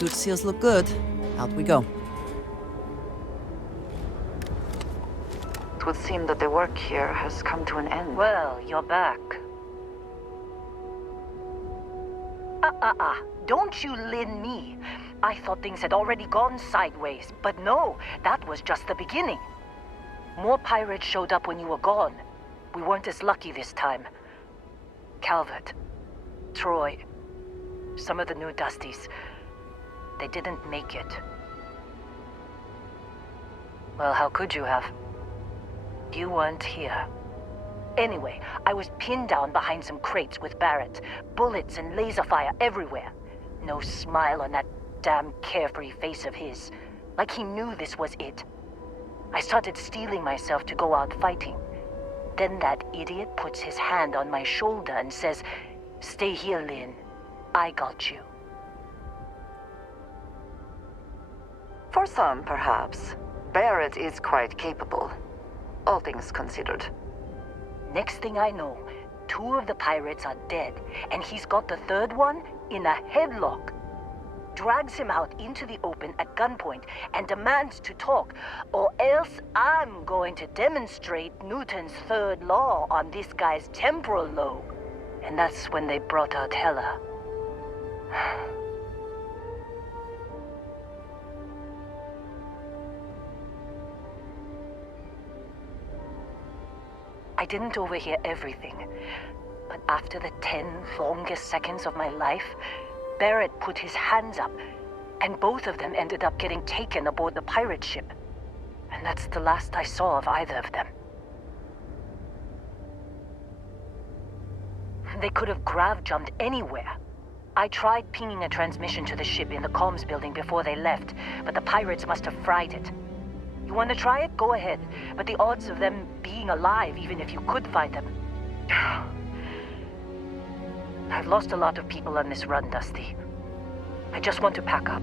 suit seals look good. Out we go. It would seem that the work here has come to an end. Well, you're back. Don't you lin me. I thought things had already gone sideways, but no, that was just the beginning. More pirates showed up when you were gone. We weren't as lucky this time. Calvert, Troy, some of the new Dusties, they didn't make it. Well, how could you have? You weren't here. Anyway, I was pinned down behind some crates with Barrett. Bullets and laser fire everywhere. No smile on that damn carefree face of his. Like he knew this was it. I started steeling myself to go out fighting. Then that idiot puts his hand on my shoulder and says, "Stay here, Lynn. I got you." For some, perhaps. Barrett is quite capable. All things considered. Next thing I know, 2 of the pirates are dead, and he's got the 3rd one in a headlock. Drags him out into the open at gunpoint and demands to talk, or else I'm going to demonstrate Newton's 3rd law on this guy's temporal lobe. And that's when they brought out Hella. I didn't overhear everything, but after the 10 longest seconds of my life, Barrett put his hands up, and both of them ended up getting taken aboard the pirate ship. And that's the last I saw of either of them. They could have grav-jumped anywhere. I tried pinging a transmission to the ship in the comms building before they left, but the pirates must have fried it. You want to try it? Go ahead. But the odds of them being alive, even if you could find them... I've lost a lot of people on this run, Dusty. I just want to pack up.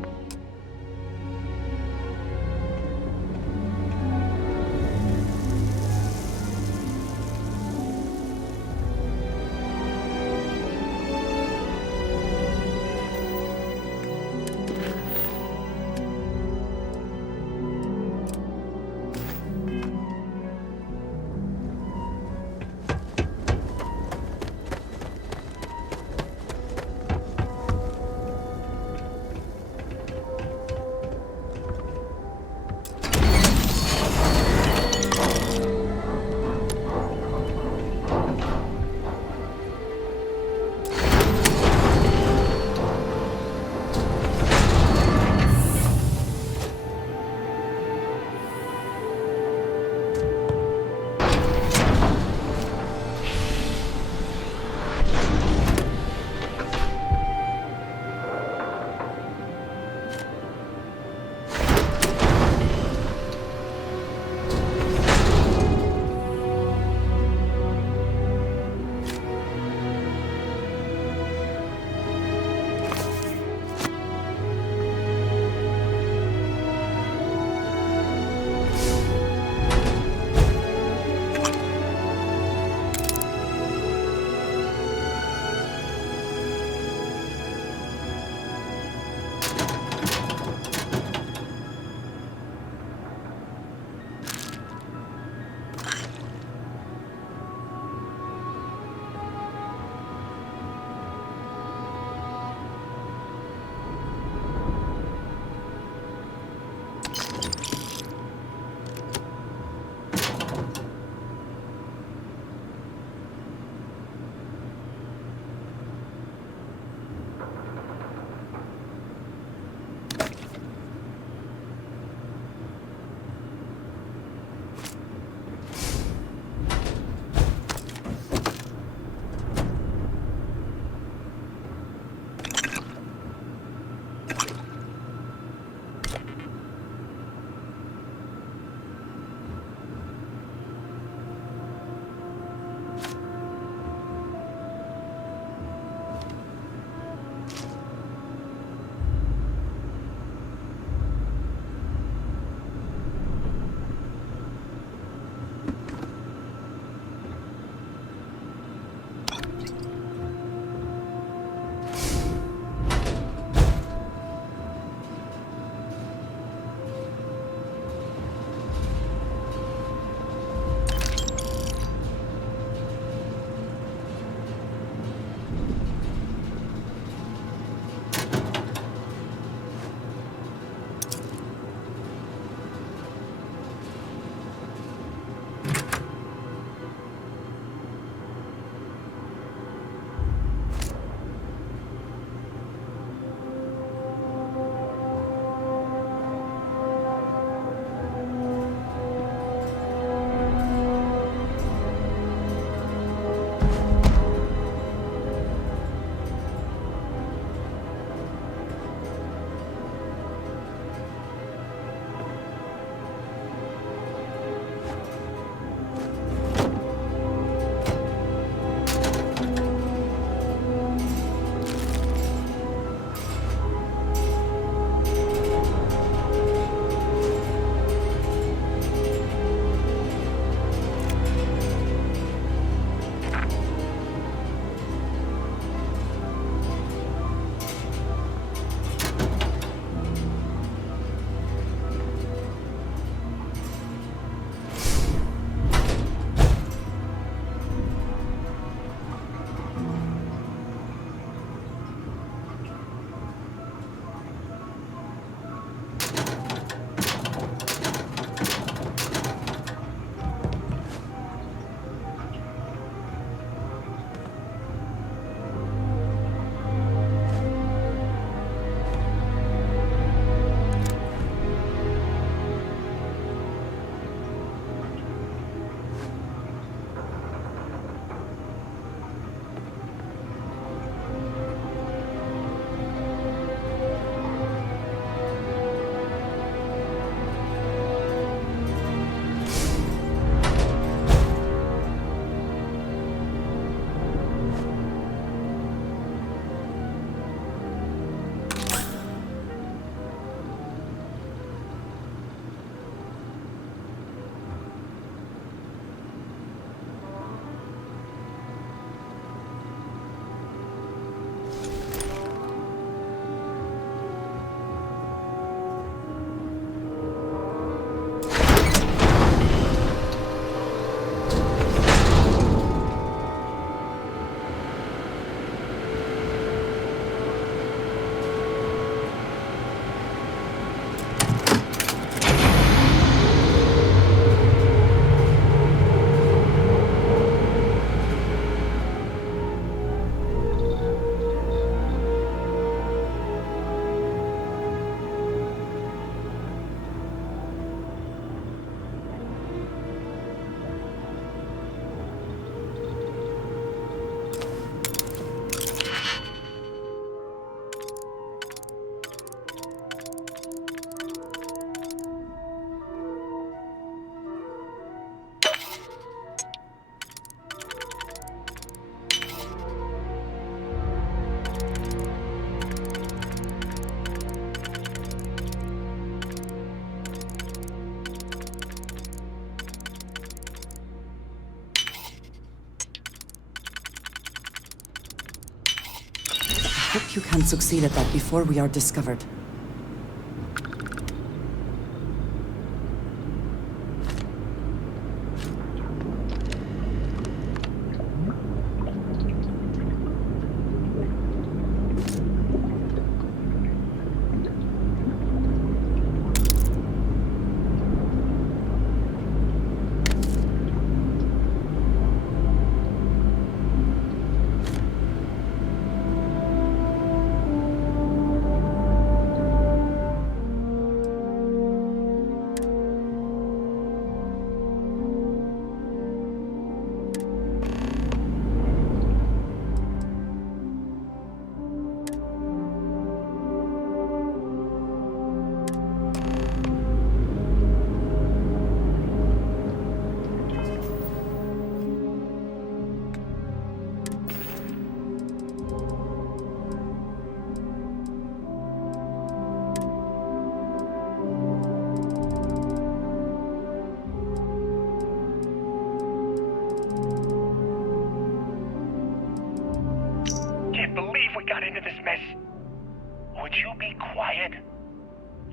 Hope you can succeed at that before we are discovered.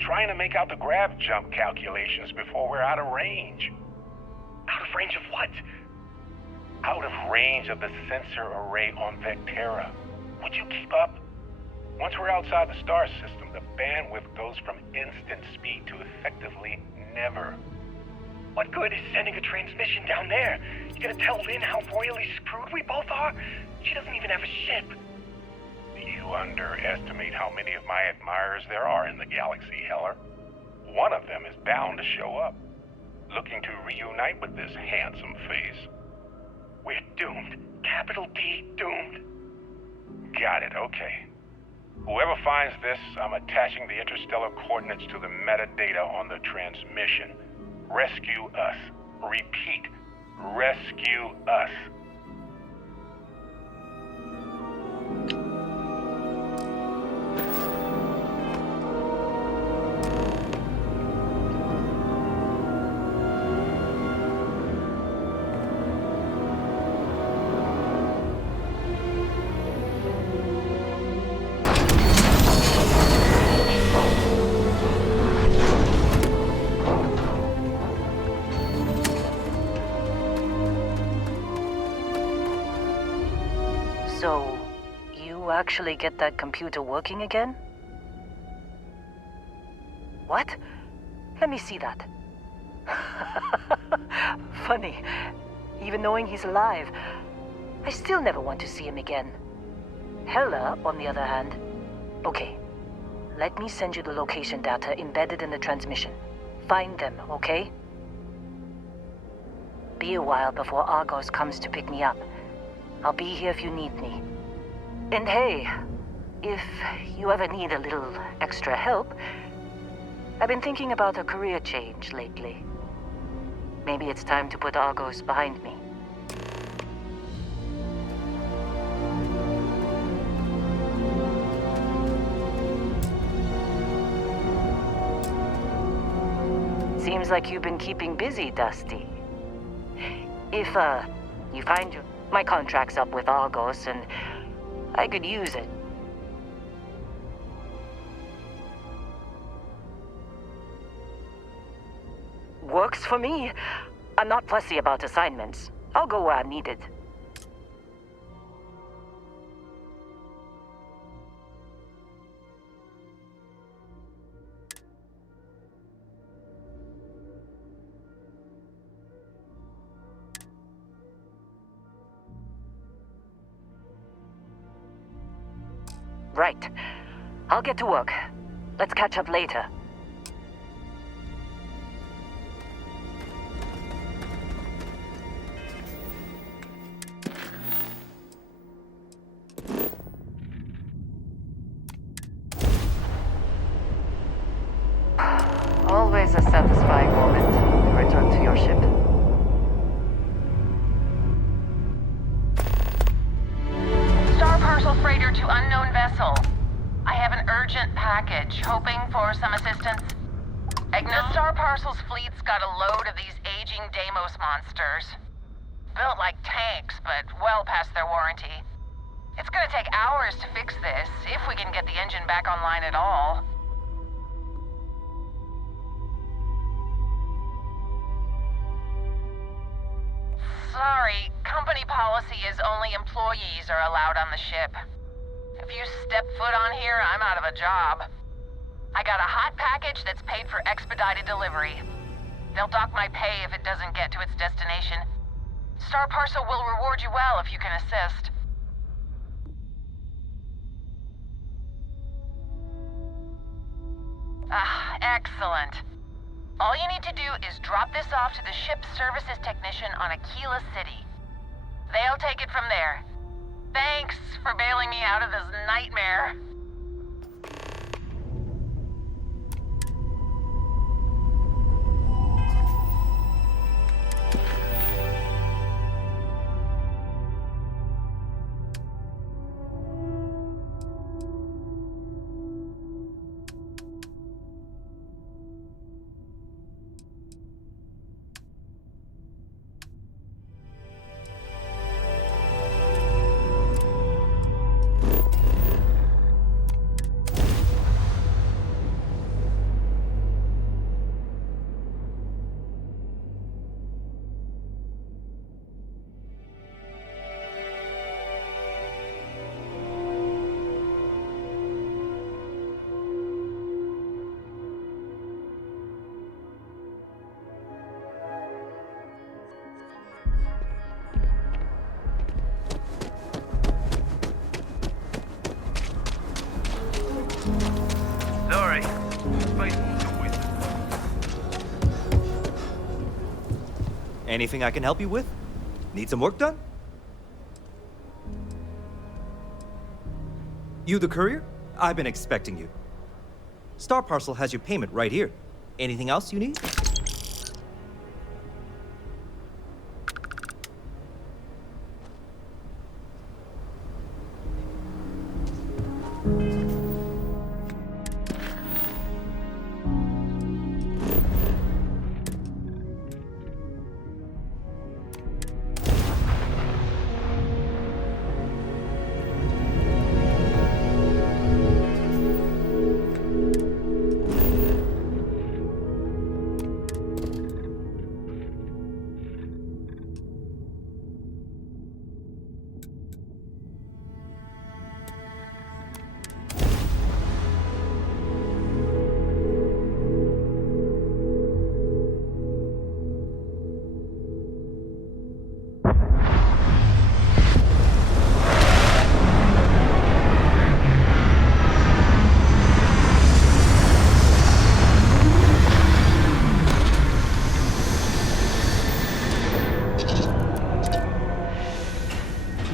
Trying to make out the grav jump calculations before we're out of range. Out of range of what? Out of range of the sensor array on Vectera. Would you keep up? Once we're outside the star system, the bandwidth goes from instant speed to effectively never. What good is sending a transmission down there? You gonna tell Lynn how royally screwed we both are? She doesn't even have a ship. You underestimate how many of my admirers there are in the galaxy, Heller. One of them is bound to show up, looking to reunite with this handsome face. We're doomed. Capital D, doomed. Got it, okay. Whoever finds this, I'm attaching the interstellar coordinates to the metadata on the transmission. Rescue us. Repeat, rescue us. So, you actually get that computer working again? What? Let me see that. Funny. Even knowing he's alive, I still never want to see him again. Hella, on the other hand. Okay, let me send you the location data embedded in the transmission. Find them, okay? Be a while before Argos comes to pick me up. I'll be here if you need me. And hey, if you ever need a little extra help, I've been thinking about a career change lately. Maybe it's time to put Argos behind me. Seems like you've been keeping busy, Dusty. If, you find my contract's up with Argos, and I could use it. Works for me. I'm not fussy about assignments. I'll go where I'm needed. Right. I'll get to work. Let's catch up later. Always a satisfying moment to return to your ship. Star parcel freighter to unknown vessel. I have an urgent package, hoping for some assistance. The Star Parcel's fleet's got a load of these aging Deimos monsters. Built like tanks, but well past their warranty. It's gonna take hours to fix this, if we can get the engine back online at all. Sorry, company policy is only employees are allowed on the ship. If you step foot on here, I'm out of a job. I got a hot package that's paid for expedited delivery. They'll dock my pay if it doesn't get to its destination. Star Parcel will reward you well if you can assist. Ah, excellent. All you need to do is drop this off to the ship's services technician on Aquila City. They'll take it from there. Thanks for bailing me out of this nightmare. Sorry. Space Wolf's a wizard. Anything I can help you with? Need some work done? You the courier? I've been expecting you. Star Parcel has your payment right here. Anything else you need?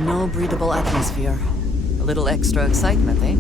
No breathable atmosphere. A little extra excitement, eh?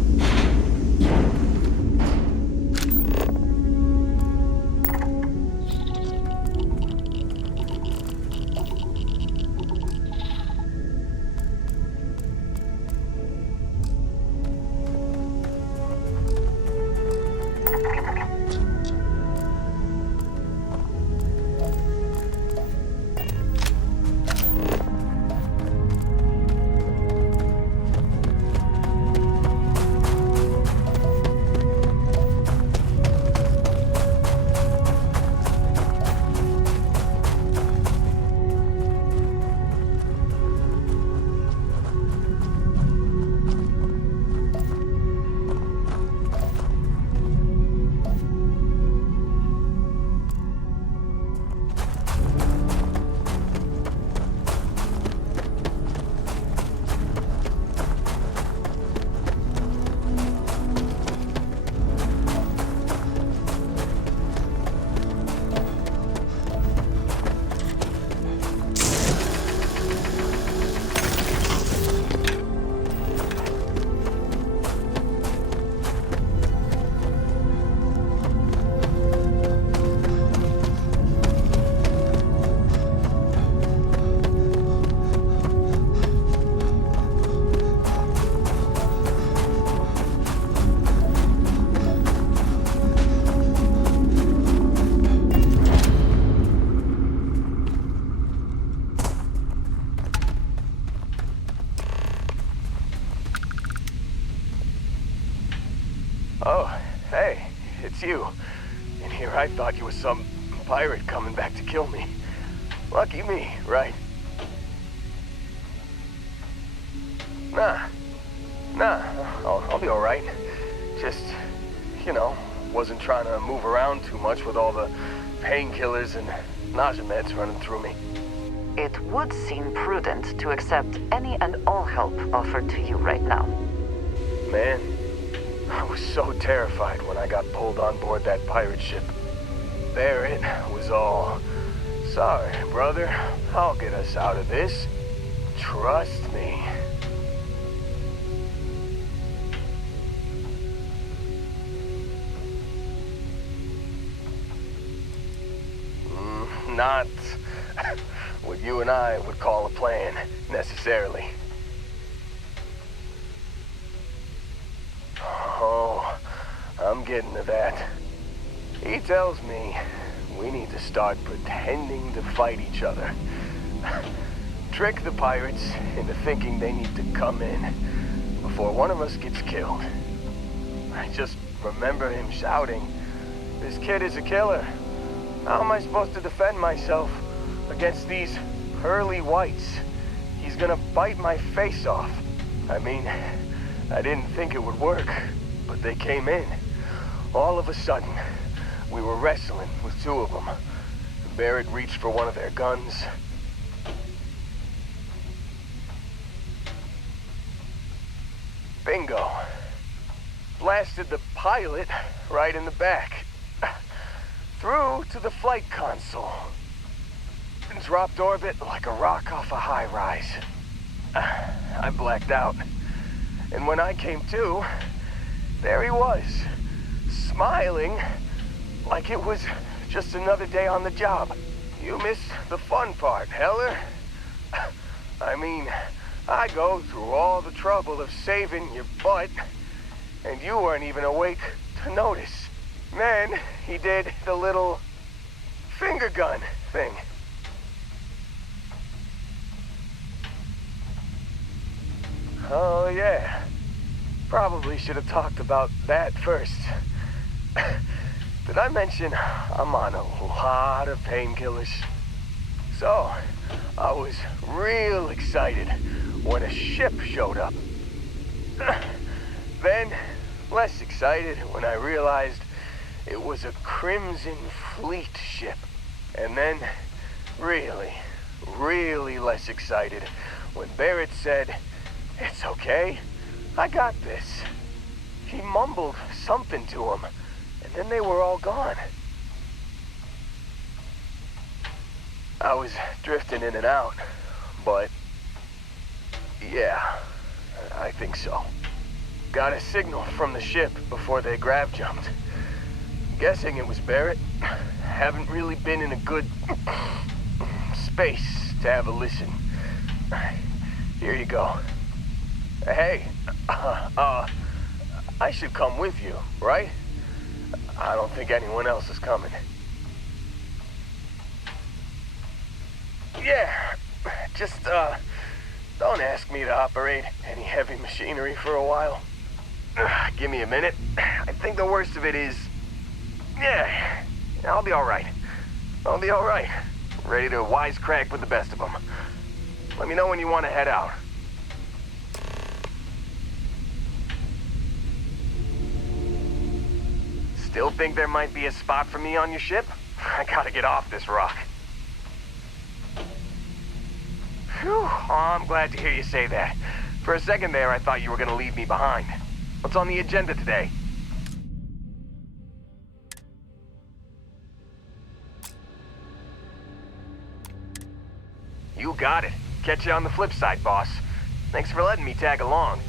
it's you. And here I thought you was some pirate coming back to kill me. Lucky me, right? Nah, I'll be alright. Just, wasn't trying to move around too much with all the painkillers and nausea meds running through me. It would seem prudent to accept any and all help offered to you right now. Man, I was so terrified when I got pulled on board that pirate ship. Barrett was all, "Sorry, brother, I'll get us out of this. Trust me." Not what you and I would call a plan, necessarily. Oh, I'm getting to that. He tells me we need to start pretending to fight each other. Trick the pirates into thinking they need to come in before one of us gets killed. I just remember him shouting, "This kid is a killer. How am I supposed to defend myself against these pearly whites? He's gonna bite my face off." I mean, I didn't think it would work, but they came in. All of a sudden, we were wrestling with two of them. Barrett reached for one of their guns. Bingo. Blasted the pilot right in the back. Through to the flight console. And dropped orbit like a rock off a high-rise. I blacked out. And when I came to, there he was, smiling like it was just another day on the job. You missed the fun part, Heller. I mean, I go through all the trouble of saving your butt, and you weren't even awake to notice. Then he did the little finger gun thing. Oh yeah, probably should have talked about that first. Did I mention I'm on a lot of painkillers? So, I was real excited when a ship showed up. Then, less excited when I realized it was a Crimson Fleet ship. And then, really less excited when Barrett said, "It's okay, I got this." He mumbled something to him, and then they were all gone. I was drifting in and out, but yeah, I think so. Got a signal from the ship before they grav jumped. Guessing it was Barrett. Haven't really been in a good space to have a listen. Here you go. Hey, I should come with you, right? I don't think anyone else is coming. Yeah, just, don't ask me to operate any heavy machinery for a while. Give me a minute. I think the worst of it is... Yeah, I'll be alright. I'll be alright. Ready to wisecrack with the best of them. Let me know when you want to head out. Still think there might be a spot for me on your ship? I gotta get off this rock. Phew, oh, I'm glad to hear you say that. For a second there, I thought you were gonna leave me behind. What's on the agenda today? You got it. Catch you on the flip side, boss. Thanks for letting me tag along.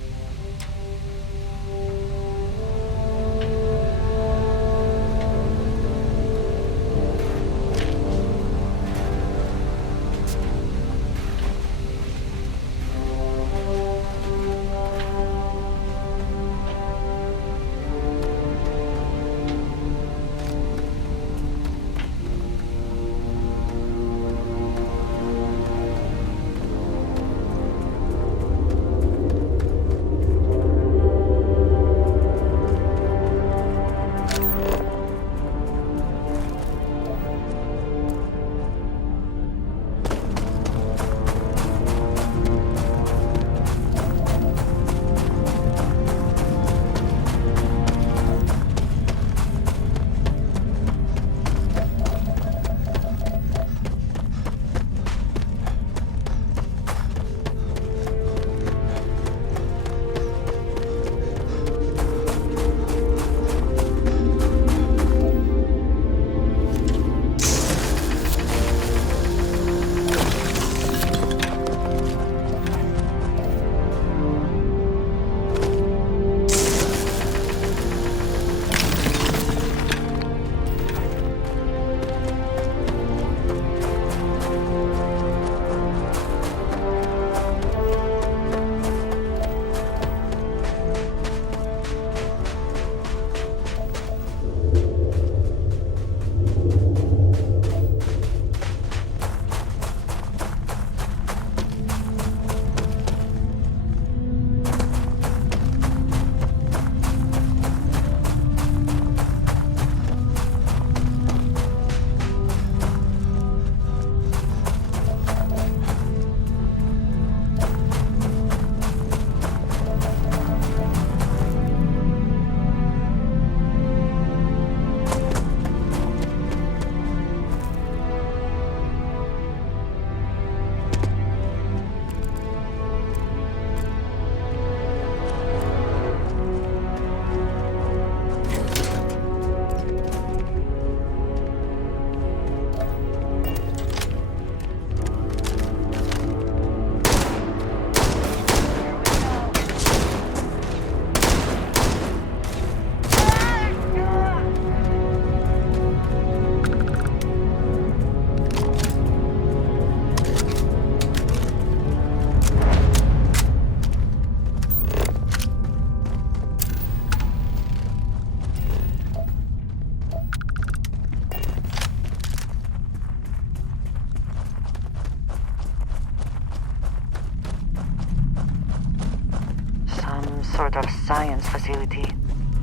sort of science facility.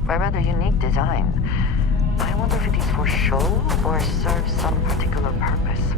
A rather unique design. I wonder if it is for show or serves some particular purpose.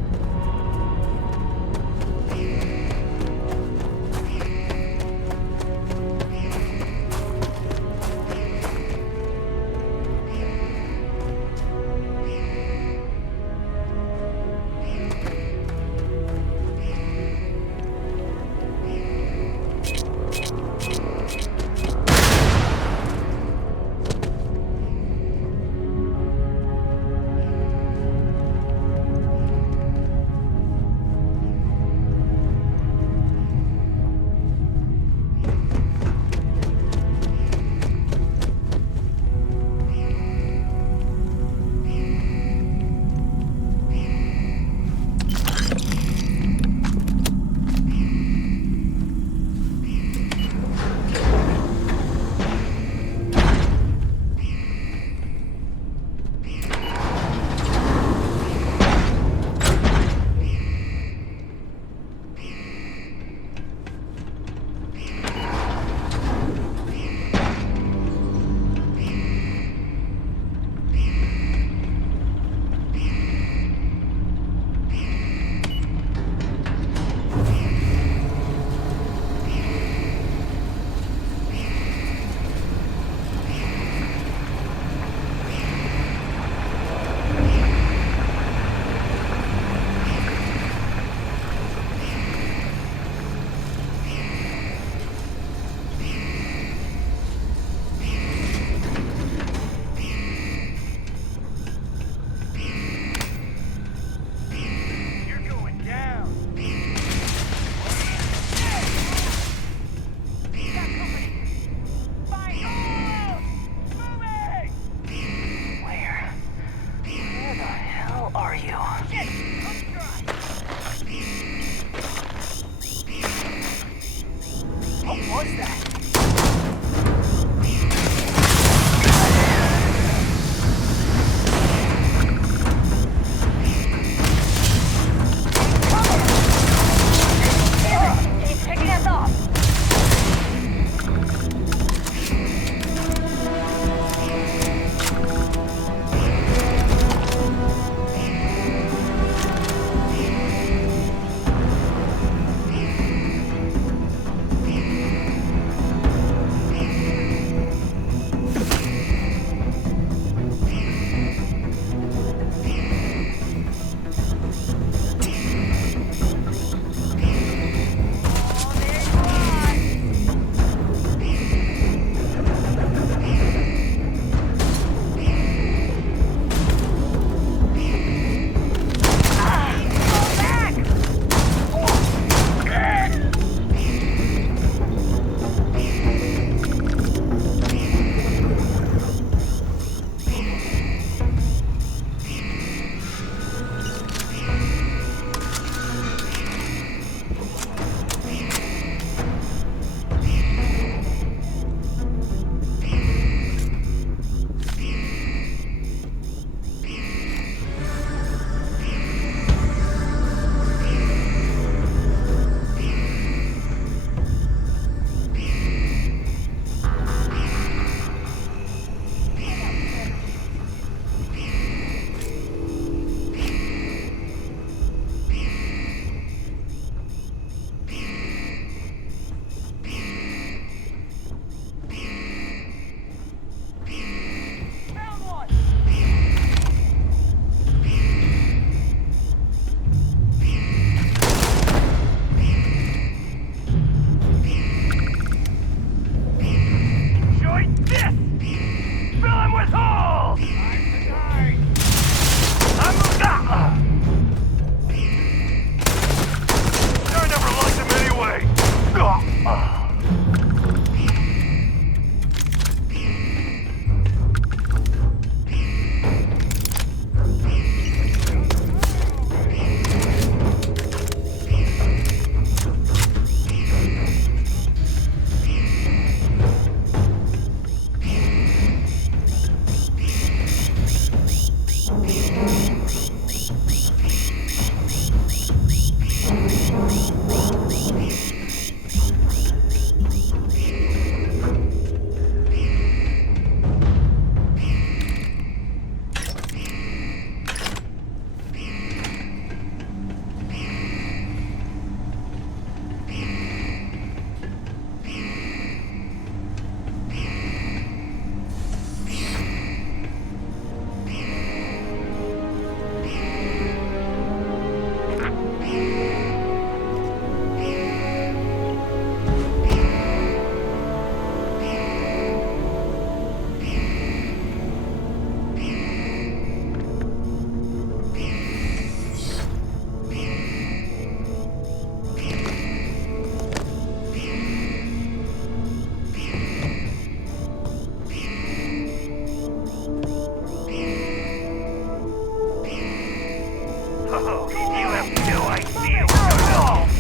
Oh, you have no idea what you're doing.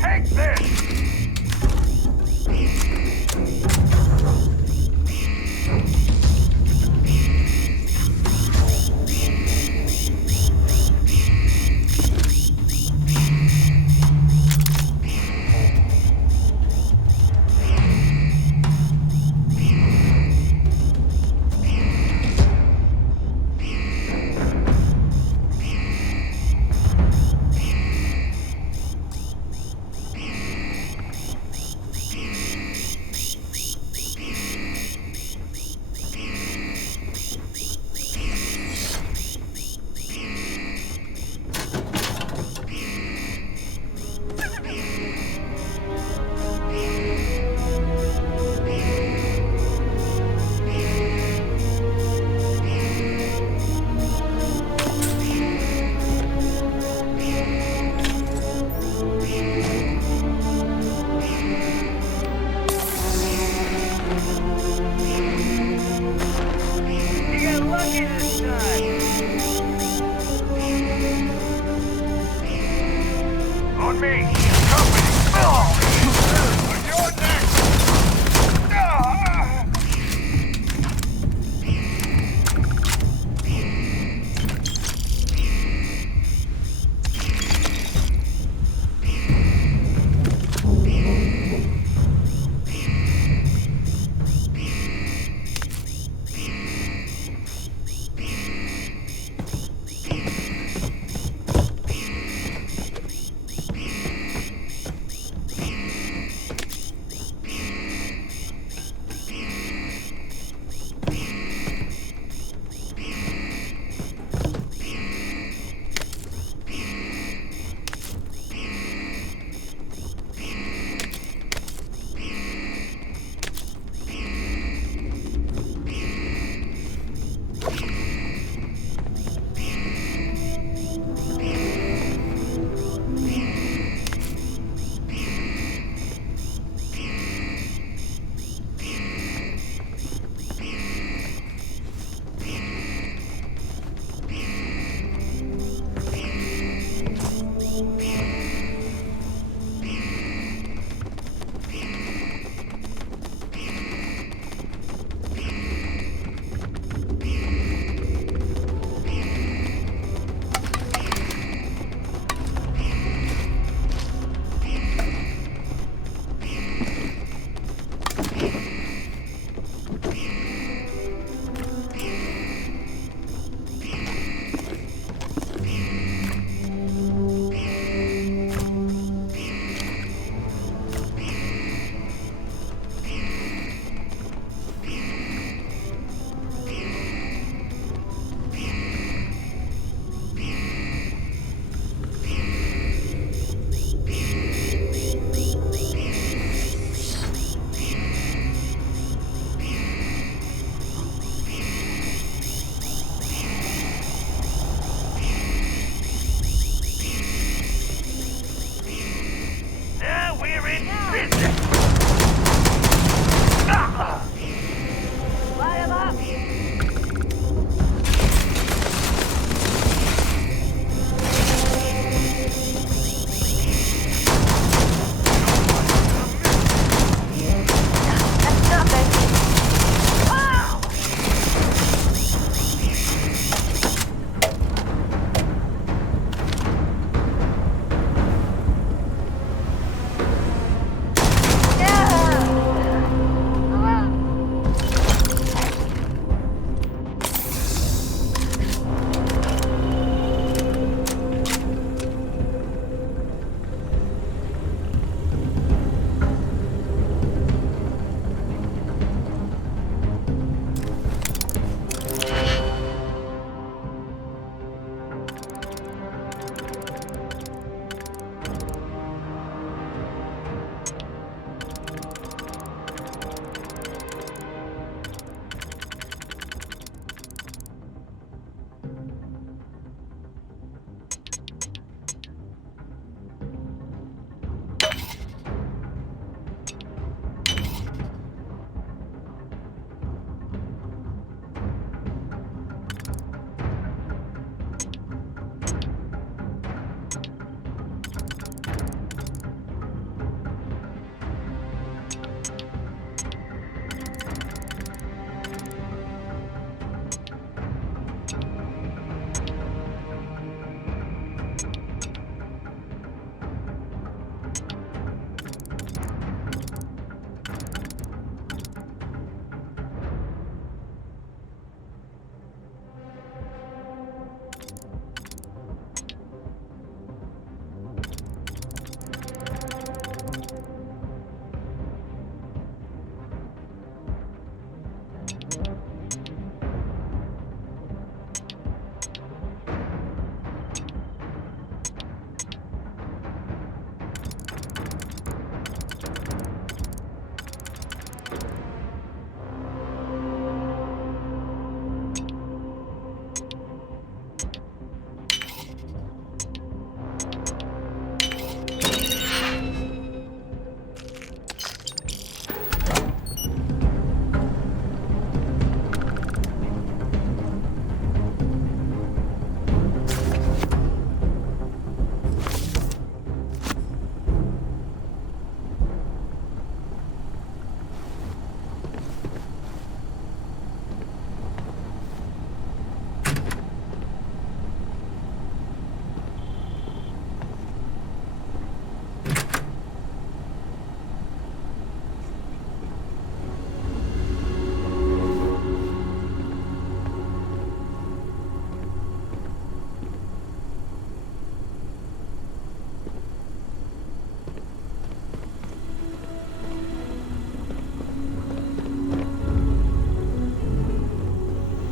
Take this! On me! Company! You're next!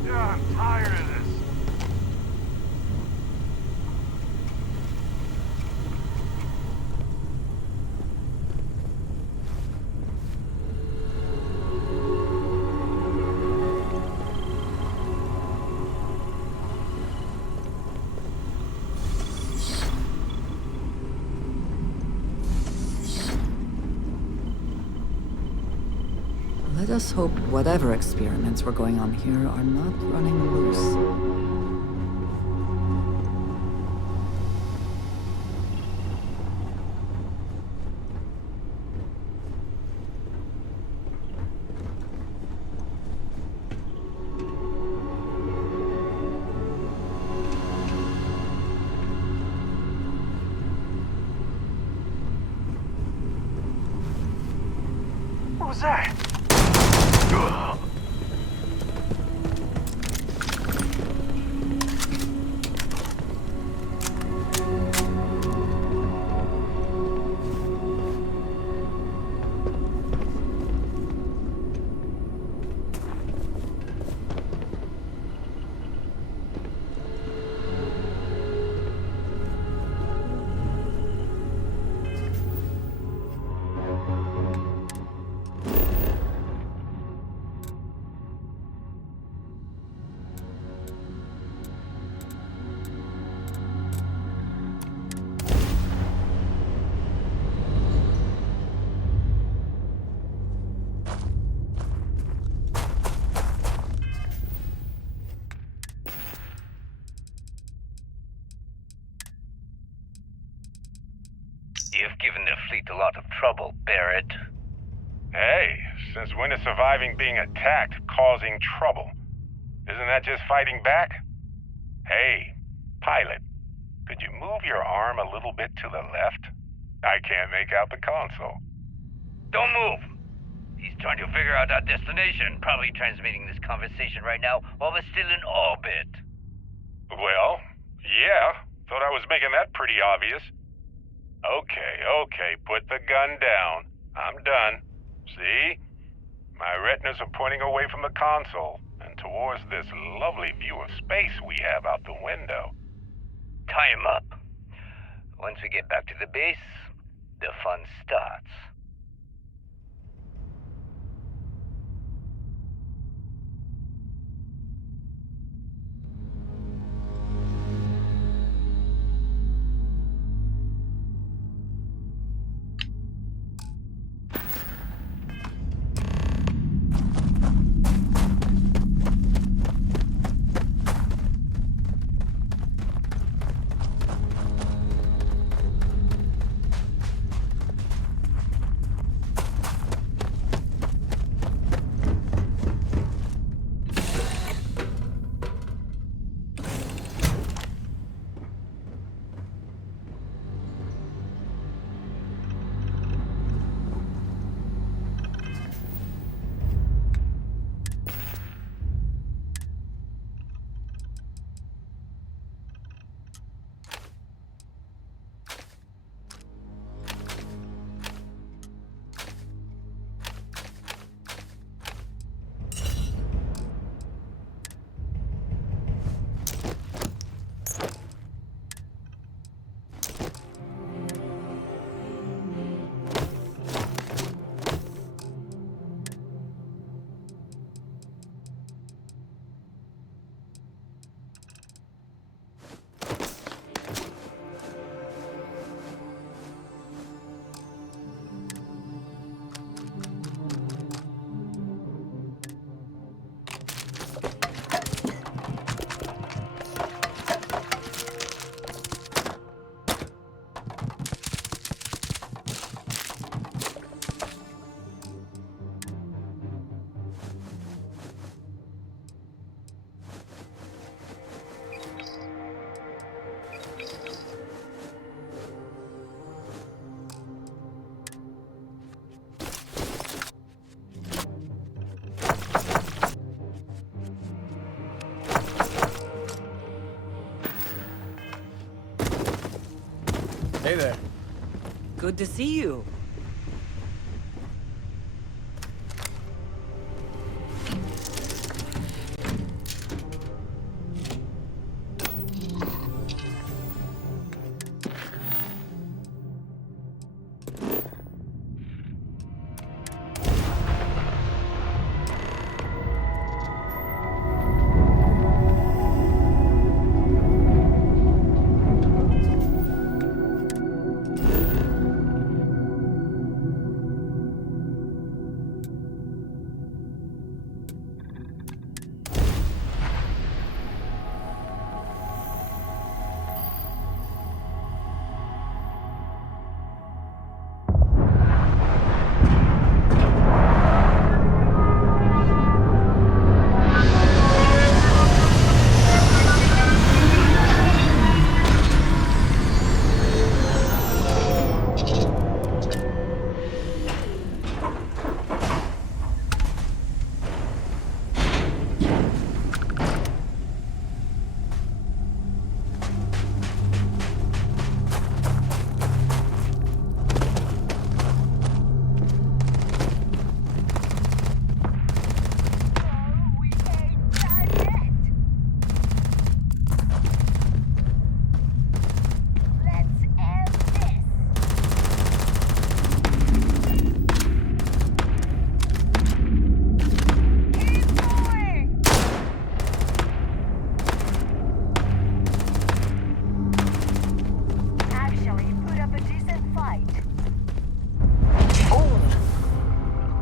Yeah, I'm tired of this. Let us hope whatever experiments were going on here are not running loose. What was that? You've given the fleet a lot of trouble, Barrett. Hey, since when is surviving being attacked causing trouble? Isn't that just fighting back? Hey, pilot, could you move your arm a little bit to the left? I can't make out the console. Don't move! He's trying to figure out our destination, probably transmitting this conversation right now while we're still in orbit. Well, yeah, thought I was making that pretty obvious. Okay, put the gun down. I'm done. See? My retinas are pointing away from the console and towards this lovely view of space we have out the window. Tie him up. Once we get back to the base, the fun starts. Hey there. Good to see you.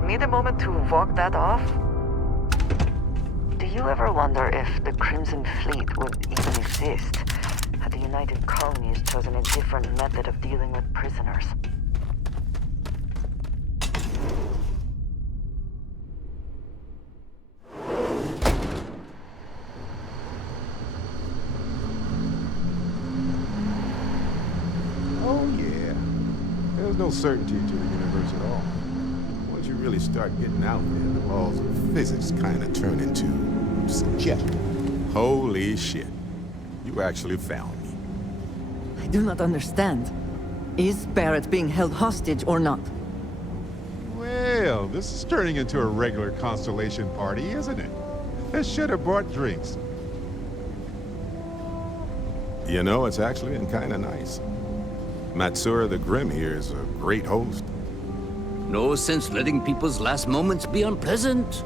Need a moment to walk that off? Do you ever wonder if the Crimson Fleet would even exist had the United Colonies chosen a different method of dealing with prisoners? Oh, yeah. There's no certainty to the universe at all. Once you really start getting out there, the laws of physics kind of turn into suggestion. Holy shit. You actually found me. I do not understand. Is Barrett being held hostage or not? Well, this is turning into a regular Constellation party, isn't it? I should have brought drinks. You know, it's actually been kind of nice. Matsura the Grim here is a great host. No sense letting people's last moments be unpleasant.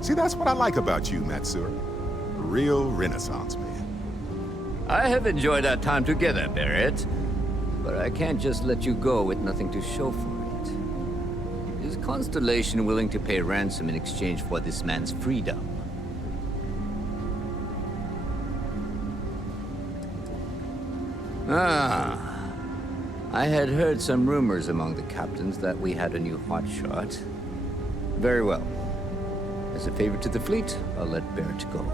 See, that's what I like about you, Matsura. A real Renaissance man. I have enjoyed our time together, Barrett. But I can't just let you go with nothing to show for it. Is Constellation willing to pay ransom in exchange for this man's freedom? Ah. I had heard some rumors among the captains that we had a new hotshot. Very well. As a favor to the fleet, I'll let Barrett go.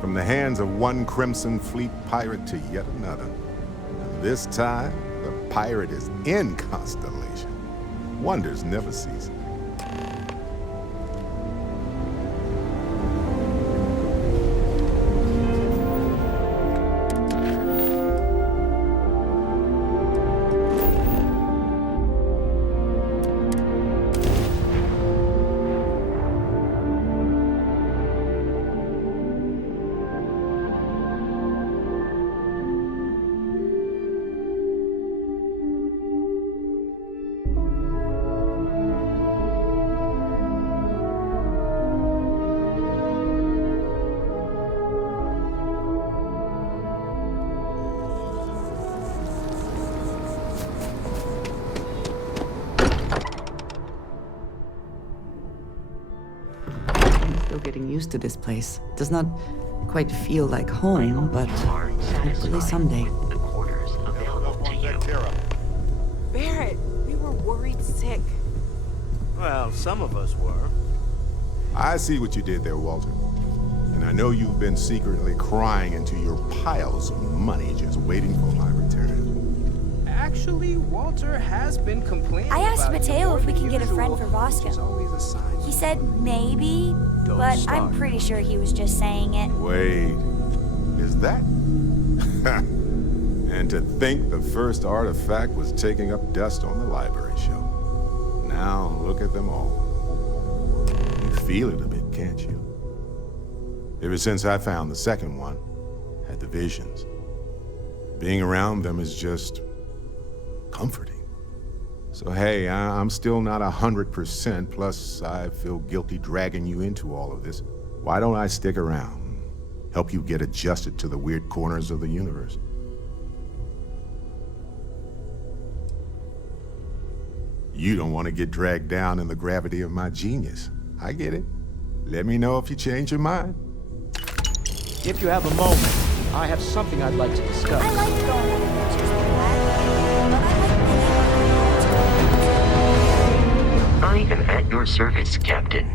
From the hands of one Crimson Fleet pirate to yet another. And this time, the pirate is in Constellation. Wonders never cease. Still getting used to this place. Does not quite feel like home, but hopefully someday. The quarters available to you. Barrett, we were worried sick. Well, some of us were. I see what you did there, Walter. And I know you've been secretly crying into your piles of money just waiting for my return. Actually, Walter has been complaining. I asked about you Mateo more if we than can get a friend usual, for which is Vasco. always a sign He of- said maybe, Don't but start. I'm pretty sure he was just saying it. Wait, is that? And And to think the first artifact was taking up dust on the library shelf. Now look at them all. You feel it a bit, can't you? Ever since I found the second one, had the visions. Being around them is just comforting. So hey, I'm still not 100%, plus I feel guilty dragging you into all of this. Why don't I stick around? Help you get adjusted to the weird corners of the universe. You don't want to get dragged down in the gravity of my genius. I get it. Let me know if you change your mind. If you have a moment, I have something I'd like to discuss. I like going on adventures with Dad, but I like I am at your service, Captain.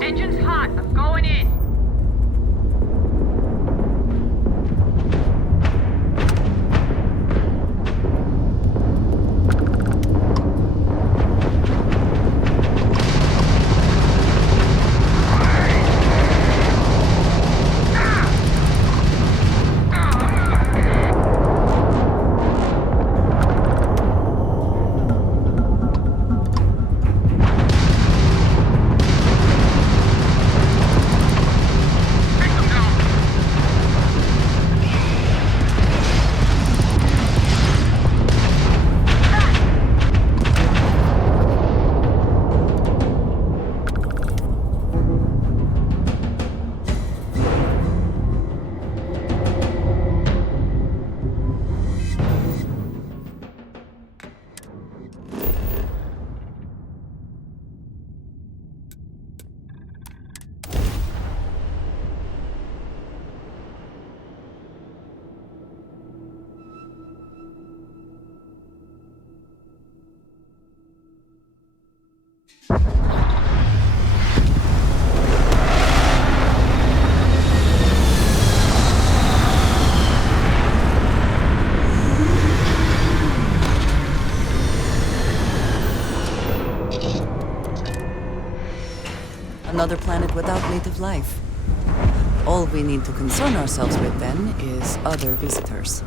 Engine's hot. I'm going in. Another planet without native life. All we need to concern ourselves with then is other visitors.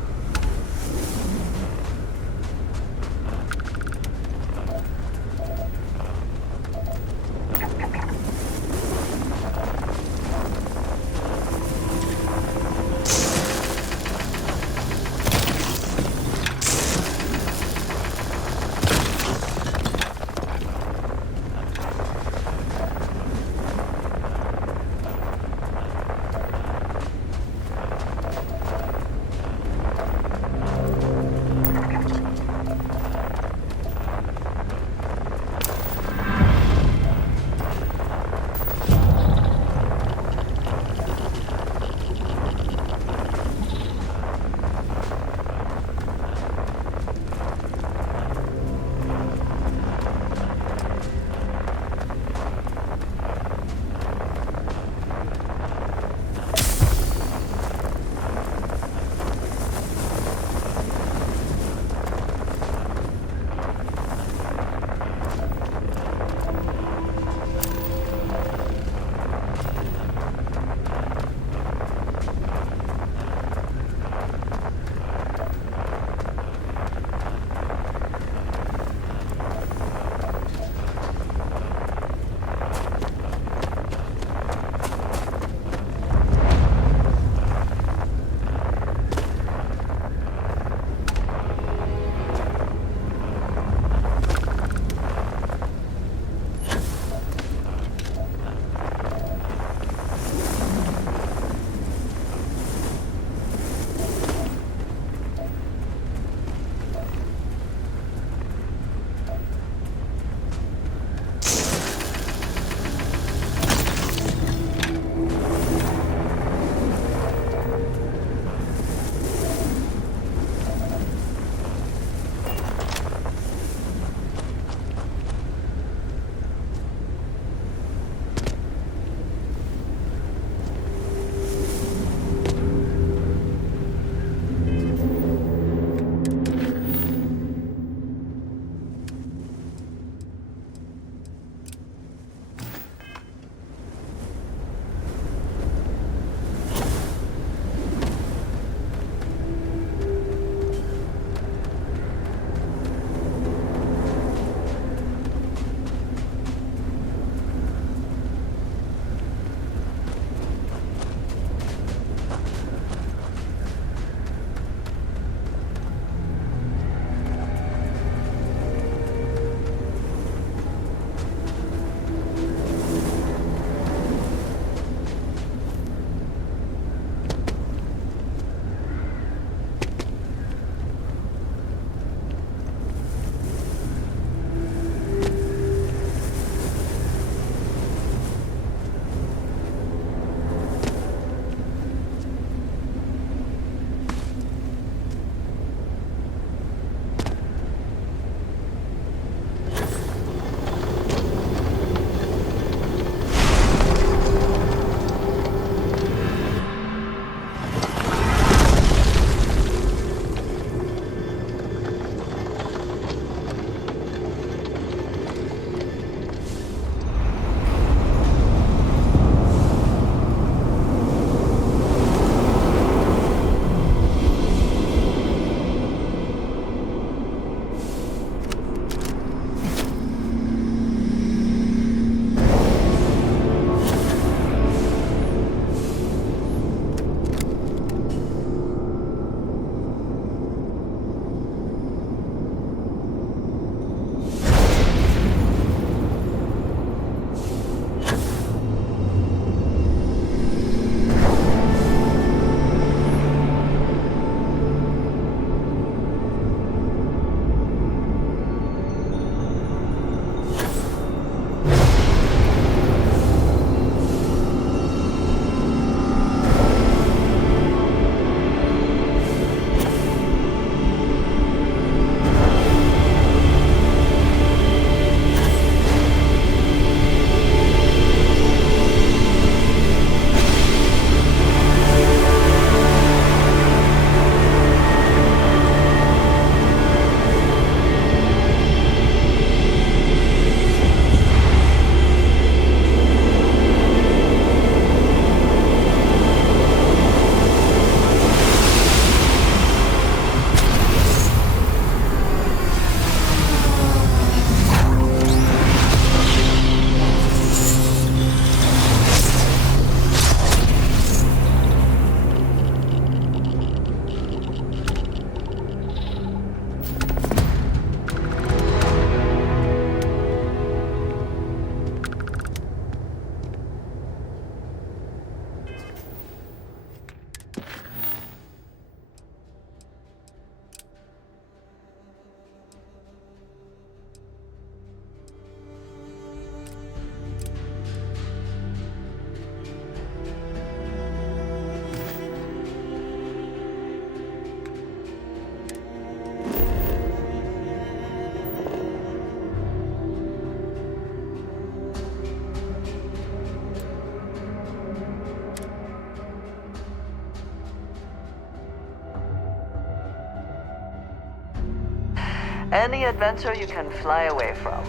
Any adventure you can fly away from.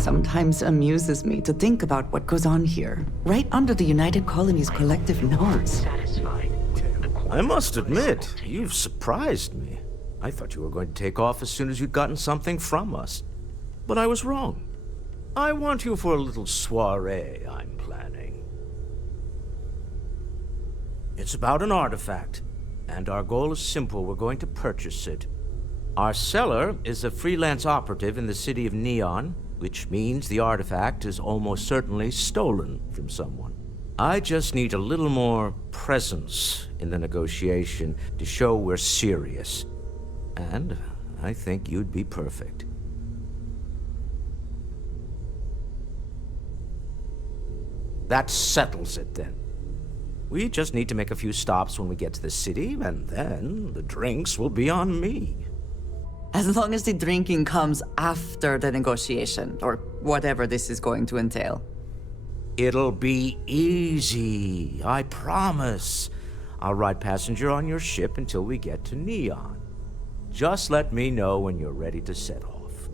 Sometimes amuses me to think about what goes on here, right under the United Colony's collective nose. I must admit, you've surprised me. I thought you were going to take off as soon as you'd gotten something from us. But I was wrong. I want you for a little soiree I'm planning. It's about an artifact, and our goal is simple. We're going to purchase it. Our seller is a freelance operative in the city of Neon, which means the artifact is almost certainly stolen from someone. I just need a little more presence in the negotiation to show we're serious. And I think you'd be perfect. That settles it then. We just need to make a few stops when we get to the city, and then the drinks will be on me. As long as the drinking comes after the negotiation, or whatever this is going to entail. It'll be easy, I promise. I'll ride passenger on your ship until we get to Neon. Just let me know when you're ready to set off.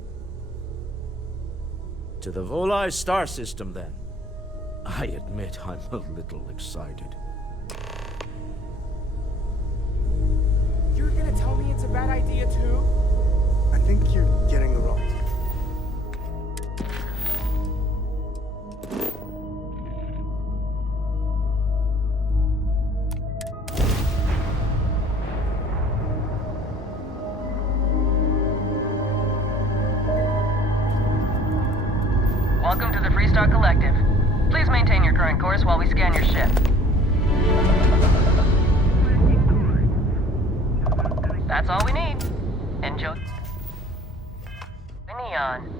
To the Volai star system, then. I admit I'm a little excited. You're gonna tell me it's a bad idea too? I think you're getting the wrong. Welcome to the Freestar Collective. Please maintain your current course while we scan your ship. That's all we need. Enjoy. Neon.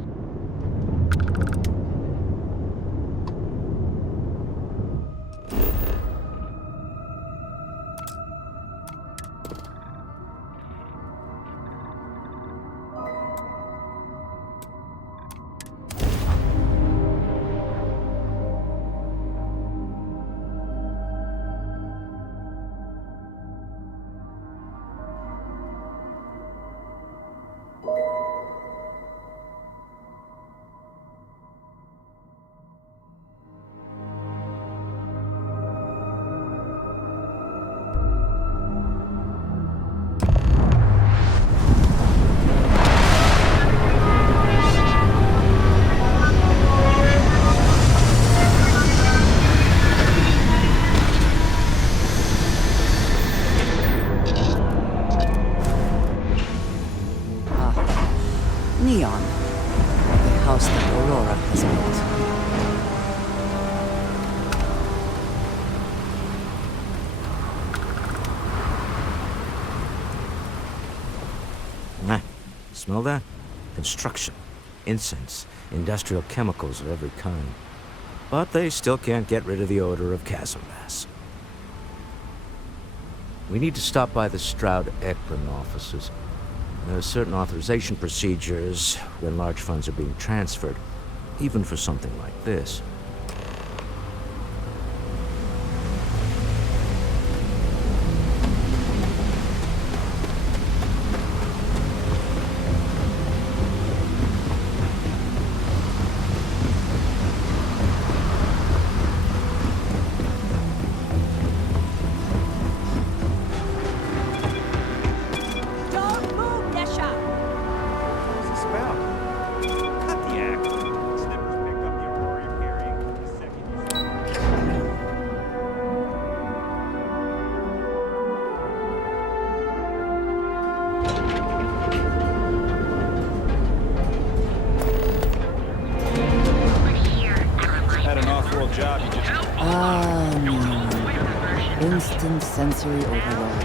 Neon, the house that Aurora has built. Smell that? Construction, incense, industrial chemicals of every kind. But they still can't get rid of the odor of chasm gas. We need to stop by the Stroud-Ekron offices. There are certain authorization procedures when large funds are being transferred, even for something like this. Cut the act. Snippers picked up the Aurora carrying usual job you just... No. Instant sensory overload.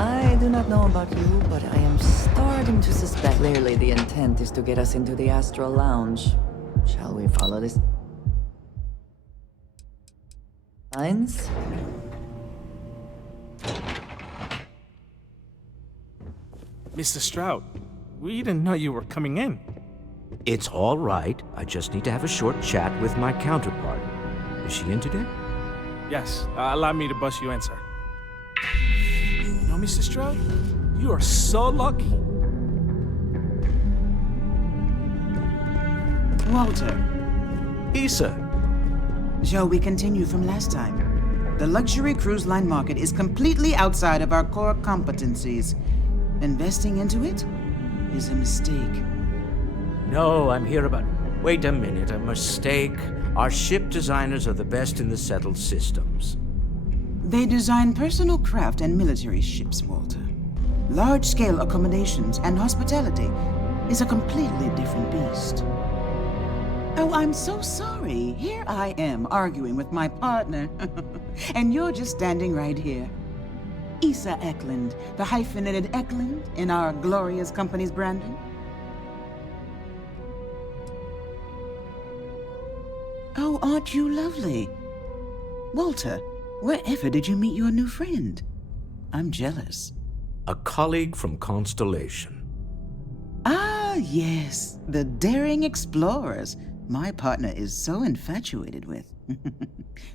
I do not know about you, but I am starting to suspect clearly the intent is to get us into the Astral Lounge. Shall we follow this? Signs? Mr. Stroud, we didn't know you were coming in. It's all right. I just need to have a short chat with my counterpart. Is she in today? Yes, allow me to bust you in, sir. You know, Mr. Stroud, you are so lucky. Walter. Issa. Shall we continue from last time? The luxury cruise line market is completely outside of our core competencies. Investing into it is a mistake. No, I'm here about... Wait a minute, a mistake? Our ship designers are the best in the settled systems. They design personal craft and military ships, Walter. Large-scale accommodations and hospitality is a completely different beast. Oh, I'm so sorry. Here I am arguing with my partner, and you're just standing right here. Issa Eklund, the hyphenated Eklund in our glorious company's branding. Oh, aren't you lovely? Walter, wherever did you meet your new friend? I'm jealous. A colleague from Constellation. Ah, yes, the daring explorers my partner is so infatuated with.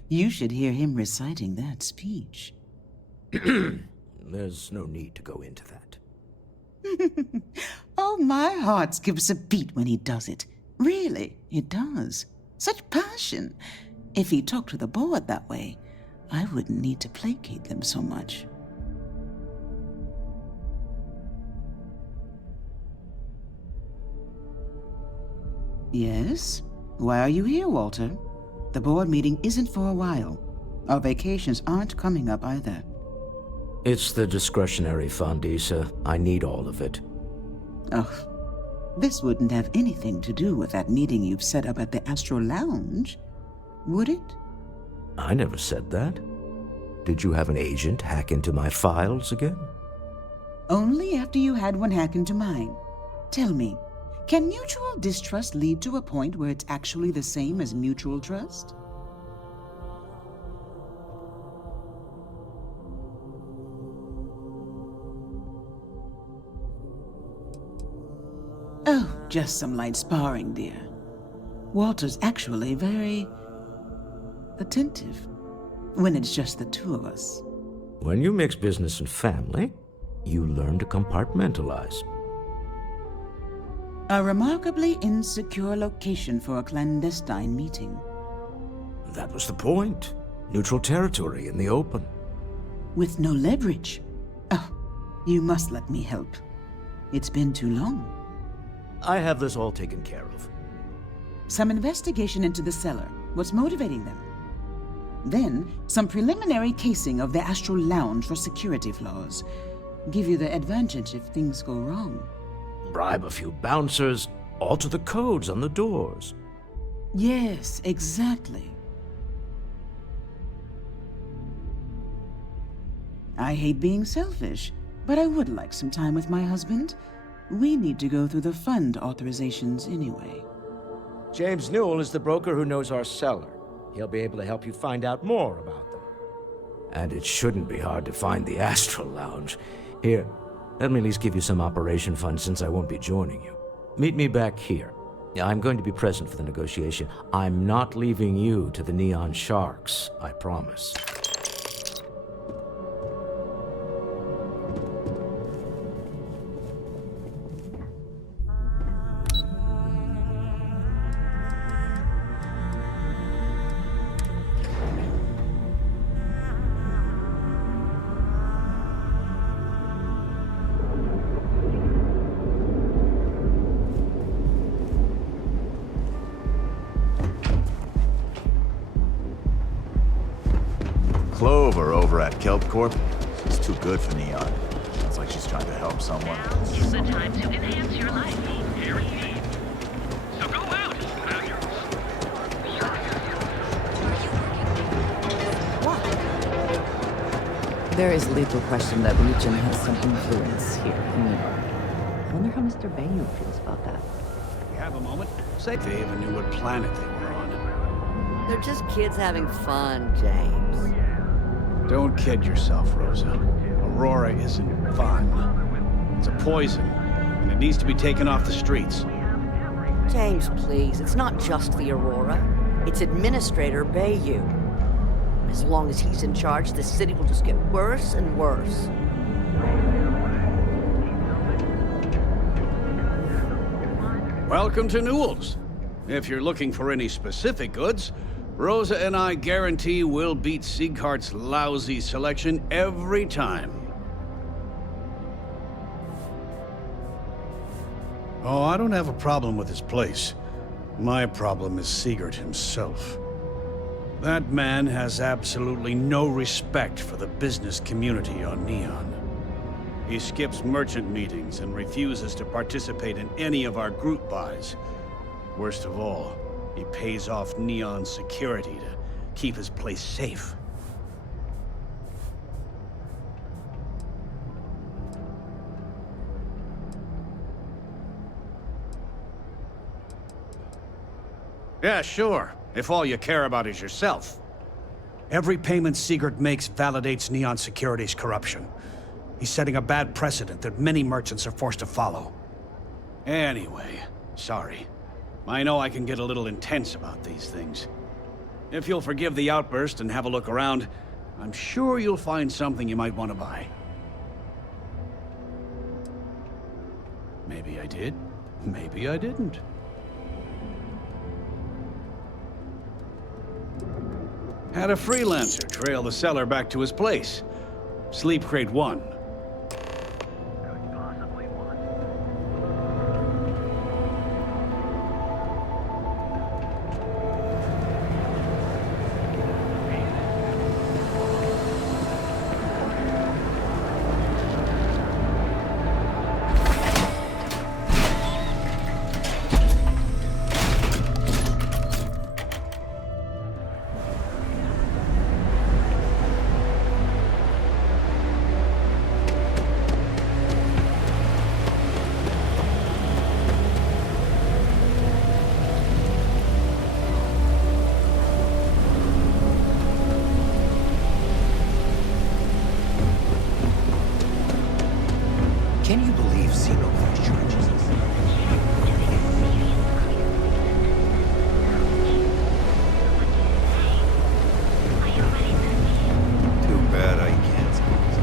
You should hear him reciting that speech. There's no need to go into that. Oh, my heart skips a beat when he does it. Really, it does. Such passion. If he talked to the board that way, I wouldn't need to placate them so much. Yes? Why are you here, Walter? The board meeting isn't for a while. Our vacations aren't coming up either. It's the discretionary fund, Issa. I need all of it. Oh, this wouldn't have anything to do with that meeting you've set up at the Astral Lounge, would it? I never said that. Did you have an agent hack into my files again? Only after you had one hack into mine. Tell me, can mutual distrust lead to a point where it's actually the same as mutual trust? Oh, just some light sparring, dear. Walter's actually very attentive when it's just the two of us. When you mix business and family, you learn to compartmentalize. A remarkably insecure location for a clandestine meeting. That was the point. Neutral territory in the open. With no leverage. Oh, you must let me help. It's been too long. I have this all taken care of. Some investigation into the cellar. What's motivating them? Then, some preliminary casing of the Astral Lounge for security flaws. Give you the advantage if things go wrong. Bribe a few bouncers, alter the codes on the doors. Yes, exactly. I hate being selfish, but I would like some time with my husband. We need to go through the fund authorizations anyway. James Newell is the broker who knows our cellar. He'll be able to help you find out more about them. And it shouldn't be hard to find the Astral Lounge. Here, let me at least give you some operation funds since I won't be joining you. Meet me back here. I'm going to be present for the negotiation. I'm not leaving you to the Neon Sharks, I promise. Clover over at Kelp Corp. She's too good for Neon. Sounds like she's trying to help someone. Now is the time to enhance your life. There is little question that Legion has some influence here in New York. I wonder how Mr. Bayou feels about that. We have a moment. Say they even knew what planet they were on. They're just kids having fun, James. Don't kid yourself, Rosa. Aurora isn't fun. It's a poison, and it needs to be taken off the streets. James, please. It's not just the Aurora. It's Administrator Bayou. As long as he's in charge, the city will just get worse and worse. Welcome to Newell's. If you're looking for any specific goods, Rosa and I guarantee we'll beat Sieghart's lousy selection every time. Oh, I don't have a problem with this place. My problem is Siegert himself. That man has absolutely no respect for the business community on Neon. He skips merchant meetings and refuses to participate in any of our group buys. Worst of all, he pays off Neon's security to keep his place safe. Yeah, sure. If all you care about is yourself. Every payment Siegert makes validates Neon Security's corruption. He's setting a bad precedent that many merchants are forced to follow. Anyway, sorry. I know I can get a little intense about these things. If you'll forgive the outburst and have a look around, I'm sure you'll find something you might want to buy. Maybe I did. Maybe I didn't. Had a freelancer trail the seller back to his place. Sleep Crate 1. Can you believe Xenocrash charges us? Too bad I can't sponsor.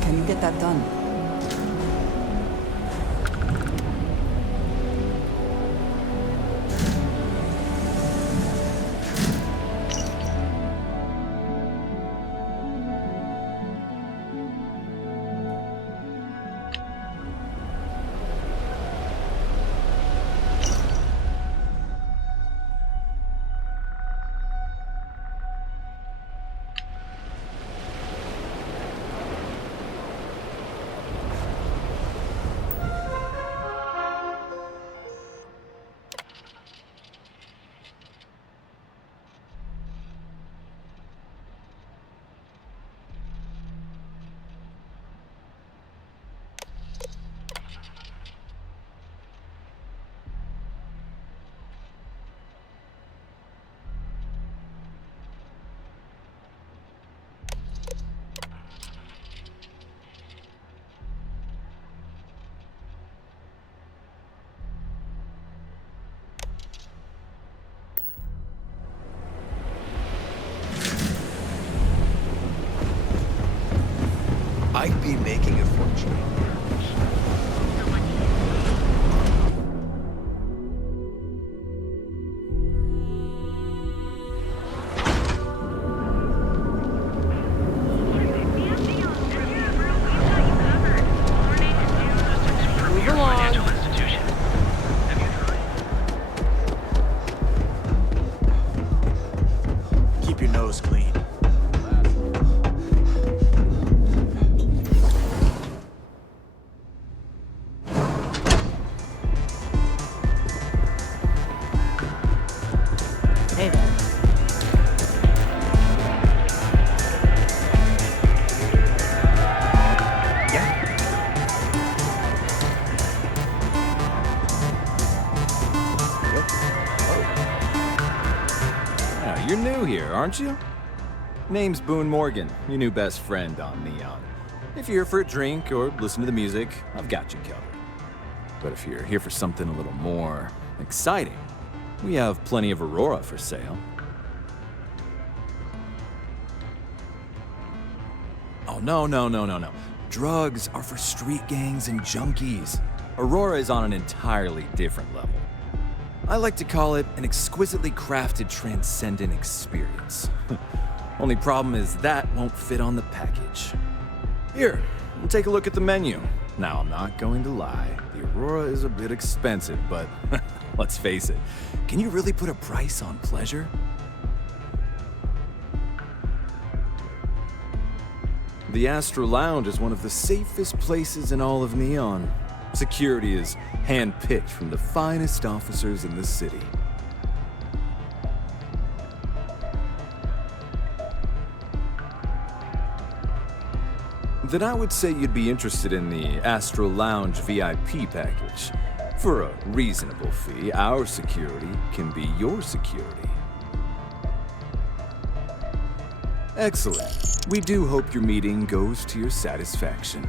Can you get that done? I'd be making a fortune. Move along. Keep your nose clean. Hey there. You're new here, aren't you? Name's Boone Morgan, your new best friend on Neon. If you're here for a drink or listen to the music, I've got you covered. But if you're here for something a little more exciting, we have plenty of Aurora for sale. Oh, no. Drugs are for street gangs and junkies. Aurora is on an entirely different level. I like to call it an exquisitely crafted, transcendent experience. Only problem is that won't fit on the package. Here, we'll take a look at the menu. Now, I'm not going to lie, the Aurora is a bit expensive, but let's face it, can you really put a price on pleasure? The Astro Lounge is one of the safest places in all of Neon. Security is hand-picked from the finest officers in the city. Then I would say you'd be interested in the Astro Lounge VIP package. For a reasonable fee, our security can be your security. Excellent. We do hope your meeting goes to your satisfaction.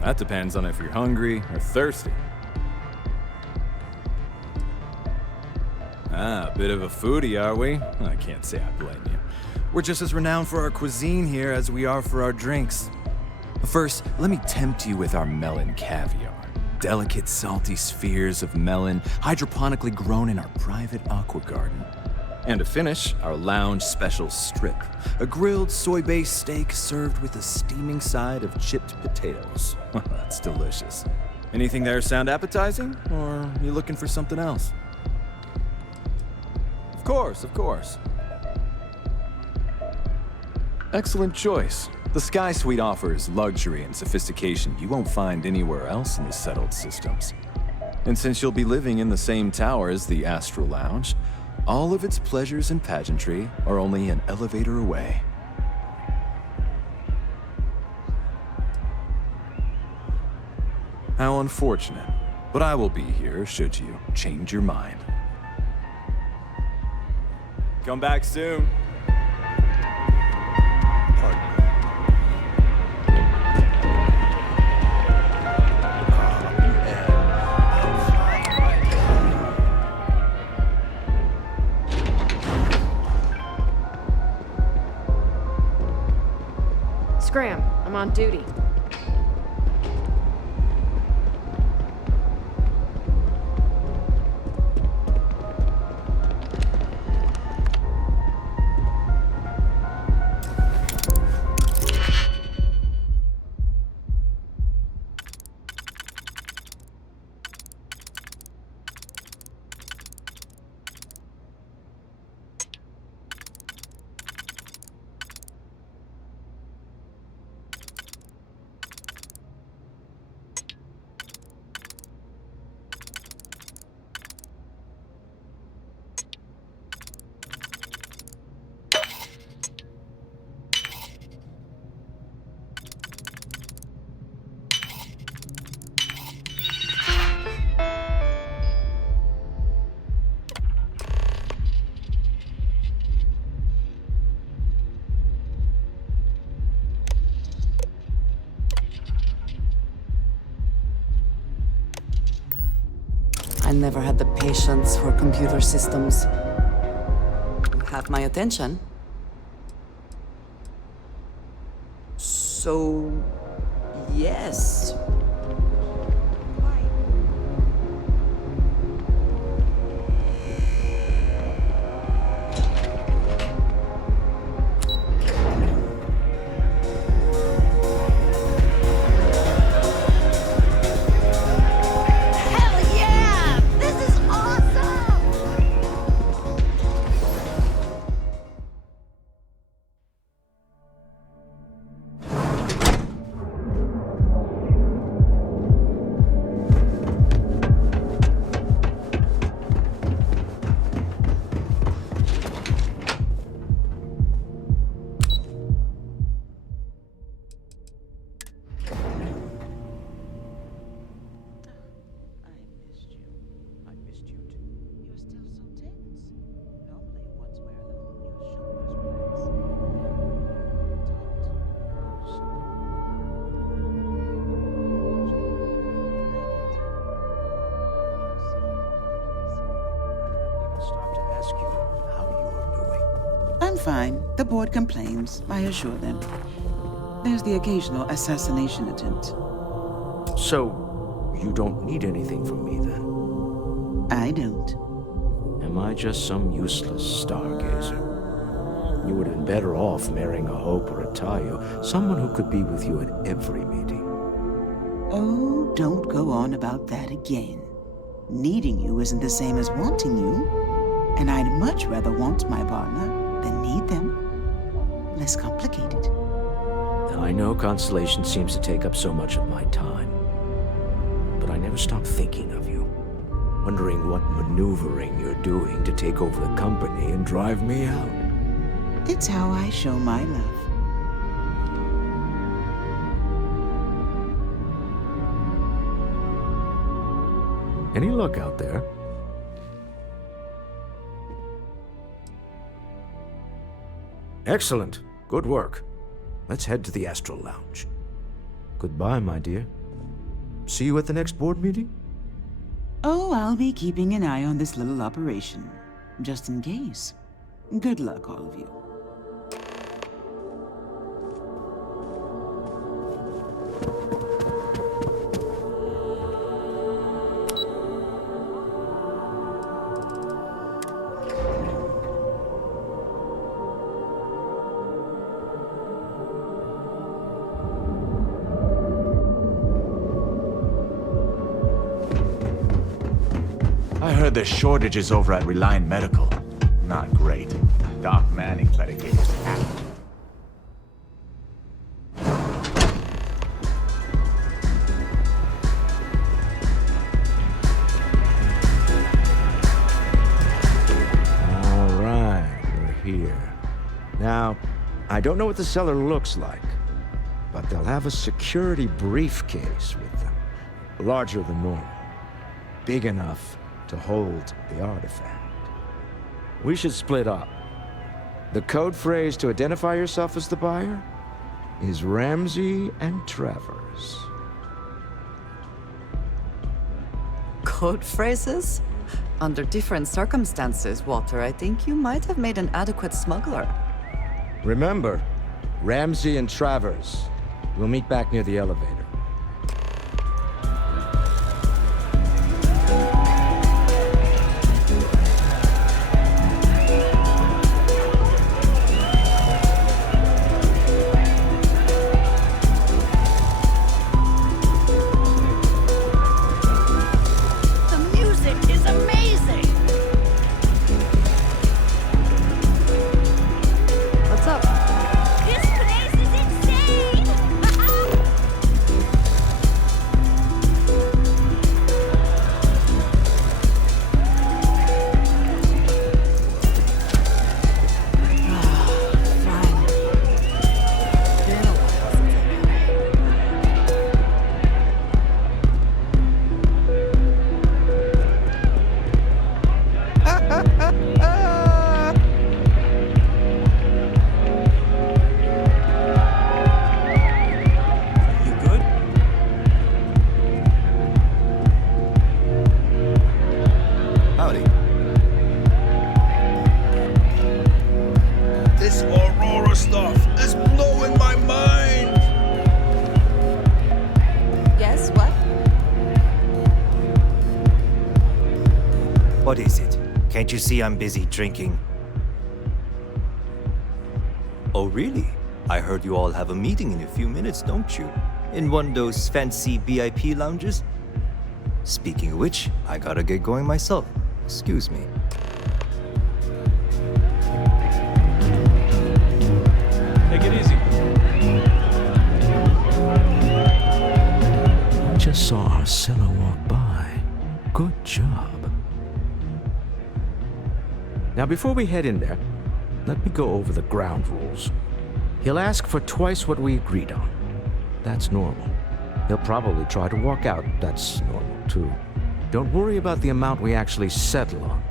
That depends on if you're hungry or thirsty. Ah, a bit of a foodie, are we? I can't say I blame you. We're just as renowned for our cuisine here as we are for our drinks. First, let me tempt you with our melon caviar. Delicate, salty spheres of melon, hydroponically grown in our private aqua garden. And to finish, our lounge special strip, a grilled soy-based steak served with a steaming side of chipped potatoes. That's delicious. Anything there sound appetizing, or are you looking for something else? Of course. Excellent choice. The Sky Suite offers luxury and sophistication you won't find anywhere else in the settled systems. And since you'll be living in the same tower as the Astro Lounge, all of its pleasures and pageantry are only an elevator away. How unfortunate, but I will be here should you change your mind. Come back soon. Scram, I'm on duty. never had the patience for computer systems. You have my attention. So, yes. I'm fine. The board complains, I assure them. There's the occasional assassination attempt. So, you don't need anything from me then? I don't. Am I just some useless stargazer? You would have been better off marrying a Hope or a Tayo, someone who could be with you at every meeting. Oh, don't go on about that again. Needing you isn't the same as wanting you. And I'd much rather want my partner than need them. Less complicated. I know Constellation seems to take up so much of my time, but I never stop thinking of you, wondering what maneuvering you're doing to take over the company and drive me out. It's how I show my love. Any luck out there? Excellent. Good work. Let's head to the Astral Lounge. Goodbye, my dear. See you at the next board meeting? Oh, I'll be keeping an eye on this little operation, just in case. Good luck, all of you. I heard there's shortages over at Reliant Medical. Not great. Doc Manning better get his act. All right, we're here. Now, I don't know what the cellar looks like, but they'll have a security briefcase with them. Larger than normal. Big enough to hold the artifact. We should split up. The code phrase to identify yourself as the buyer is Ramsey and Travers. Code phrases? Under different circumstances, Walter, I think you might have made an adequate smuggler. Remember, Ramsey and Travers. We'll meet back near the elevator. you see I'm busy drinking? Oh, really? I heard you all have a meeting in a few minutes, don't you? In one of those fancy VIP lounges? Speaking of which, I gotta get going myself. Excuse me. Take it easy. Just saw our seller walk by. Good job. Now, before we head in there, let me go over the ground rules. He'll ask for twice what we agreed on. That's normal. He'll probably try to walk out. That's normal, too. Don't worry about the amount we actually settle on.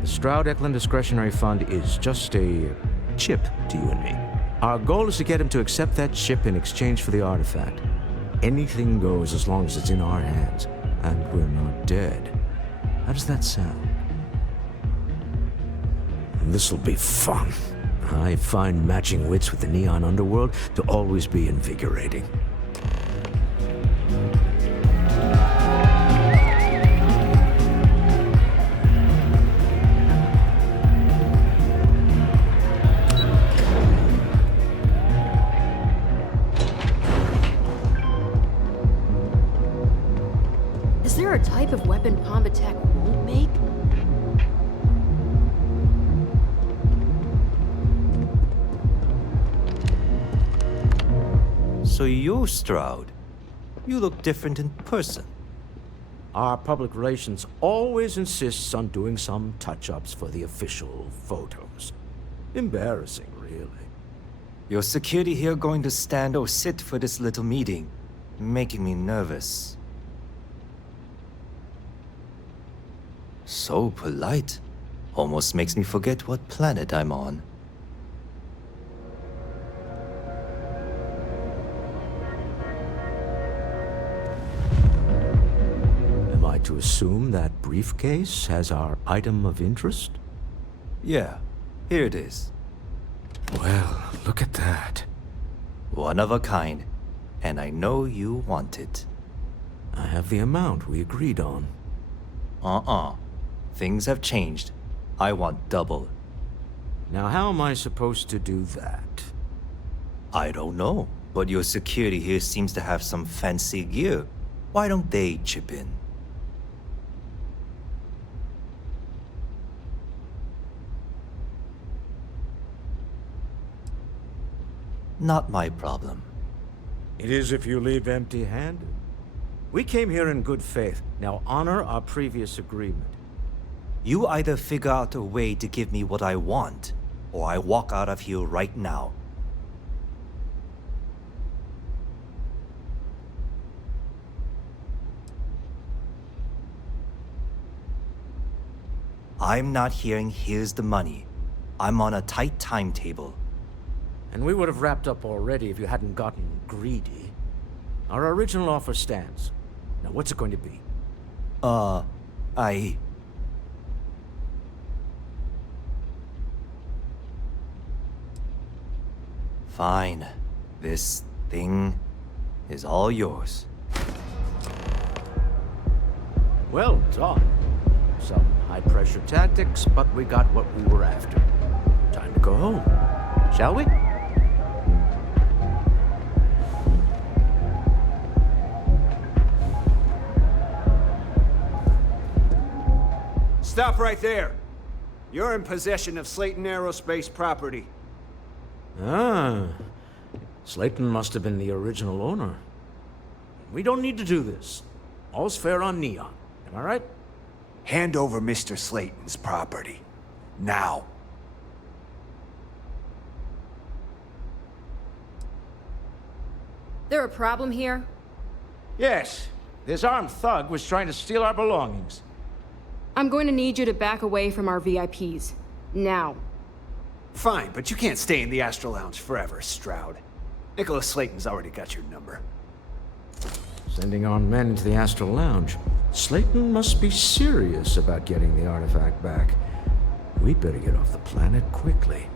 The Stroud-Eklund Discretionary Fund is just a chip to you and me. Our goal is to get him to accept that chip in exchange for the artifact. Anything goes as long as it's in our hands, and we're not dead. How does that sound? This'll be fun. I find matching wits with the Neon Underworld to always be invigorating. Is there a type of weapon bomb attack won't make? So you're Stroud. You look different in person. Our public relations always insists on doing some touch-ups for the official photos. Embarrassing, really. Your security here going to stand or sit for this little meeting, making me nervous. So polite. Almost makes me forget what planet I'm on. Am I to assume that briefcase has our item of interest? Yeah, here it is. Well, look at that. One of a kind, and I know you want it. I have the amount we agreed on. Things have changed. I want double. Now, how am I supposed to do that? I don't know, but your security here seems to have some fancy gear. Why don't they chip in? Not my problem. It is if you leave empty-handed. We came here in good faith. Now honor our previous agreement. You either figure out a way to give me what I want, or I walk out of here right now. I'm not hearing here's the money. I'm on a tight timetable. And we would have wrapped up already if you hadn't gotten greedy. Our original offer stands. Now what's it going to be? Fine. This thing is all yours. Well done. Some high-pressure tactics, but we got what we were after. Time to go home. Shall we? Stop right there. You're in possession of Slayton Aerospace property. Ah. Slayton must have been the original owner. We don't need to do this. All's fair on Neon. Am I right? Hand over Mr. Slayton's property. Now. There a problem here? Yes. This armed thug was trying to steal our belongings. I'm going to need you to back away from our VIPs. Now. Fine, but you can't stay in the Astral Lounge forever, Stroud. Nicholas Slayton's already got your number. Sending our men into the Astral Lounge. Slayton must be serious about getting the artifact back. We'd better get off the planet quickly.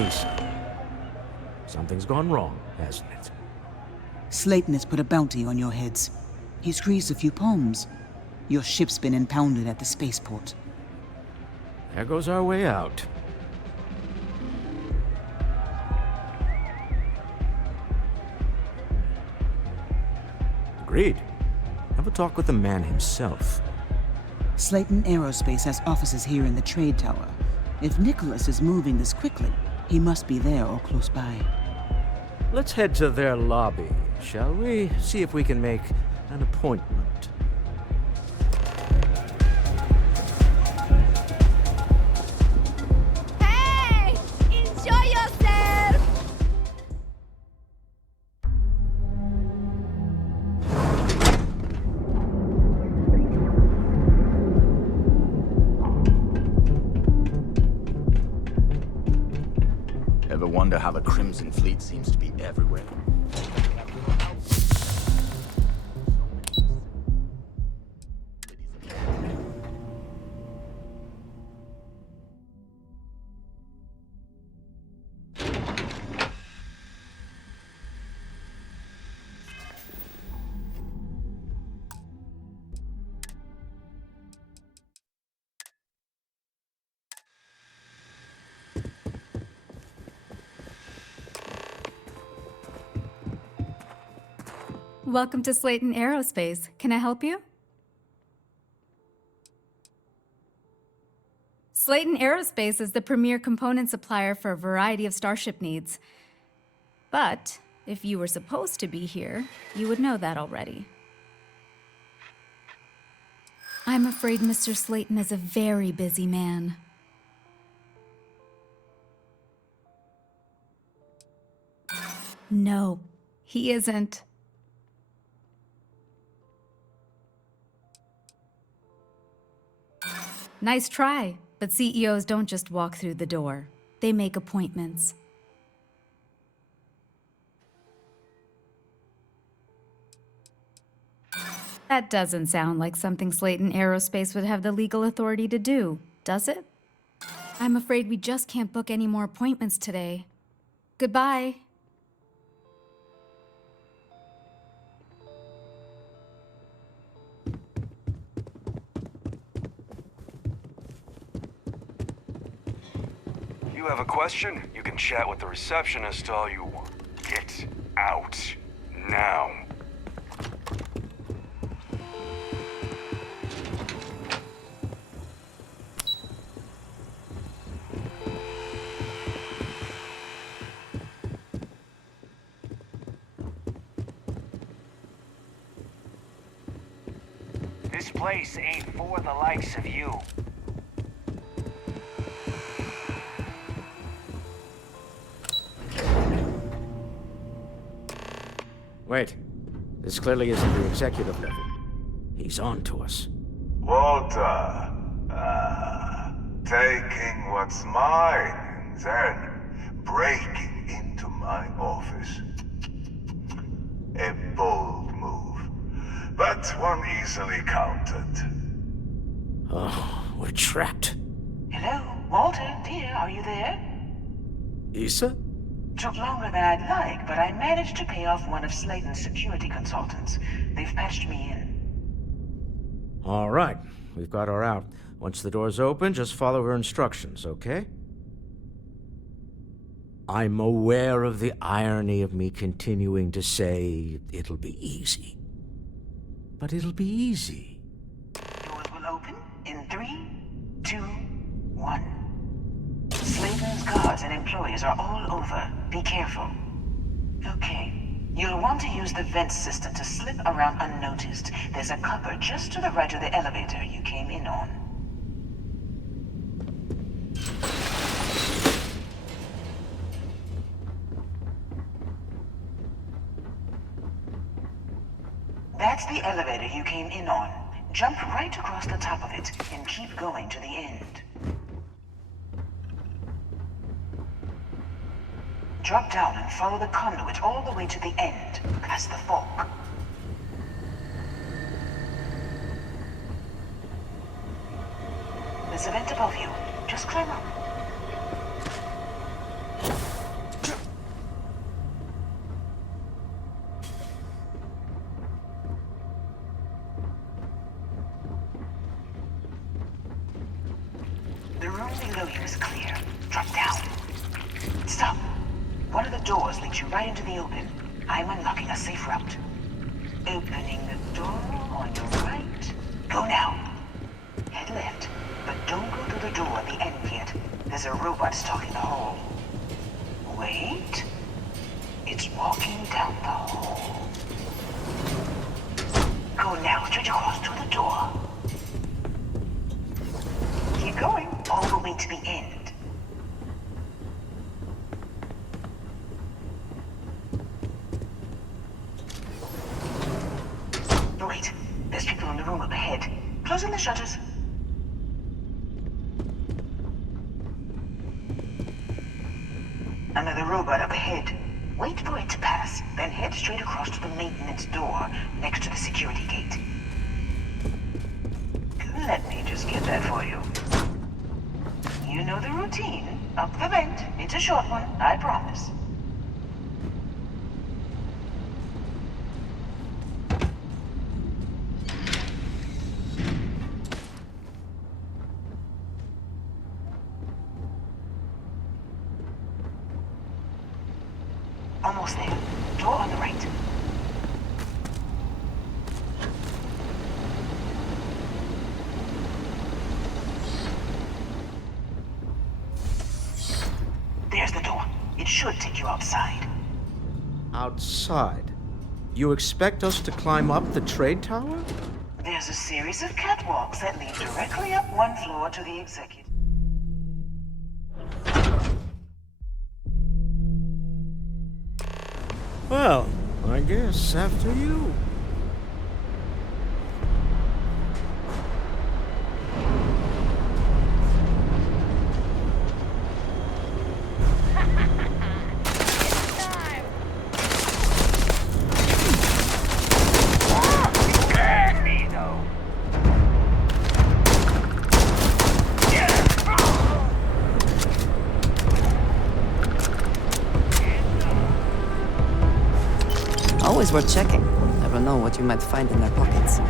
Asa. Something's gone wrong, hasn't it? Slayton has put a bounty on your heads. He's greased a few palms. Your ship's been impounded at the spaceport. There goes our way out. Agreed. Have a talk with the man himself. Slayton Aerospace has offices here in the trade tower. If Nicholas is moving this quickly, he must be there or close by. Let's head to their lobby, shall we? See if we can make an appointment. Hey! Enjoy yourself! Ever wonder how the Crimson Fleet seems to be everywhere? Welcome to Slayton Aerospace. Can I help you? Slayton Aerospace is the premier component supplier for a variety of starship needs. But if you were supposed to be here, you would know that already. I'm afraid Mr. Slayton is a very busy man. No, he isn't. Nice try, but CEOs don't just walk through the door. They make appointments. That doesn't sound like something Slayton Aerospace would have the legal authority to do, does it? I'm afraid we just can't book any more appointments today. Goodbye. You have a question? You can chat with the receptionist all you want. Get out. Now. This place ain't for the likes of you. Wait. This clearly isn't the executive level. He's on to us. Walter. Taking what's mine and then breaking into my office. A bold move, but one easily countered. Oh, we're trapped. Hello, Walter, dear, are you there? Issa? Took longer than I'd like, but I managed to pay off one of Slayton's security consultants. They've patched me in. All right, we've got her out. Once the door's open, just follow her instructions, okay? I'm aware of the irony of me continuing to say it'll be easy. But it'll be easy. Doors will open in 3, 2, 1. Slayton's guards and employees are all over. Be careful. Okay. You'll want to use the vent system to slip around unnoticed. There's a cupboard just to the right of the elevator you came in on. That's the elevator you came in on. Jump right across the top of it and keep going to the end. Drop down and follow the conduit all the way to the end, past the fork. There's a vent above you. Just climb up. The room below you is clear. Drop down. Stop. One of the doors leads you right into the open. I'm unlocking a safe route. Opening the door on your right. Go now. Head left, but don't go through the door at the end yet. There's a robot stalking the hall. Wait. It's walking down the hall. Go now, straight across to the door. Keep going, all the way to the end. Wait, there's people in the room up ahead. Closing the shutters. Another robot up ahead. Wait for it to pass, then head straight across to the maintenance door next to the security gate. Let me just get that for you. You know the routine. Up the vent. It's a short one, I promise. Almost there. Door on the right. There's the door. It should take you outside. Outside? You expect us to climb up the trade tower? There's a series of catwalks that lead directly up one floor to the executive. Well, I guess after you. Always worth checking. Never know what you might find in their pockets.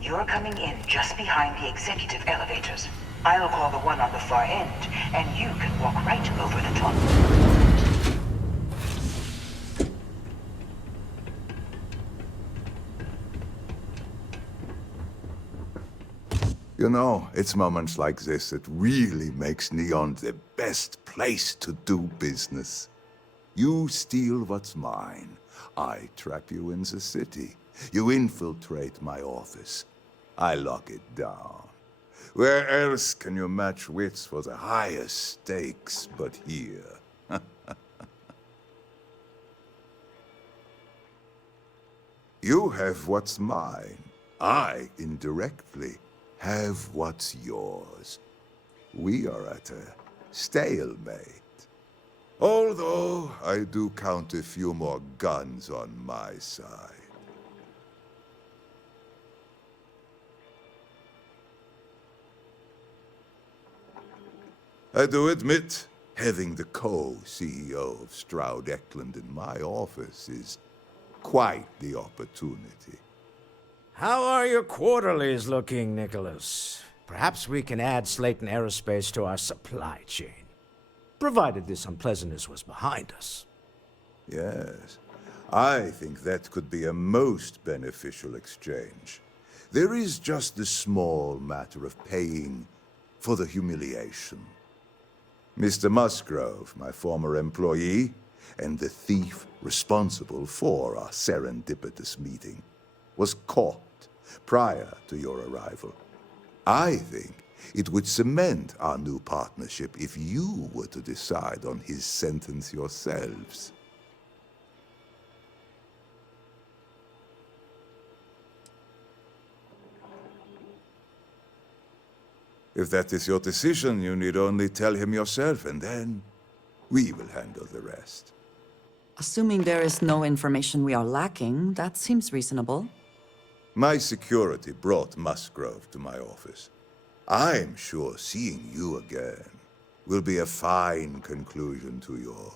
You're coming in just behind the executive elevators. I'll call the one on the far end, and you can walk right over the top. You know, it's moments like this that really makes Neon the best place to do business. You steal what's mine. I trap you in the city. You infiltrate my office. I lock it down. Where else can you match wits for the highest stakes but here? You have what's mine. I, indirectly, have what's yours. We are at a stalemate. Although, I do count a few more guns on my side. I do admit, having the co-CEO of Stroud Eklund in my office is quite the opportunity. How are your quarterlies looking, Nicholas? Perhaps we can add Slayton Aerospace to our supply chain, provided this unpleasantness was behind us. Yes, I think that could be a most beneficial exchange. There is just the small matter of paying for the humiliation. Mr. Musgrove, my former employee, and the thief responsible for our serendipitous meeting, was caught prior to your arrival. I think it would cement our new partnership if you were to decide on his sentence yourselves. If that is your decision, you need only tell him yourself, and then we will handle the rest. Assuming there is no information we are lacking, that seems reasonable. My security brought Musgrove to my office. I'm sure seeing you again will be a fine conclusion to your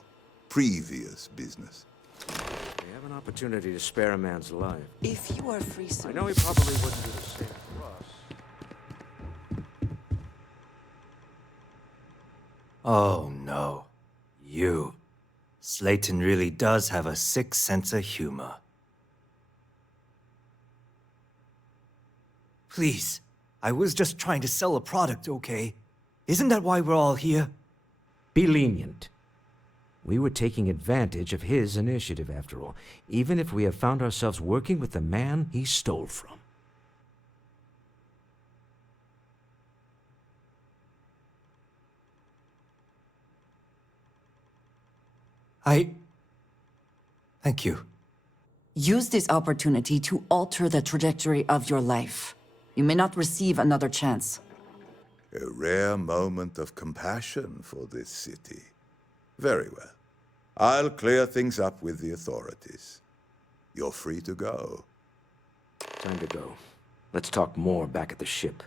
previous business. We have an opportunity to spare a man's life. If you are free, sir. I know he probably wouldn't do the same for us. Oh no. You. Slayton really does have a sick sense of humor. Please, I was just trying to sell a product, okay? Isn't that why we're all here? Be lenient. We were taking advantage of his initiative, after all, even if we have found ourselves working with the man he stole from. Thank you. Use this opportunity to alter the trajectory of your life. You may not receive another chance. A rare moment of compassion for this city. Very well. I'll clear things up with the authorities. You're free to go. Time to go. Let's talk more back at the ship.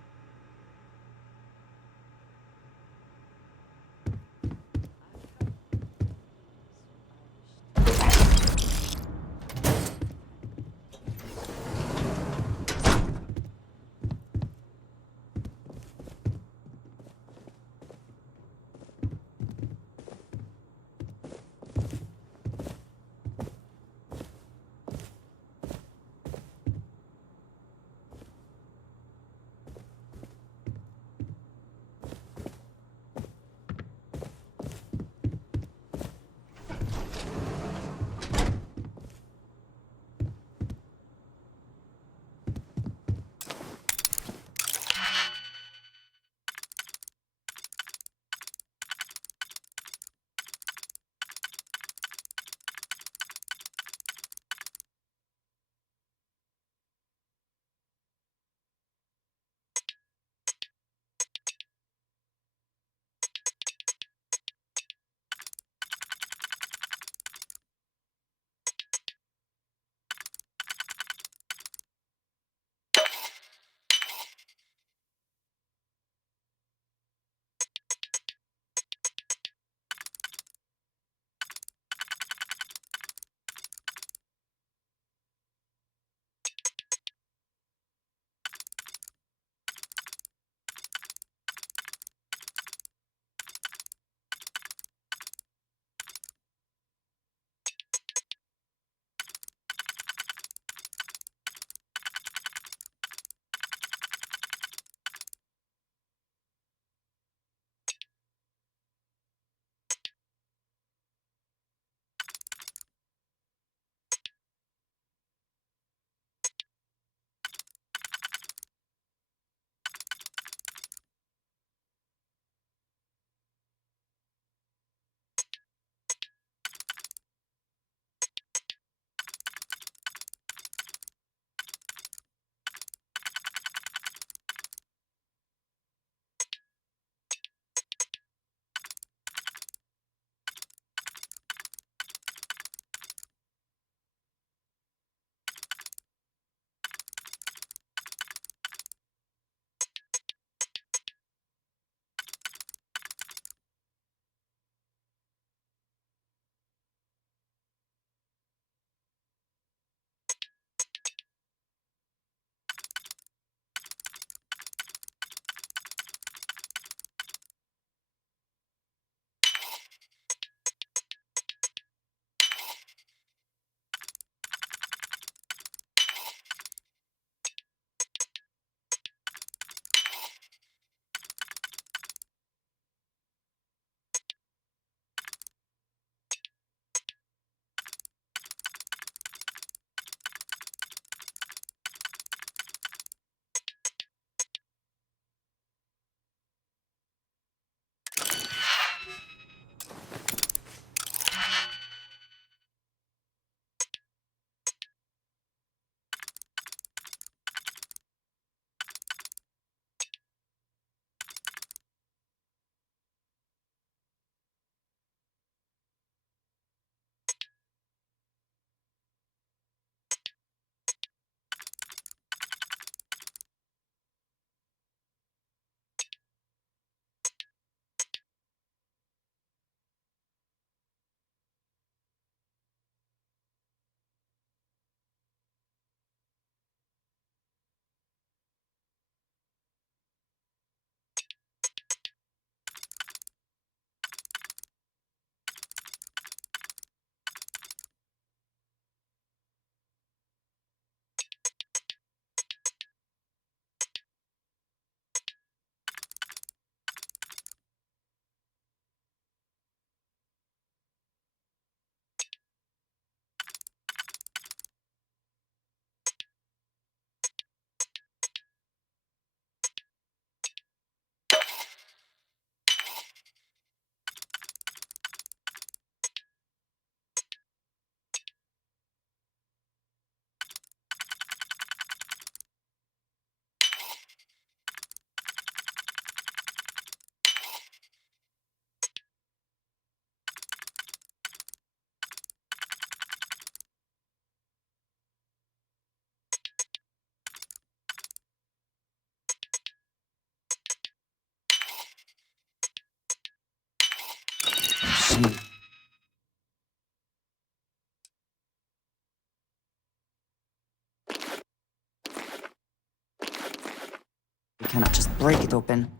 cannot just break it open.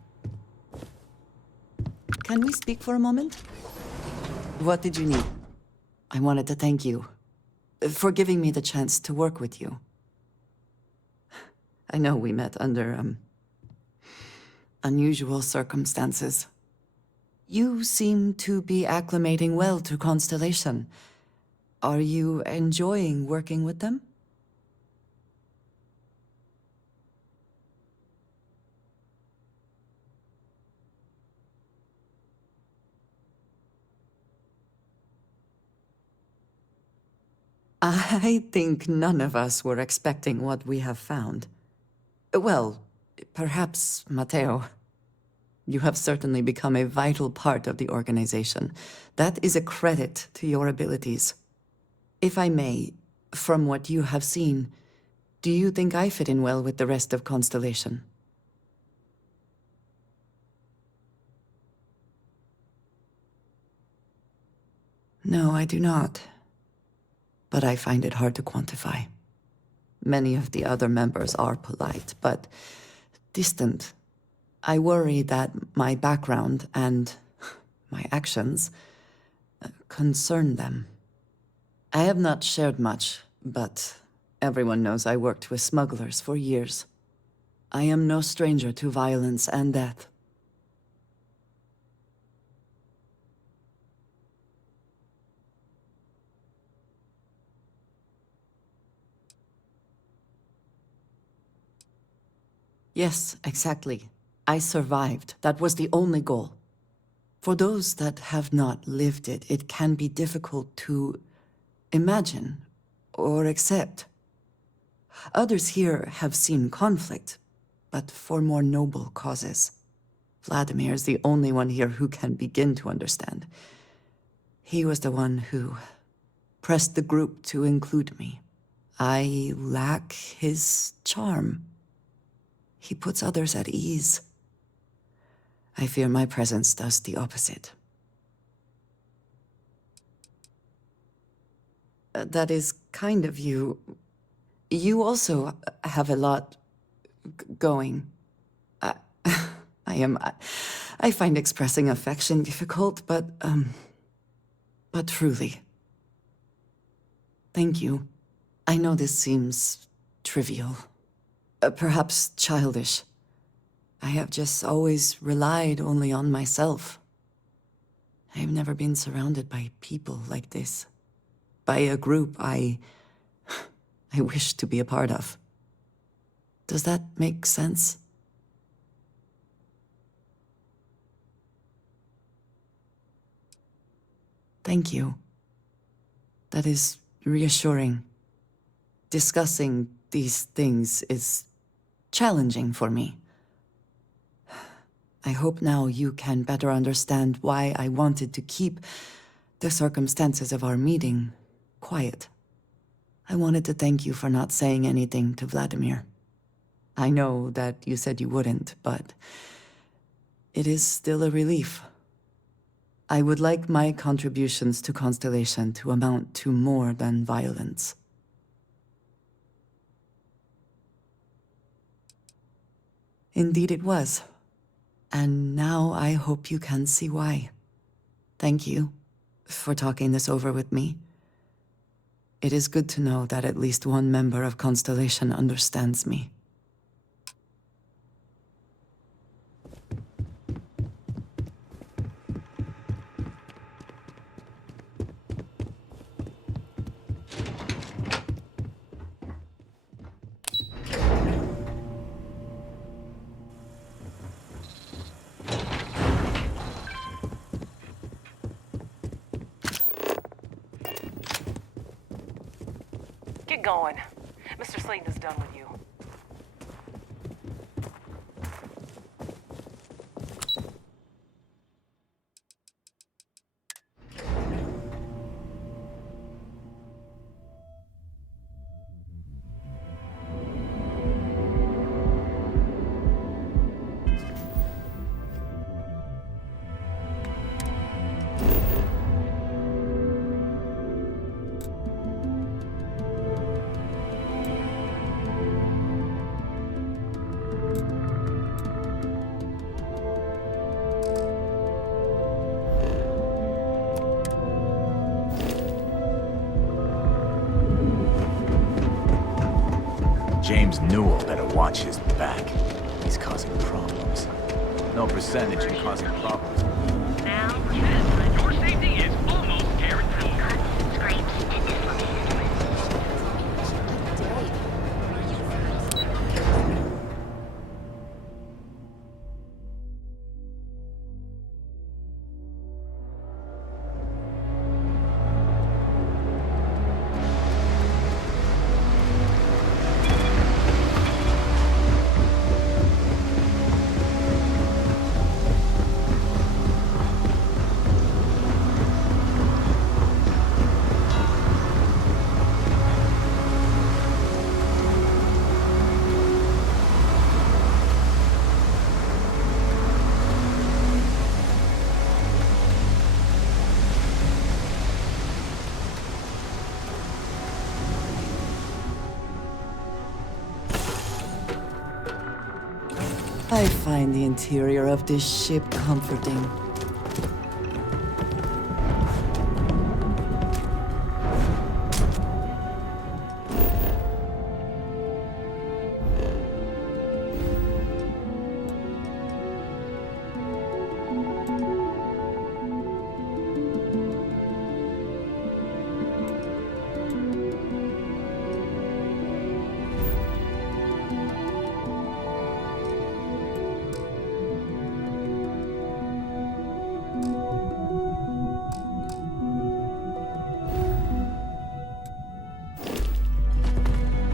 Can we speak for a moment? What did you need? I wanted to thank you for giving me the chance to work with you. I know we met under, unusual circumstances. You seem to be acclimating well to Constellation. Are you enjoying working with them? I think none of us were expecting what we have found. Well, perhaps Matteo. You have certainly become a vital part of the organization. That is a credit to your abilities. If I may, from what you have seen, do you think I fit in well with the rest of Constellation? No, I do not. But I find it hard to quantify. Many of the other members are polite, but distant. I worry that my background and my actions concern them. I have not shared much, but everyone knows I worked with smugglers for years. I am no stranger to violence and death. Yes, exactly. I survived. That was the only goal. For those that have not lived it, it can be difficult to imagine or accept. Others here have seen conflict, but for more noble causes. Vladimir is the only one here who can begin to understand. He was the one who pressed the group to include me. I lack his charm. He puts others at ease. I fear my presence does the opposite. That is kind of you. You also have a lot going. I find expressing affection difficult, but truly. Thank you. I know this seems trivial. Perhaps childish. I have just always relied only on myself. I have never been surrounded by people like this. By a group I wish to be a part of. Does that make sense? Thank you. That is reassuring. Discussing these things is challenging for me. I hope now you can better understand why I wanted to keep the circumstances of our meeting quiet. I wanted to thank you for not saying anything to Vladimir. I know that you said you wouldn't, but it is still a relief. I would like my contributions to Constellation to amount to more than violence. Indeed it was. And now I hope you can see why. Thank you for talking this over with me. It is good to know that at least one member of Constellation understands me. Get going. Mr. Slayton is done with you. James Newell better watch his back. He's causing problems. No percentage in causing problems. Your safety is almost guaranteed. I find the interior of this ship comforting.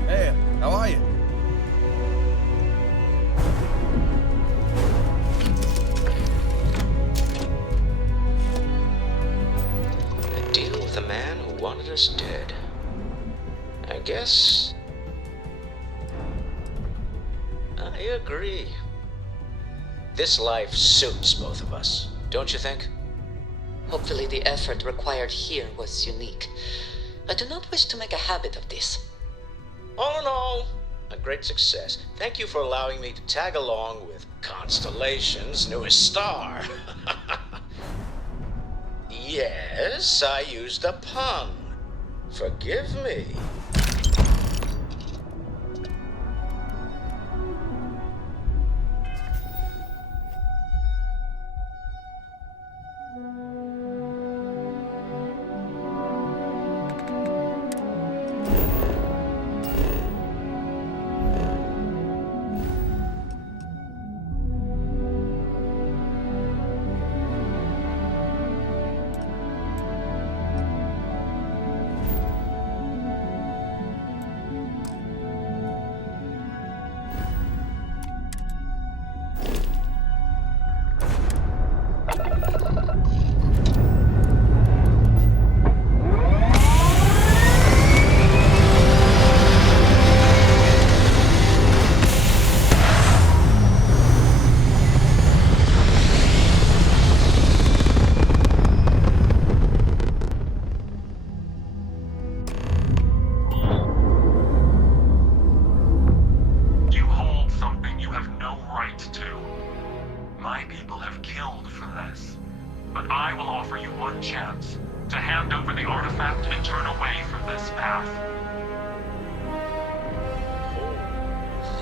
Hey, how are you? A deal with a man who wanted us dead. I guess... I agree. This life suits both of us, don't you think? Hopefully the effort required here was unique. I do not wish to make a habit of this. All in all, a great success. Thank you for allowing me to tag along with Constellation's newest star. Yes, I used a pun. Forgive me.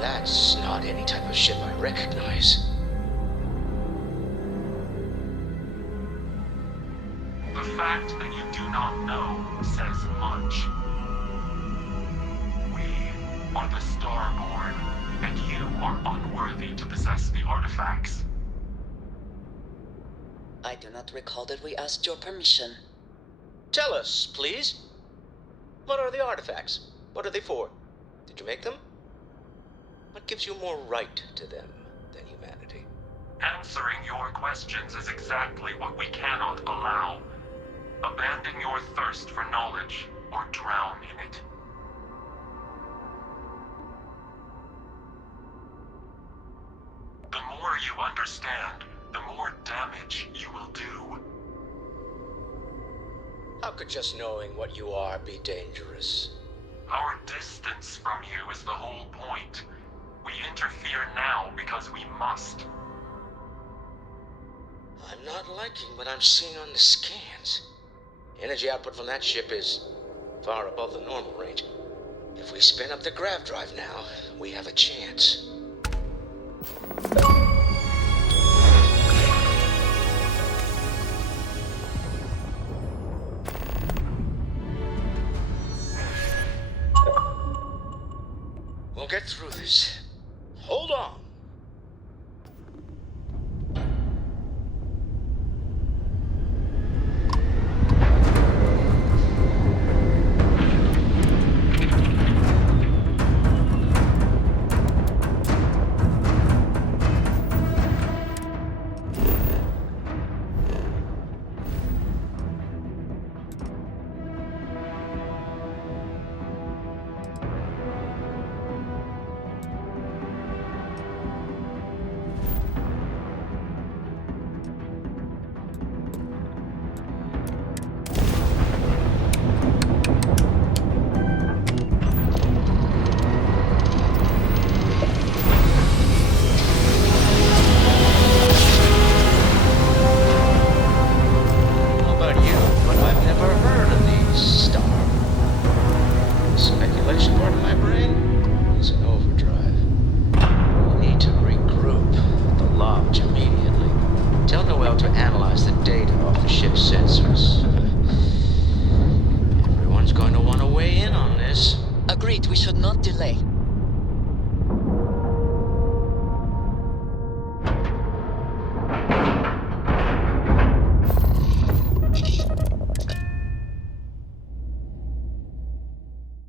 That's not any type of ship I recognize. The fact that you do not know says much. We are the Starborn, and you are unworthy to possess the artifacts. I do not recall that we asked your permission. Tell us, please. What are the artifacts? What are they for? Did you make them? What gives you more right to them than humanity? Answering your questions is exactly what we cannot allow. Abandon your thirst for knowledge, or drown in it. The more you understand, the more damage you will do. How could just knowing what you are be dangerous? Our distance from you is the whole point. We interfere now because we must. I'm not liking what I'm seeing on the scans. Energy output from that ship is far above the normal range. If we spin up the grav drive now, we have a chance. We'll get through this. Hold on.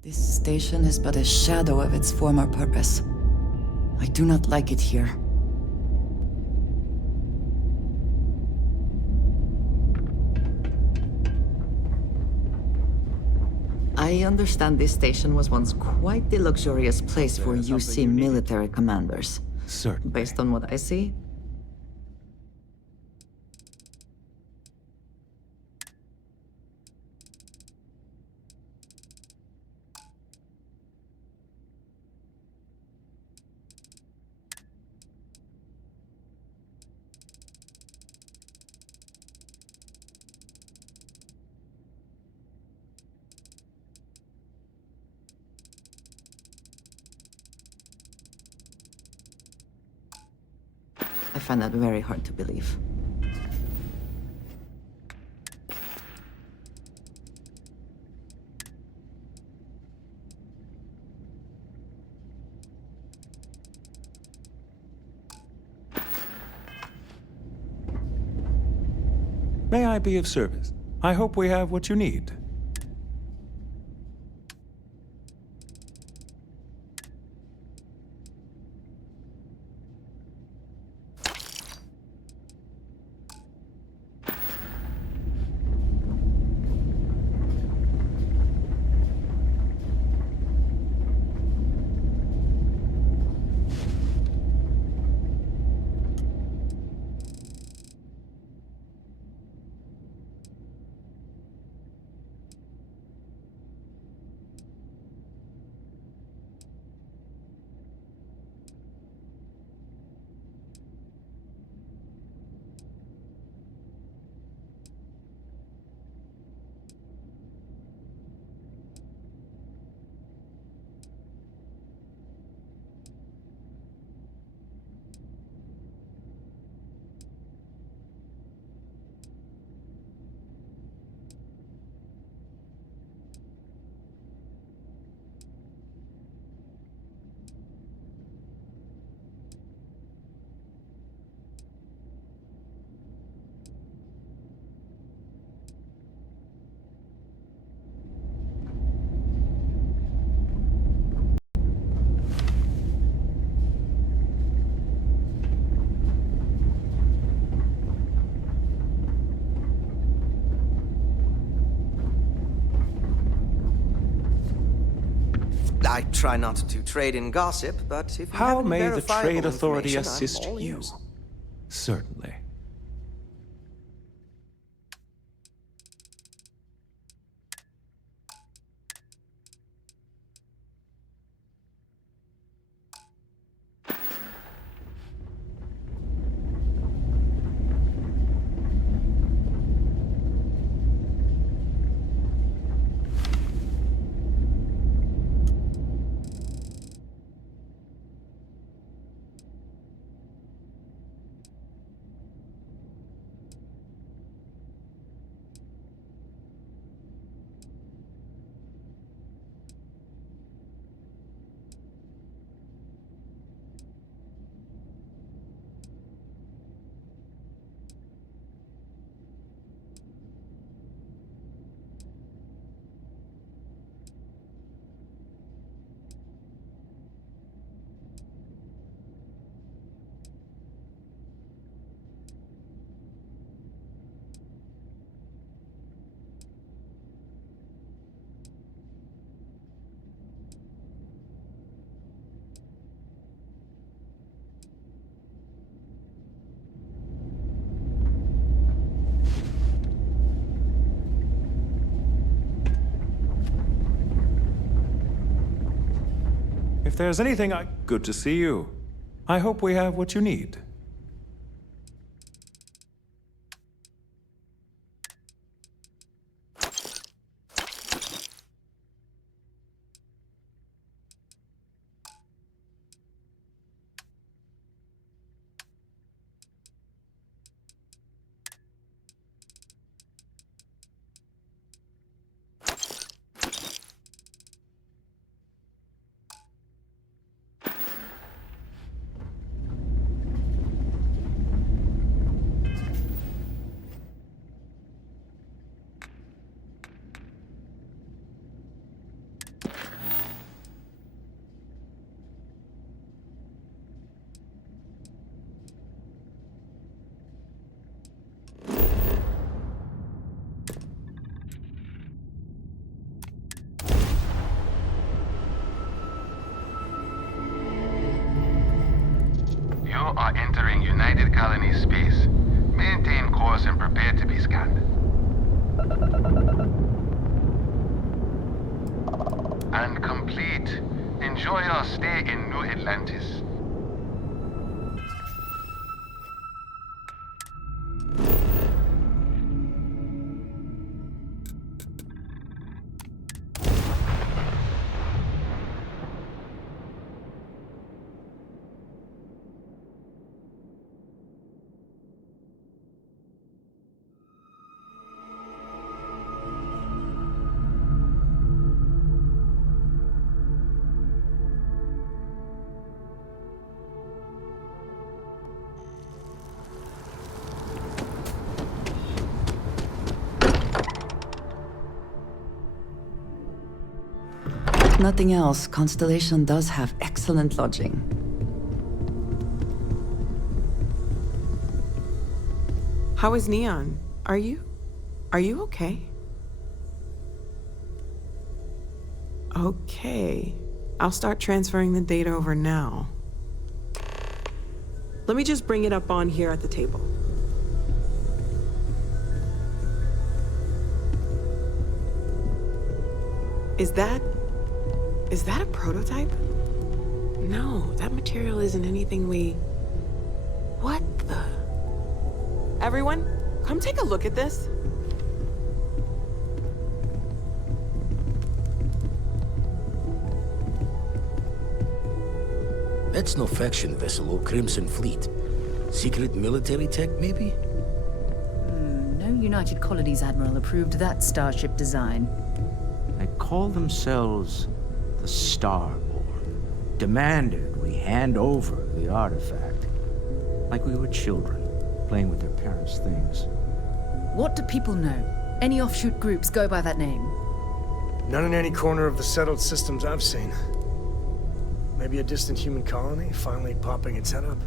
This station is but a shadow of its former purpose. I do not like it here. I understand this station was once quite the luxurious place for UC military commanders. Certainly. Based on what I see. I find that very hard to believe. May I be of service? I hope we have what you need. I try not to trade in gossip, but if you How have any may the verifiable trade authority information, I'm assist all you? ears. Certainly. If there's anything Good to see you. I hope we have what you need. You are entering United Colony space. Maintain course and prepare to be scanned. And complete. Enjoy your stay in New Atlantis. Nothing else, Constellation does have excellent lodging. How is Neon? Are you okay? Okay. I'll start transferring the data over now. Let me just bring it up on here at the table. Is that a prototype? No, that material isn't anything we... What the... Everyone, come take a look at this. That's no faction vessel or Crimson Fleet. Secret military tech, maybe? No United Colonies Admiral approved that starship design. They call themselves the Starborn. Demanded we hand over the artifact. Like we were children, playing with their parents' things. What do people know? Any offshoot groups go by that name? None in any corner of the settled systems I've seen. Maybe a distant human colony finally popping its head up.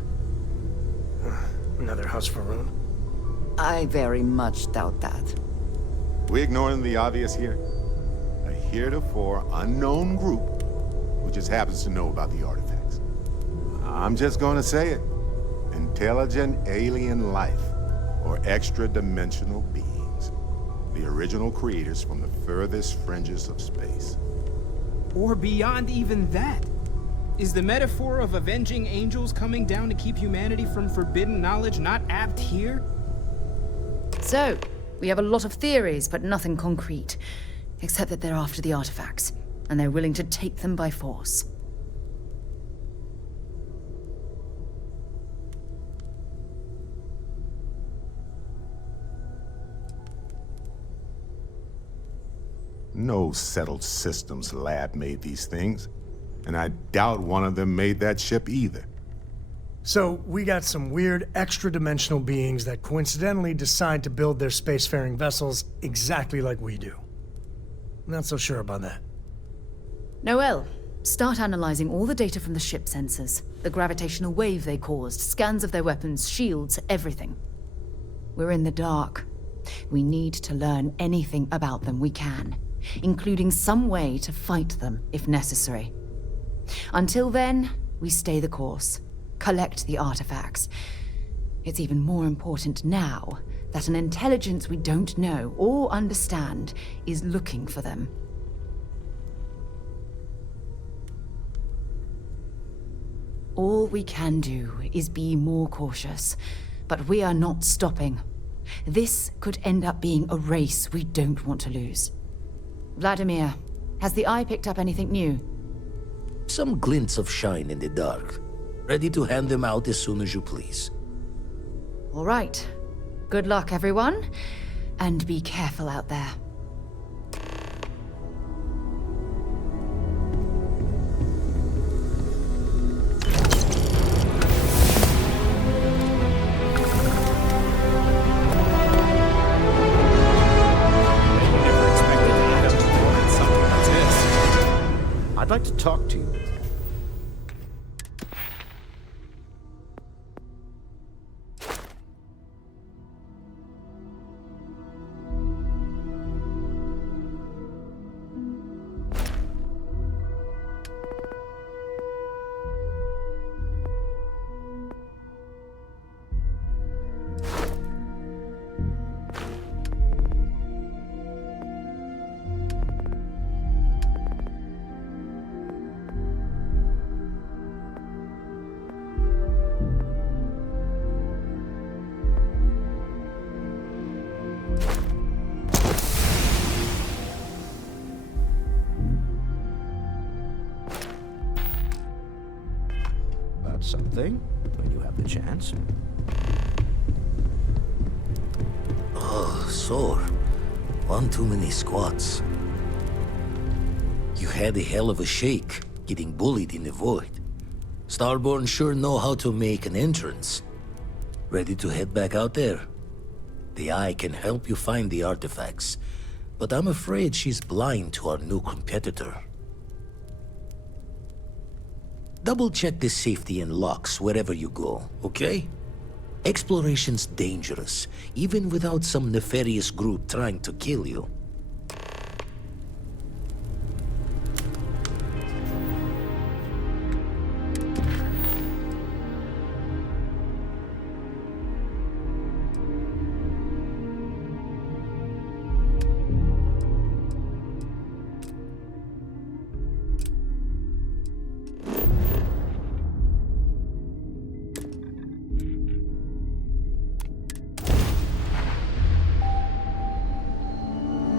Another house for Rune. I very much doubt that. We ignoring the obvious here? A heretofore unknown group who just happens to know about the artifacts. I'm just gonna say it. Intelligent alien life, or extra-dimensional beings. The original creators from the furthest fringes of space. Or beyond even that. Is the metaphor of avenging angels coming down to keep humanity from forbidden knowledge not apt here? So, we have a lot of theories, but nothing concrete. Except that they're after the artifacts, and they're willing to take them by force. No settled systems lab made these things, and I doubt one of them made that ship either. So, we got some weird extra-dimensional beings that coincidentally decide to build their spacefaring vessels exactly like we do. Not so sure about that. Noel, start analyzing all the data from the ship sensors. The gravitational wave they caused, scans of their weapons, shields, everything. We're in the dark. We need to learn anything about them we can, including some way to fight them if necessary. Until then, we stay the course, collect the artifacts. It's even more important now that an intelligence we don't know or understand is looking for them. All we can do is be more cautious, but we are not stopping. This could end up being a race we don't want to lose. Vladimir, has the Eye picked up anything new? Some glints of shine in the dark. Ready to hand them out as soon as you please. All right. Good luck, everyone. And be careful out there. I'd like to talk to you. Something when you have the chance. Oh, sore. One too many squats. You had a hell of a shake, getting bullied in the void. Starborn sure know how to make an entrance. Ready to head back out there? The Eye can help you find the artifacts, but I'm afraid she's blind to our new competitor. Double-check the safety and locks wherever you go, okay? Exploration's dangerous, even without some nefarious group trying to kill you.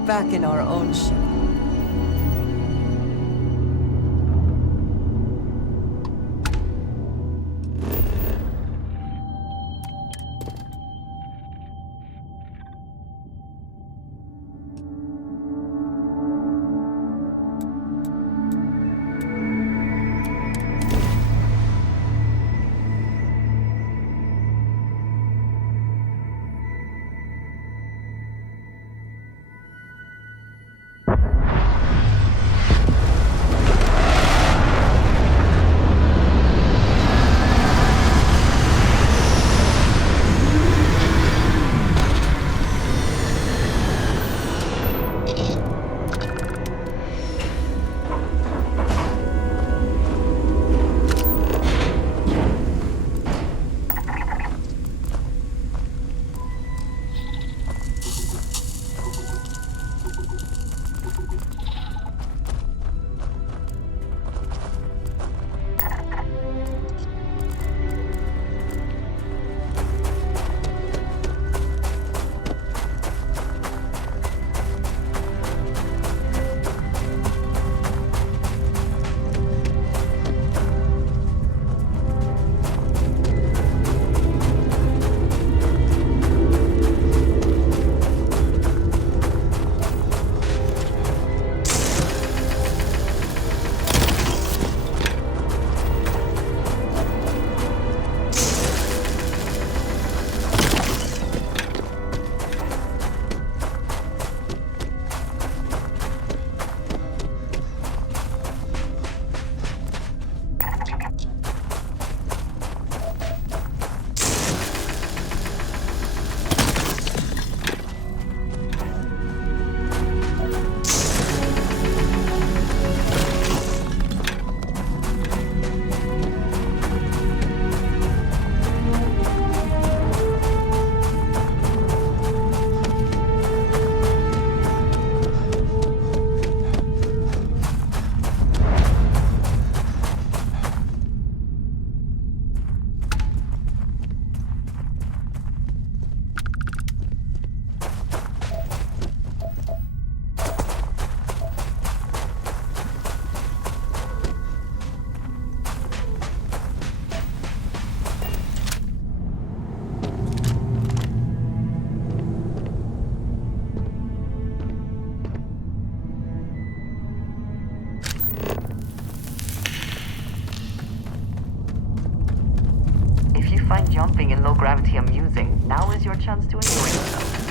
Back in our own ship. jumping in low gravity amusing, now is your chance to enjoy yourself.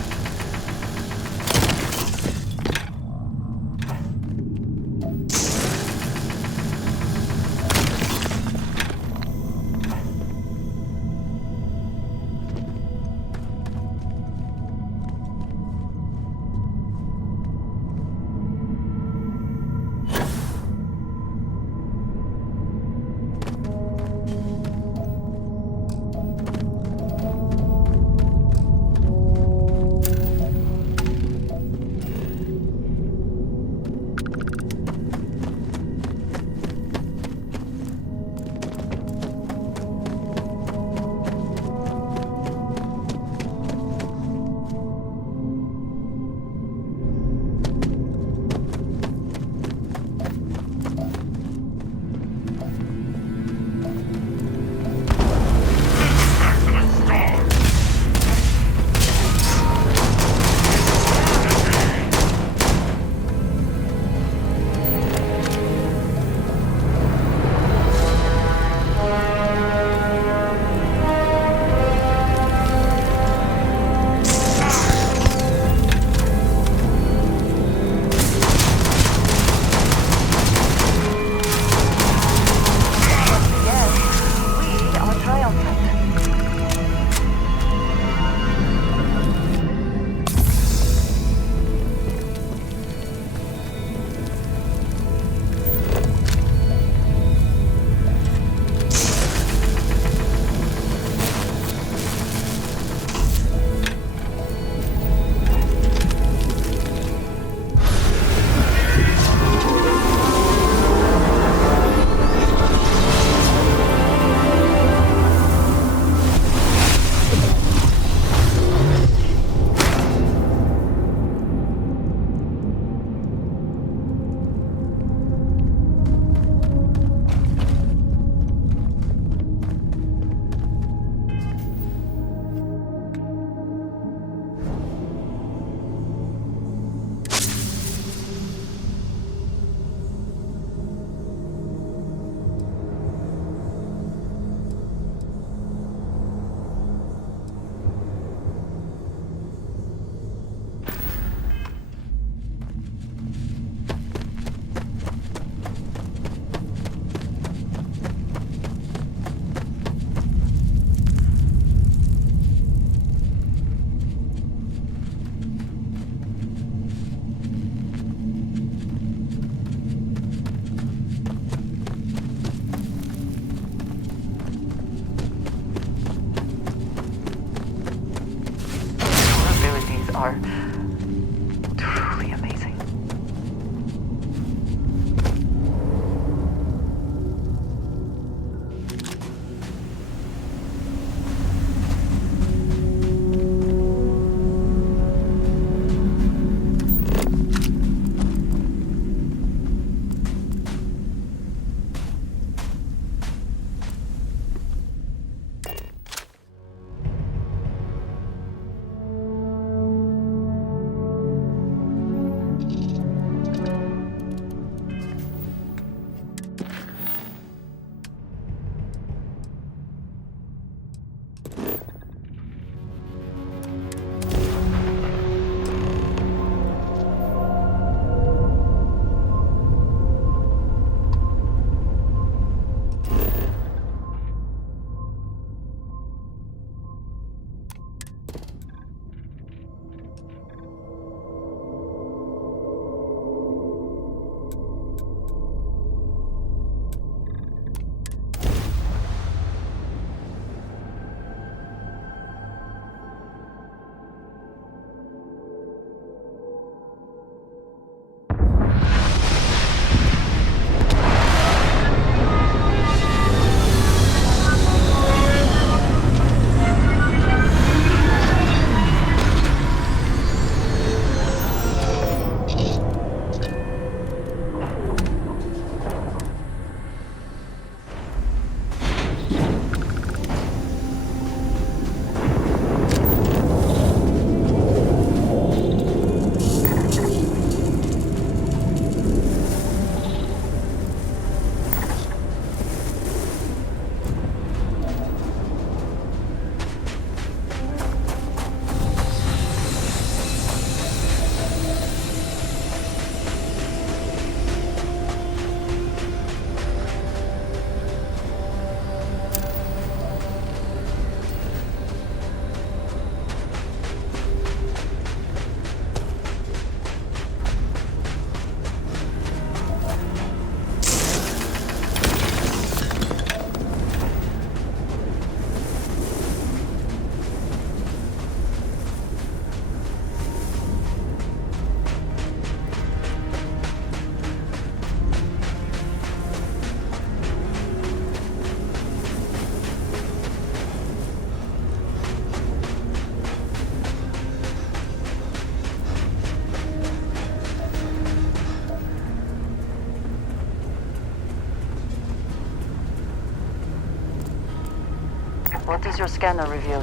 What does your scanner reveal?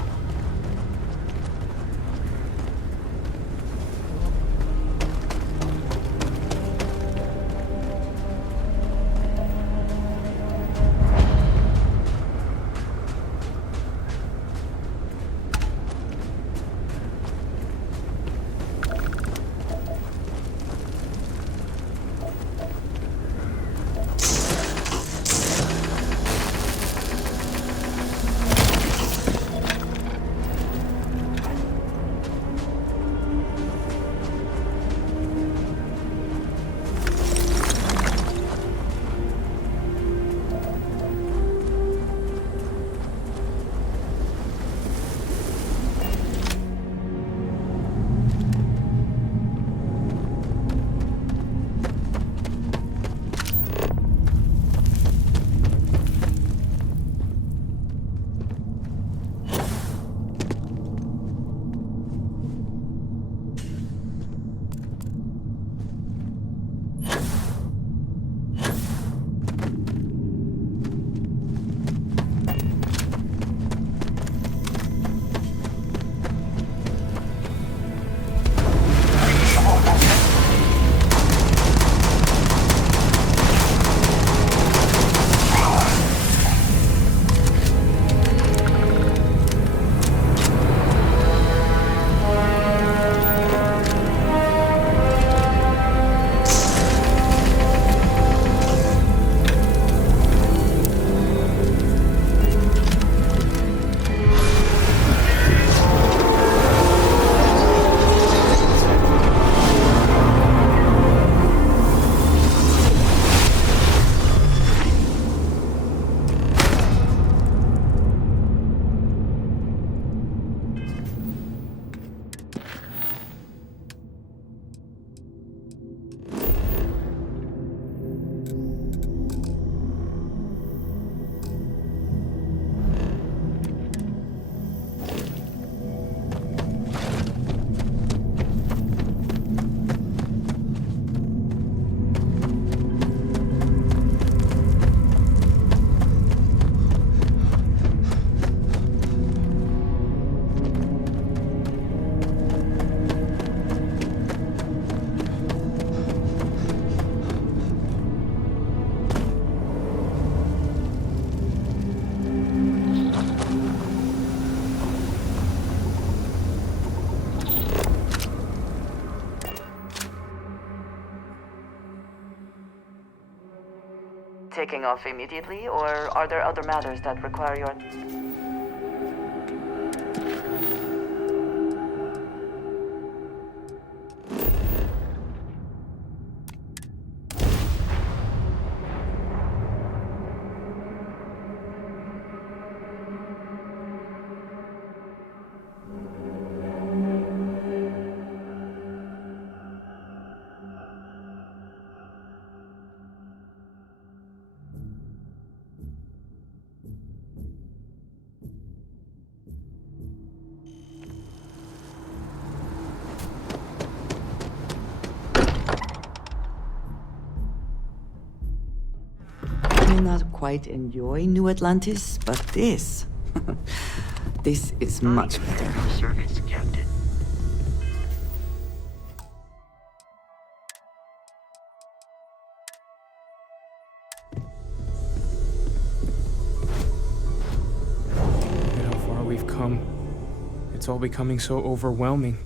Taking off immediately, or are there other matters that require your... I may not quite enjoy New Atlantis, but this... this is much better. Service, Captain. Look at how far we've come. It's all becoming so overwhelming.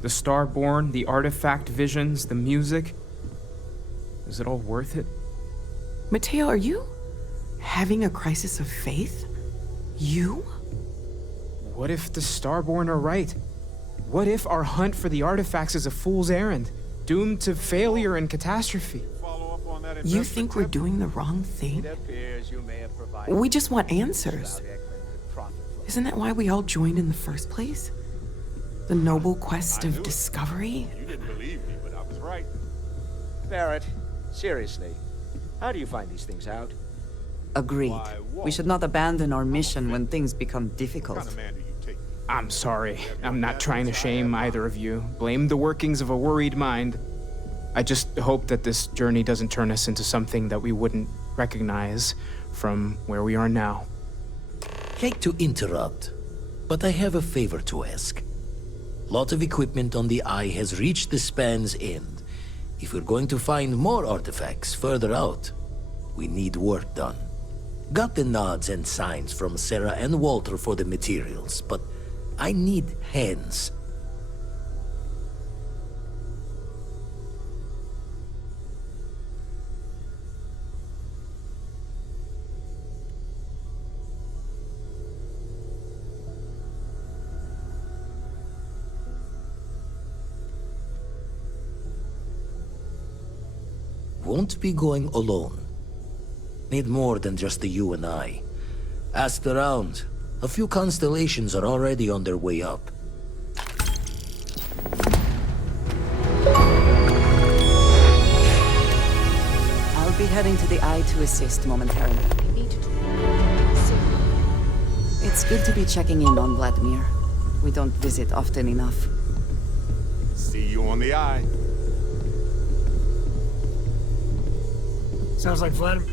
The Starborn, the artifact visions, the music. Is it all worth it? Mateo, are you having a crisis of faith? You? What if the Starborn are right? What if our hunt for the artifacts is a fool's errand, doomed to failure and catastrophe? You think we're doing the wrong thing? We just want answers. Isn't that why we all joined in the first place? The noble quest of discovery? You didn't believe me, but I was right. Barrett, seriously, how do you find these things out? Agreed. We should not abandon our mission when things become difficult. I'm sorry. I'm not trying to shame either of you. Blame the workings of a worried mind. I just hope that this journey doesn't turn us into something that we wouldn't recognize from where we are now. Hate to interrupt, but I have a favor to ask. Lot of equipment on the Eye has reached the span's end. If we're going to find more artifacts further out, we need work done. Got the nods and signs from Sarah and Walter for the materials, but I need hands. Won't be going alone. Need more than just the you and I. Asked around. A few constellations are already on their way up. I'll be heading to the Eye to assist momentarily. It's good to be checking in on Vladimir. We don't visit often enough. See you on the Eye. Sounds like Vladimir.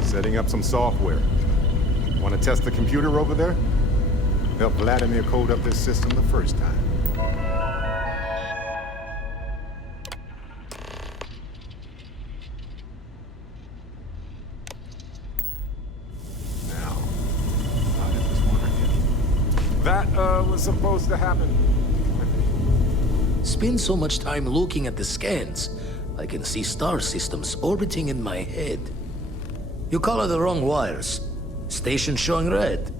Setting up some software. Want to test the computer over there? Help Vladimir code up this system the first time. Now, how did this one again? That, was supposed to happen. Spend so much time looking at the scans, I can see star systems orbiting in my head. You color the wrong wires. Station showing red.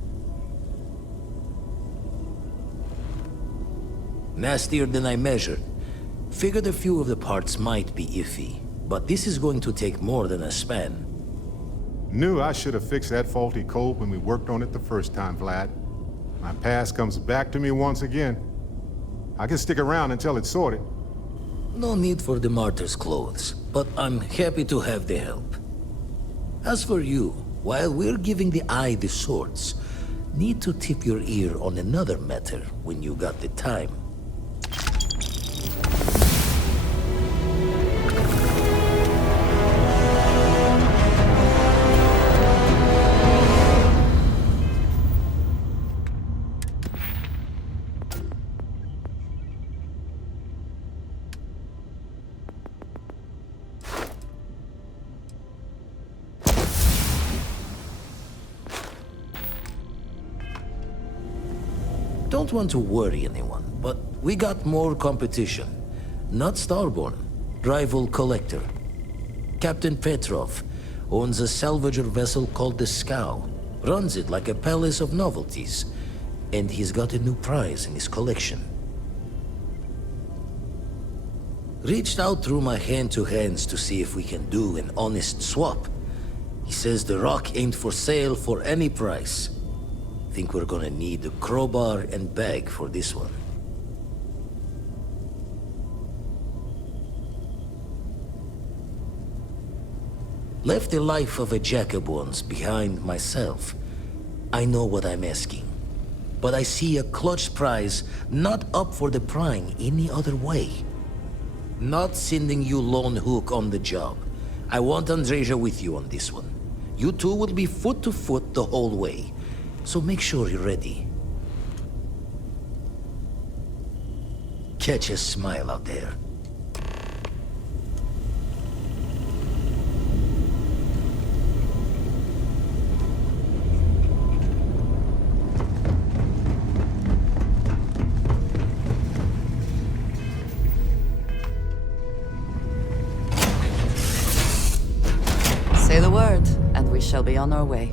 Nastier than I measured. Figured a few of the parts might be iffy, but this is going to take more than a span. Knew I should have fixed that faulty code when we worked on it the first time, Vlad. My past comes back to me once again. I can stick around until it's sorted. No need for the martyr's clothes, but I'm happy to have the help. As for you, while we're giving the Eye the swords, need to tip your ear on another matter when you got the time. Don't want to worry anyone, but we got more competition. Not Starborn, rival collector. Captain Petrov owns a salvager vessel called the Scow. Runs it like a palace of novelties. And he's got a new prize in his collection. Reached out through my hand-to-hands to see if we can do an honest swap. He says the rock ain't for sale for any price. Think we're gonna need a crowbar and bag for this one. Left the life of a Jacobons behind myself. I know what I'm asking. But I see a clutch prize not up for the prying any other way. Not sending you lone hook on the job. I want Andreja with you on this one. You two will be foot to foot the whole way. So make sure you're ready. Catch a smile out there. be on our way.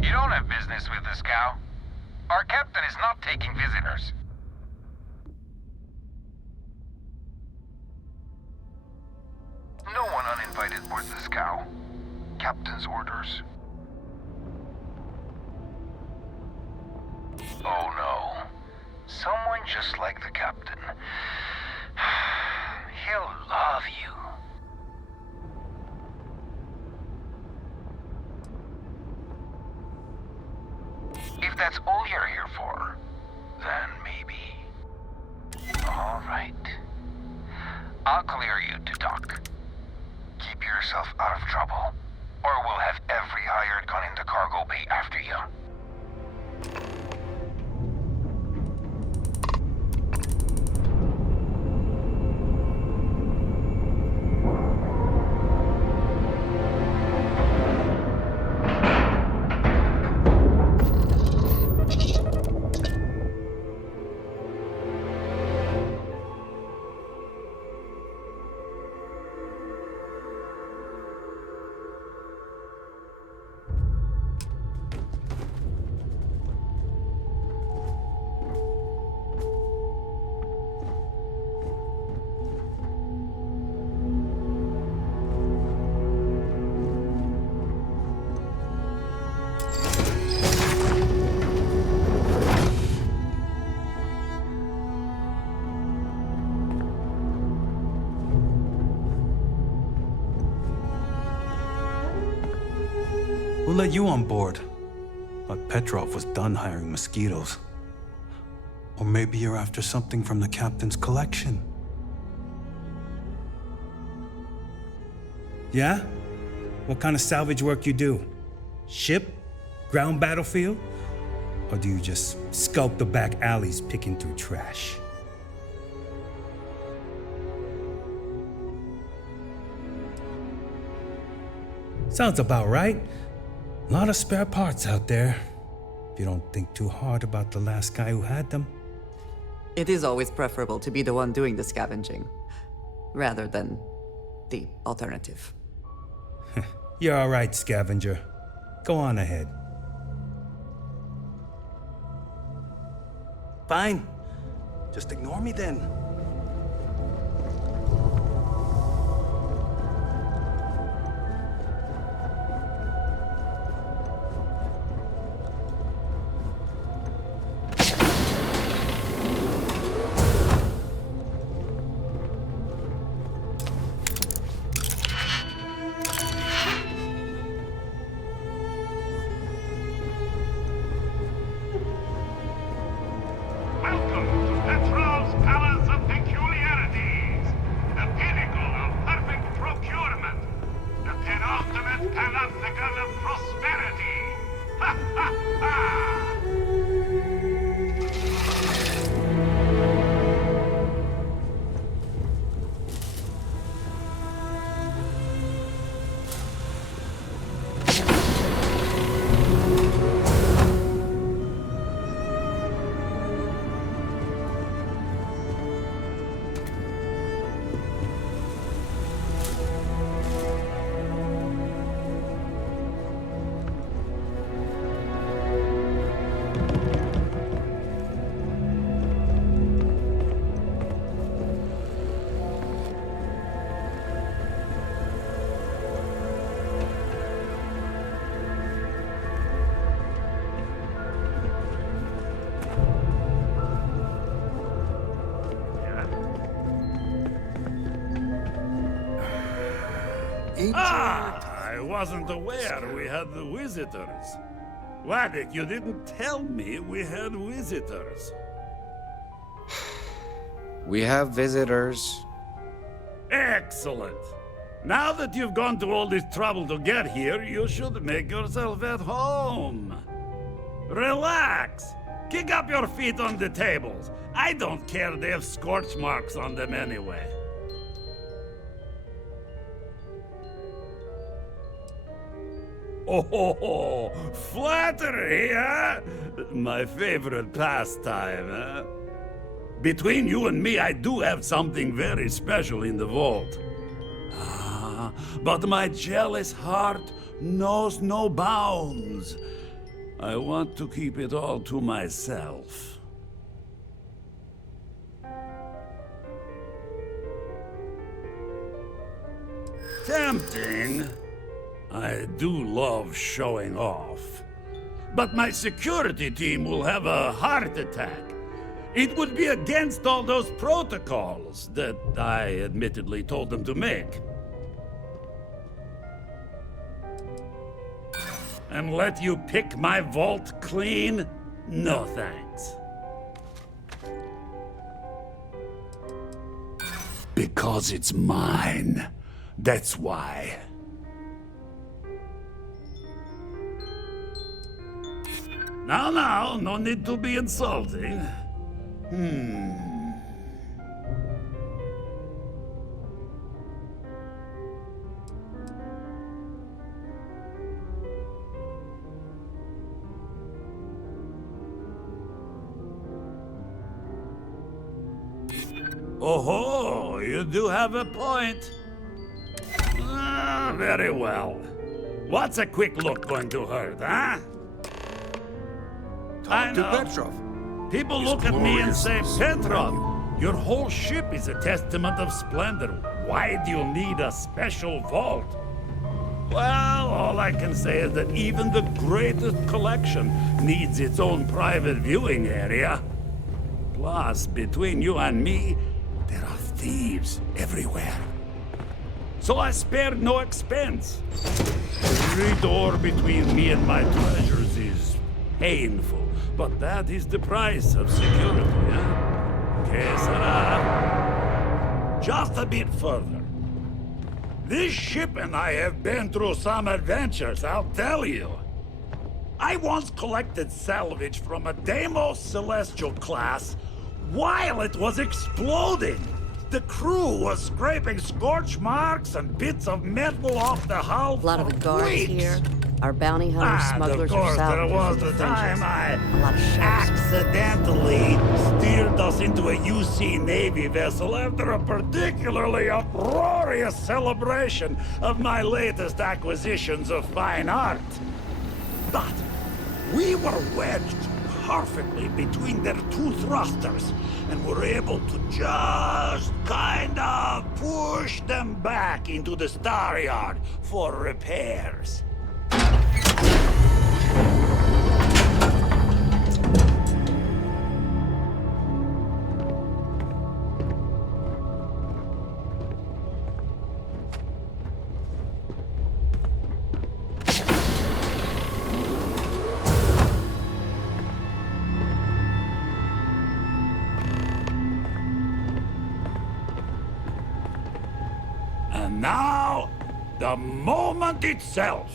You don't have business with the scow. Our captain is not taking visitors. No one uninvited boards the scow. Captain's orders. Oh no. Someone just like the captain. He'll love you. If that's all you're here for, then maybe. All right. I'll clear you to dock. Keep yourself out of trouble, or we'll have every hired gun in the cargo bay after you. Who let you on board? Thought Petrov was done hiring mosquitoes. Or maybe you're after something from the captain's collection. Yeah? What kind of salvage work you do? Ship? Ground battlefield? Or do you just skulk the back alleys picking through trash? Sounds about right. A lot of spare parts out there, if you don't think too hard about the last guy who had them. It is always preferable to be the one doing the scavenging, rather than the alternative. You're all right, scavenger. Go on ahead. Fine. Just ignore me then. I wasn't aware we had the visitors. Wadik, you didn't tell me we had visitors. We have visitors. Excellent. Now that you've gone to all this trouble to get here, you should make yourself at home. Relax. Kick up your feet on the tables. I don't care, they have scorch marks on them anyway. Oh, flattery, huh? My favorite pastime, huh? Between you and me, I do have something very special in the vault. But my jealous heart knows no bounds. I want to keep it all to myself. Tempting. I do love showing off. But my security team will have a heart attack. It would be against all those protocols that I admittedly told them to make. And let you pick my vault clean? No thanks. Because it's mine. That's why. Now, no need to be insulting. Oh, you do have a point. Very well. What's a quick look going to hurt, huh? Talk to Petrov. People look at me and say, Petrov, your whole ship is a testament of splendor. Why do you need a special vault? Well, all I can say is that even the greatest collection needs its own private viewing area. Plus, between you and me, there are thieves everywhere. So I spared no expense. Every door between me and my treasures is painful. But that is the price of security, huh? Que sera? Just a bit further. This ship and I have been through some adventures, I'll tell you. I once collected salvage from a Deimos Celestial class while it was exploding. The crew was scraping scorch marks and bits of metal off the hull. A lot of the guards here. Our bounty hunters, smugglers, of course, there was the time I accidentally steered us into a UC Navy vessel after a particularly uproarious celebration of my latest acquisitions of fine art. But we were wedged perfectly between their two thrusters and were able to just kind of push them back into the Star Yard for repairs. And now, the moment itself.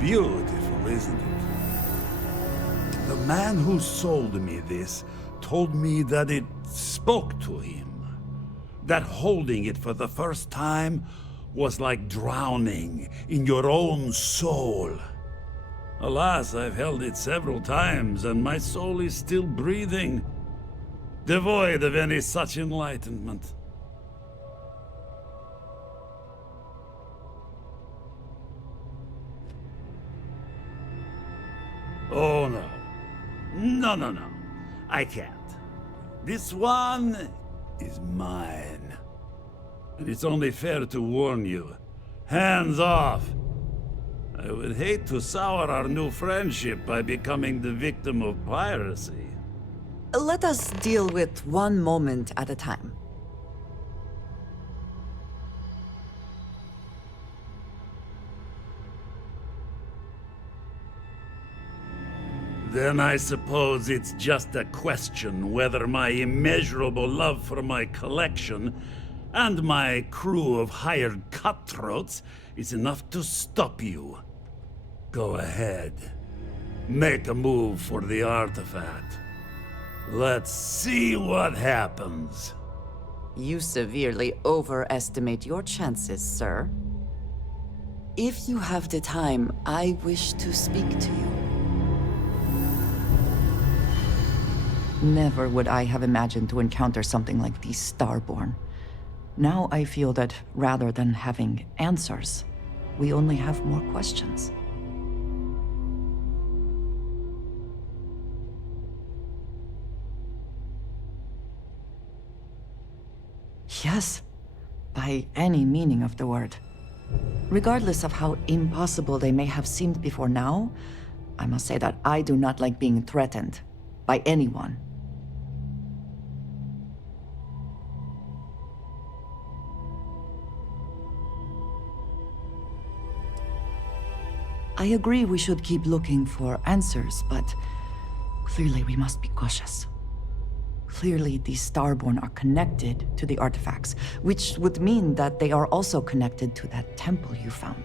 Beautiful, isn't it? The man who sold me this told me that it spoke to him. That holding it for the first time was like drowning in your own soul. Alas, I've held it several times, and my soul is still breathing, devoid of any such enlightenment. Oh, no. No. I can't. This one is mine. And it's only fair to warn you. Hands off! I would hate to sour our new friendship by becoming the victim of piracy. Let us deal with one moment at a time. Then I suppose it's just a question whether my immeasurable love for my collection and my crew of hired cutthroats is enough to stop you. Go ahead. Make a move for the artifact. Let's see what happens. You severely overestimate your chances, sir. If you have the time, I wish to speak to you. Never would I have imagined to encounter something like these Starborn. Now I feel that rather than having answers, we only have more questions. Yes, by any meaning of the word. Regardless of how impossible they may have seemed before now, I must say that I do not like being threatened by anyone. I agree we should keep looking for answers, but clearly we must be cautious. Clearly, these Starborn are connected to the artifacts, which would mean that they are also connected to that temple you found.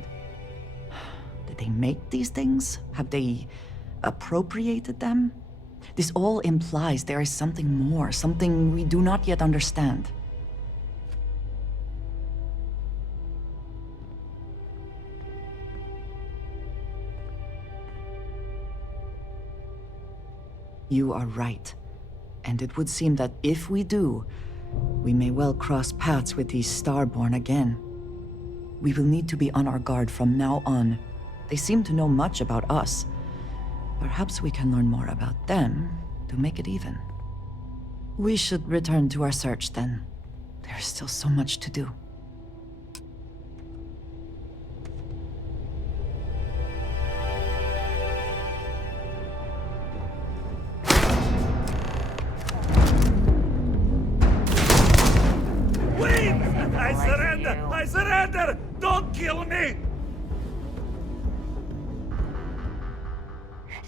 Did they make these things? Have they appropriated them? This all implies there is something more, something we do not yet understand. You are right. And it would seem that if we do, we may well cross paths with these Starborn again. We will need to be on our guard from now on. They seem to know much about us. Perhaps we can learn more about them to make it even. We should return to our search then. There is still so much to do. I surrender! Don't kill me!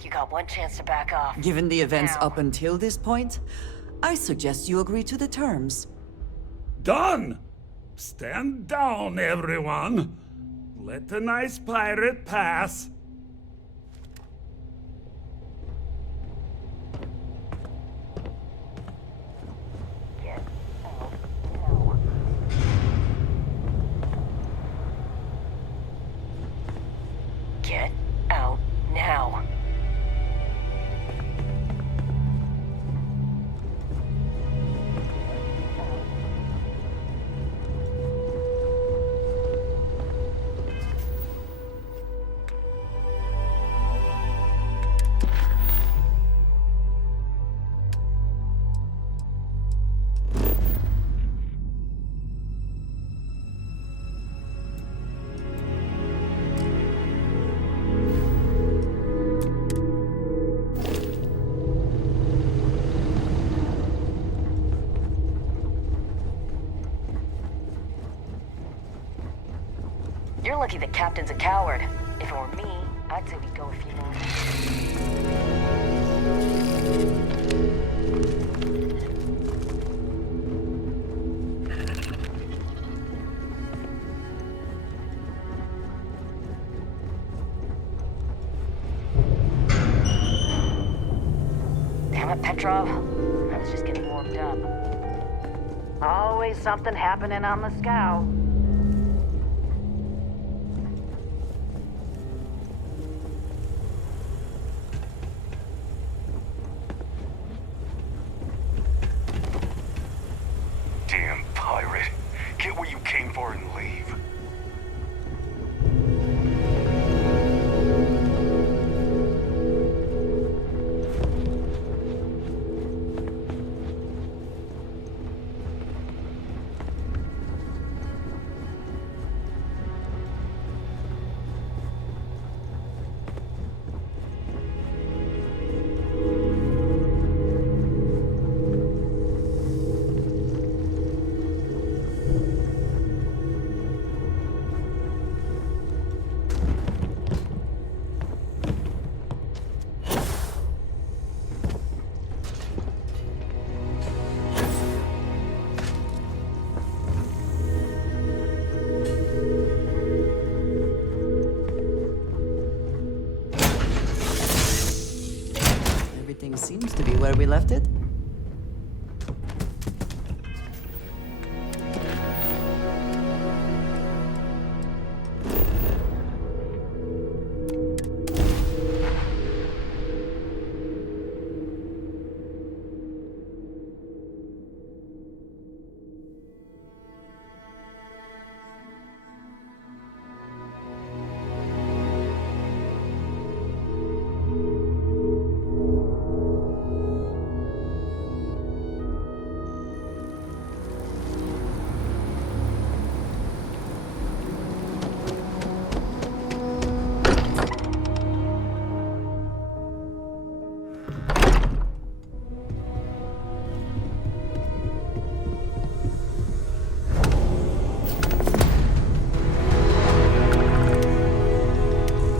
You got one chance to back off. Given the events Now. up until this point, I suggest you agree to the terms. Done! Stand down, everyone. Let the nice pirate pass. Get out now. You're lucky the captain's a coward. If it were me, I'd say we'd go a few more. Damn it, Petrov. I was just getting warmed up. Always something happening on the scow. Damn pirate. Get what you came for and leave. Seems to be where we left it.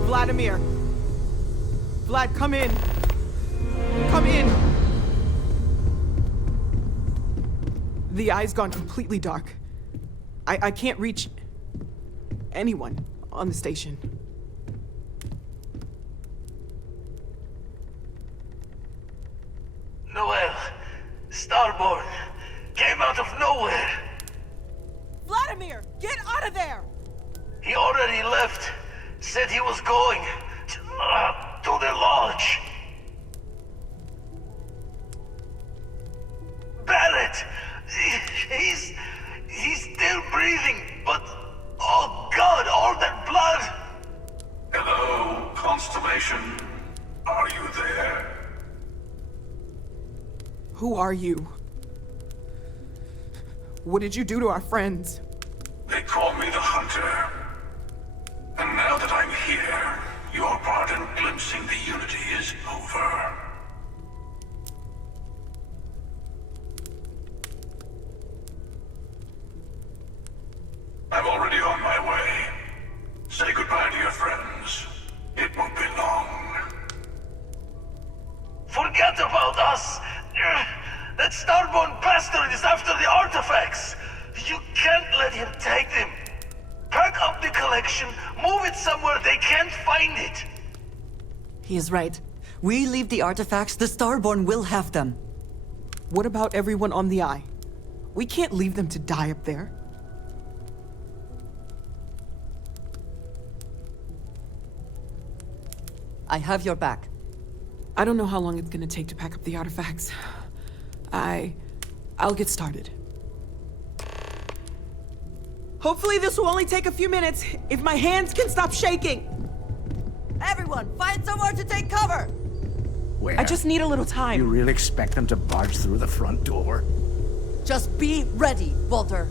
Vladimir! Vlad, come in! Come in! The eye's gone completely dark. I can't reach anyone on the station. Noel, Starborn, came out of nowhere. Vladimir, get out of there! He already left. Said he was going to the lodge. Barrett, he's still breathing, but oh God, all that blood. Hello, Constellation. Are you there? Who are you? What did you do to our friends? They call me the Hunter. And now that I'm here, your part in glimpsing the Unity is over. I'm already on my way. Say goodbye to your friends. It won't be long. Forget about us! That Starborn bastard is after the artifacts! You can't let him take them! Pack up the collection, move it somewhere they can't find it! He is right. We leave the artifacts, the Starborn will have them. What about everyone on the Eye? We can't leave them to die up there. I have your back. I don't know how long it's gonna take to pack up the artifacts. I'll get started. Hopefully this will only take a few minutes, if my hands can stop shaking! Everyone, find somewhere to take cover! Where? I just need a little time. You really expect them to barge through the front door? Just be ready, Walter.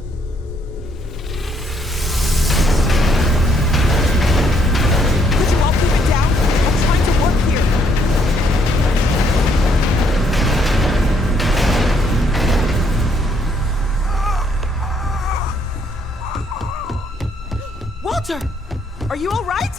Could you all keep it down? I'm trying to work here. Walter! Are you all right?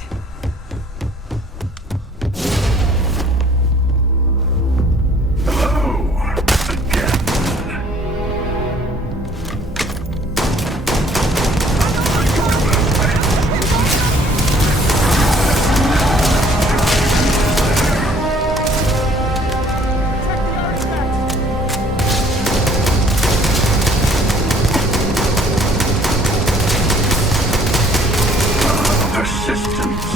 Persistence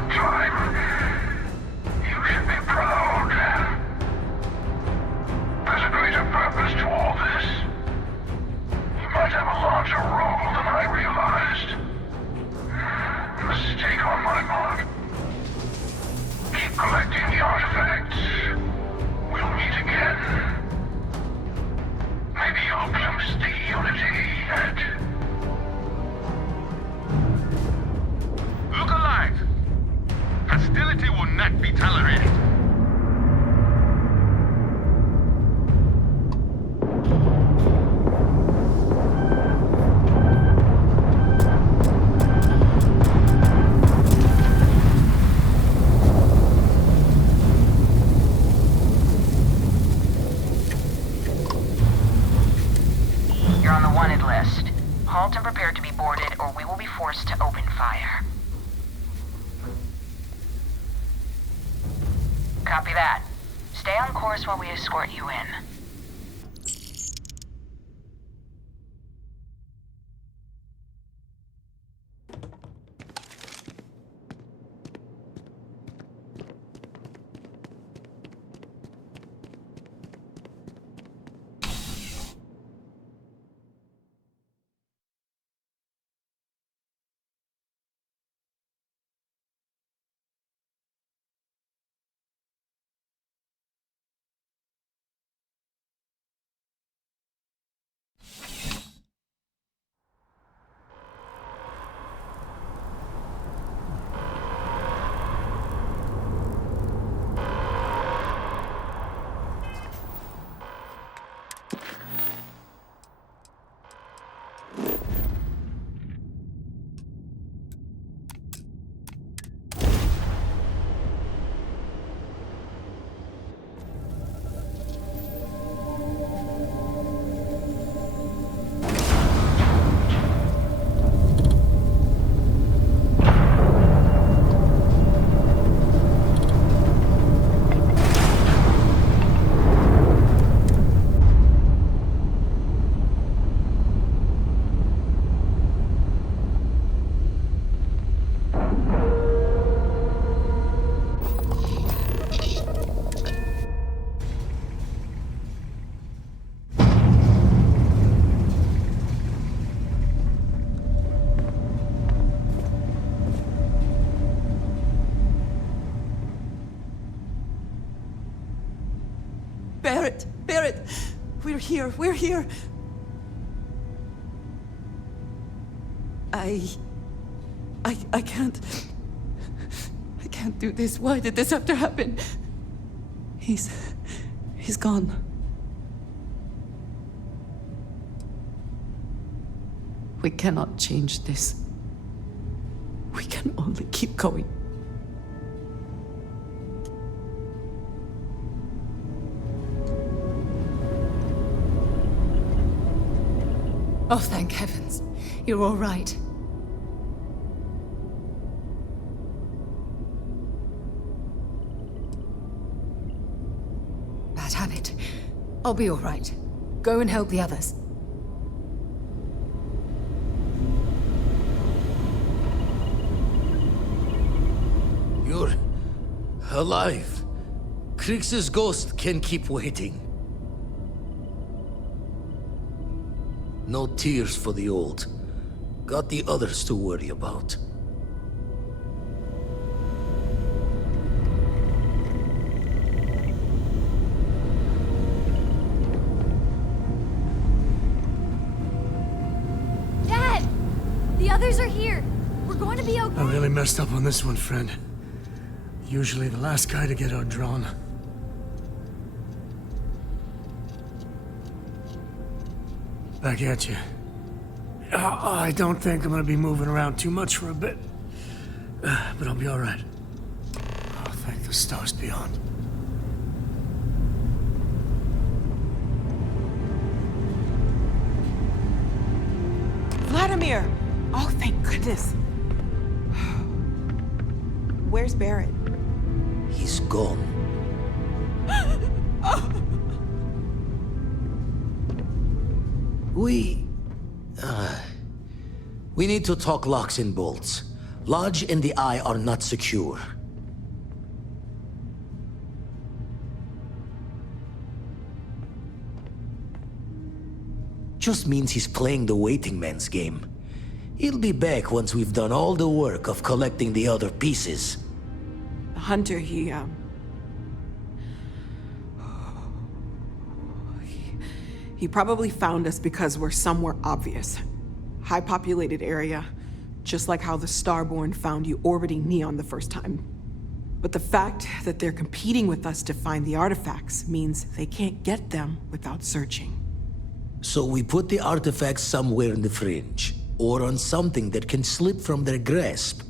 on time. You should be proud. There's a greater purpose to all this. You might have a larger role than I realized. Mistake on my part. Keep collecting the artifacts. We'll meet again. Maybe you'll glimpse the unity yet. Look alive! Hostility will not be tolerated. You're on the wanted list. Halt and prepare to be boarded, or we will be forced to open fire. Copy that. Stay on course while we escort you in. Barrett! We're here! I can't do this. Why did this have to happen? He's gone. We cannot change this. We can only keep going. Oh, thank heavens. You're all right. Bad habit. I'll be all right. Go and help the others. You're alive. Krix's ghost can keep waiting. No tears for the old. Got the others to worry about. Dad! The others are here. We're going to be okay. I really messed up on this one, friend. Usually the last guy to get outdrawn. Back at you. I don't think I'm gonna be moving around too much for a bit. But I'll be alright. Oh, thank the stars beyond. Vladimir! Oh, thank goodness. Where's Barrett? He's gone. We need to talk locks and bolts. Lodge and the Eye are not secure. Just means he's playing the waiting man's game. He'll be back once we've done all the work of collecting the other pieces. The hunter, he probably found us because we're somewhere obvious. High-populated area, just like how the Starborn found you orbiting Neon the first time. But the fact that they're competing with us to find the artifacts means they can't get them without searching. So we put the artifacts somewhere in the fringe, or on something that can slip from their grasp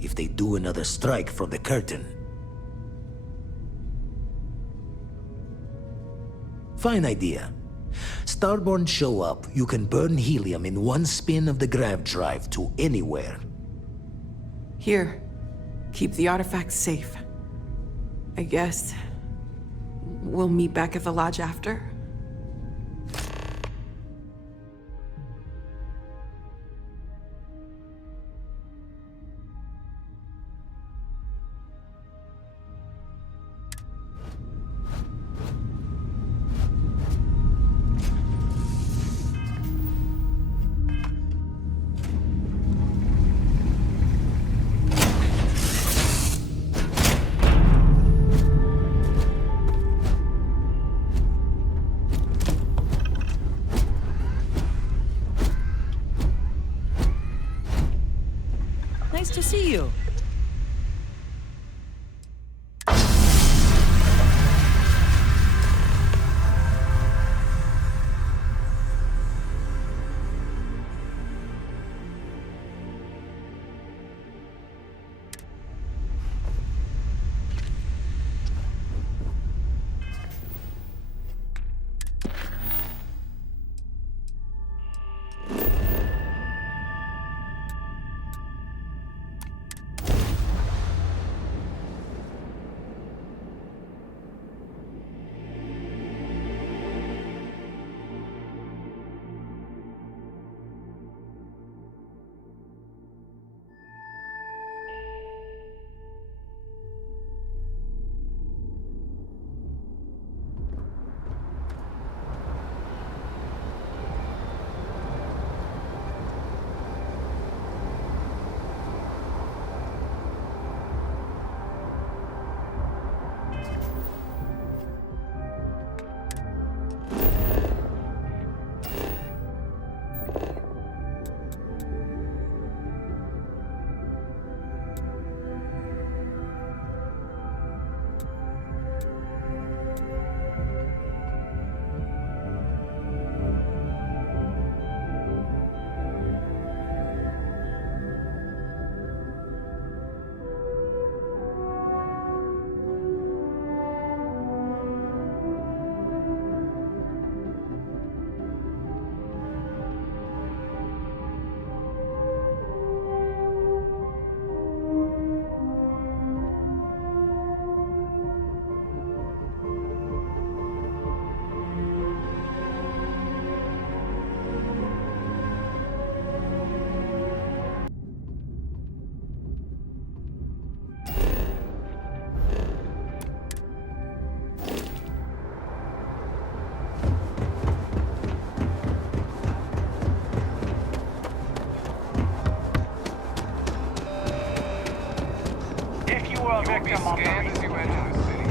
if they do another strike from the curtain. Fine idea. Starborn show up, you can burn helium in one spin of the grav drive to anywhere. Here, keep the artifacts safe. I guess we'll meet back at the lodge after. Nice to see you. Victim on the as you enter the city.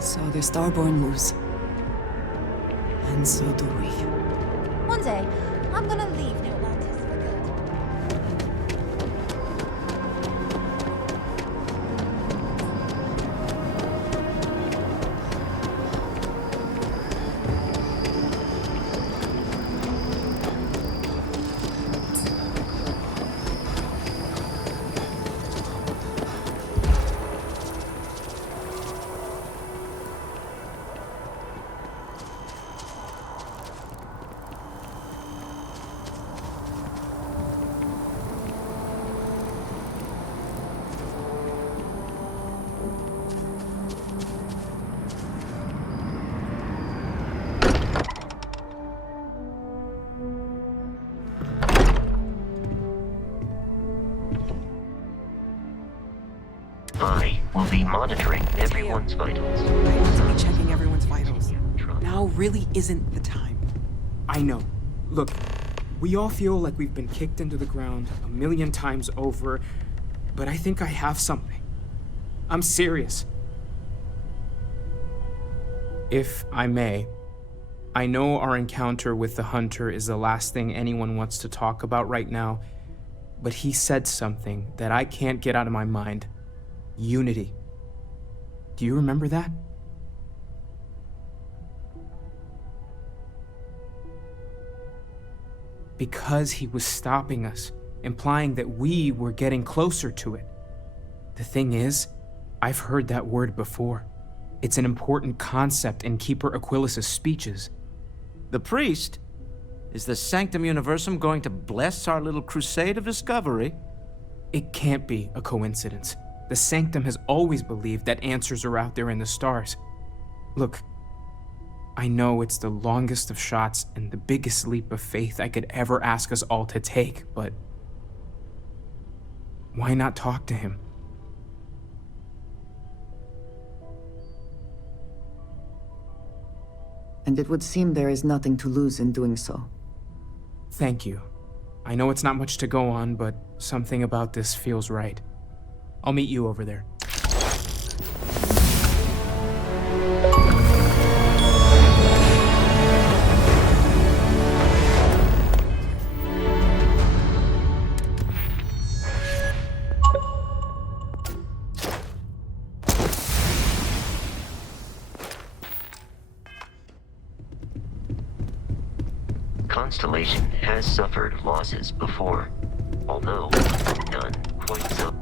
So the Starborn lose. And so do we. One day, I'm gonna leave New Atlantis for good. We'll be monitoring everyone's vitals. I need to be checking everyone's vitals. Now really isn't the time. I know. Look, we all feel like we've been kicked into the ground a million times over, but I think I have something. I'm serious. If I may, I know our encounter with the Hunter is the last thing anyone wants to talk about right now, but he said something that I can't get out of my mind. Unity. Do you remember that? Because he was stopping us, implying that we were getting closer to it. The thing is, I've heard that word before. It's an important concept in Keeper Aquilas's speeches. The priest? Is the Sanctum Universum going to bless our little crusade of discovery? It can't be a coincidence. The Sanctum has always believed that answers are out there in the stars. Look, I know it's the longest of shots and the biggest leap of faith I could ever ask us all to take, but why not talk to him? And it would seem there is nothing to lose in doing so. Thank you. I know it's not much to go on, but something about this feels right. I'll meet you over there. Constellation has suffered losses before, although none quite so.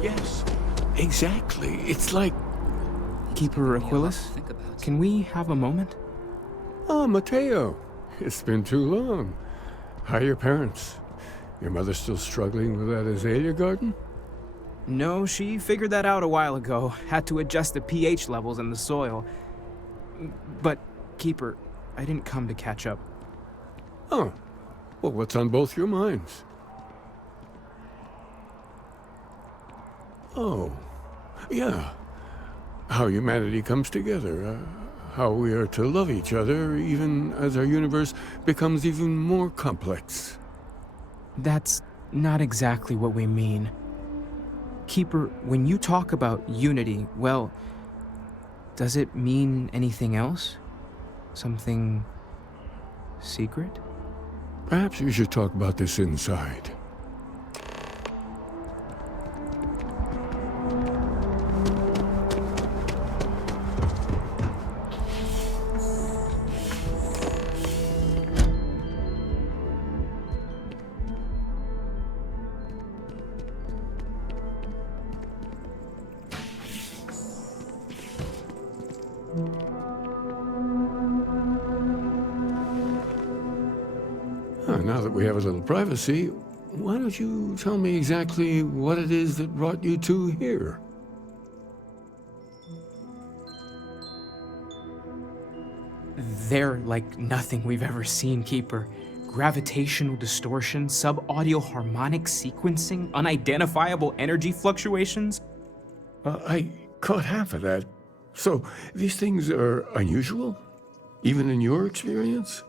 Yes, exactly. It's like... Keeper Aquilas, can we have a moment? Oh, Mateo. It's been too long. How are your parents? Your mother still struggling with that azalea garden? No, she figured that out a while ago. Had to adjust the pH levels in the soil. But, Keeper, I didn't come to catch up. Oh. Well, what's on both your minds? Oh. Yeah. How humanity comes together. How we are to love each other, even as our universe becomes even more complex. That's not exactly what we mean. Keeper, when you talk about unity, well, does it mean anything else? Something secret? Perhaps we should talk about this inside. Now that we have a little privacy, why don't you tell me exactly what it is that brought you two here? They're like nothing we've ever seen, Keeper. Gravitational distortion, sub-audio harmonic sequencing, unidentifiable energy fluctuations. I caught half of that. So, these things are unusual? Even in your experience?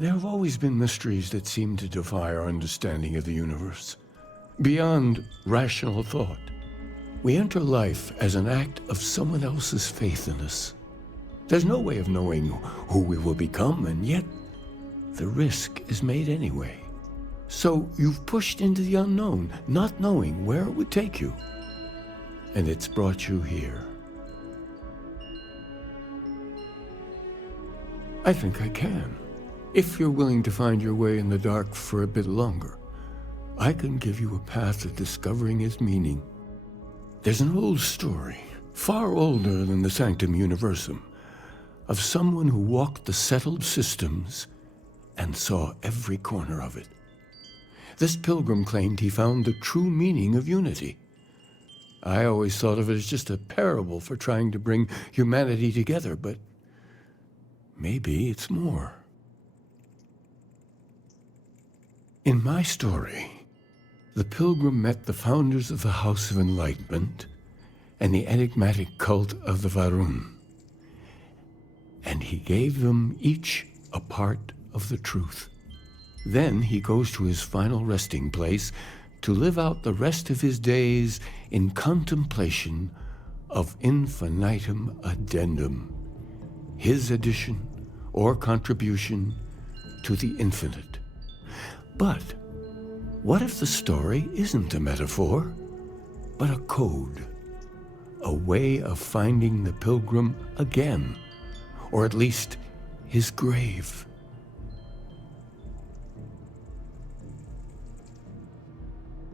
There have always been mysteries that seem to defy our understanding of the universe, beyond rational thought. We enter life as an act of someone else's faith in us. There's no way of knowing who we will become, and yet the risk is made anyway. So you've pushed into the unknown, not knowing where it would take you. And it's brought you here. I think I can. If you're willing to find your way in the dark for a bit longer, I can give you a path to discovering its meaning. There's an old story, far older than the Sanctum Universum, of someone who walked the settled systems and saw every corner of it. This pilgrim claimed he found the true meaning of unity. I always thought of it as just a parable for trying to bring humanity together, but maybe it's more. In my story, the pilgrim met the founders of the House of Enlightenment and the enigmatic cult of the Varun, and he gave them each a part of the truth. Then he goes to his final resting place to live out the rest of his days in contemplation of infinitum addendum, his addition or contribution to the infinite. But what if the story isn't a metaphor, but a code, a way of finding the pilgrim again, or at least his grave?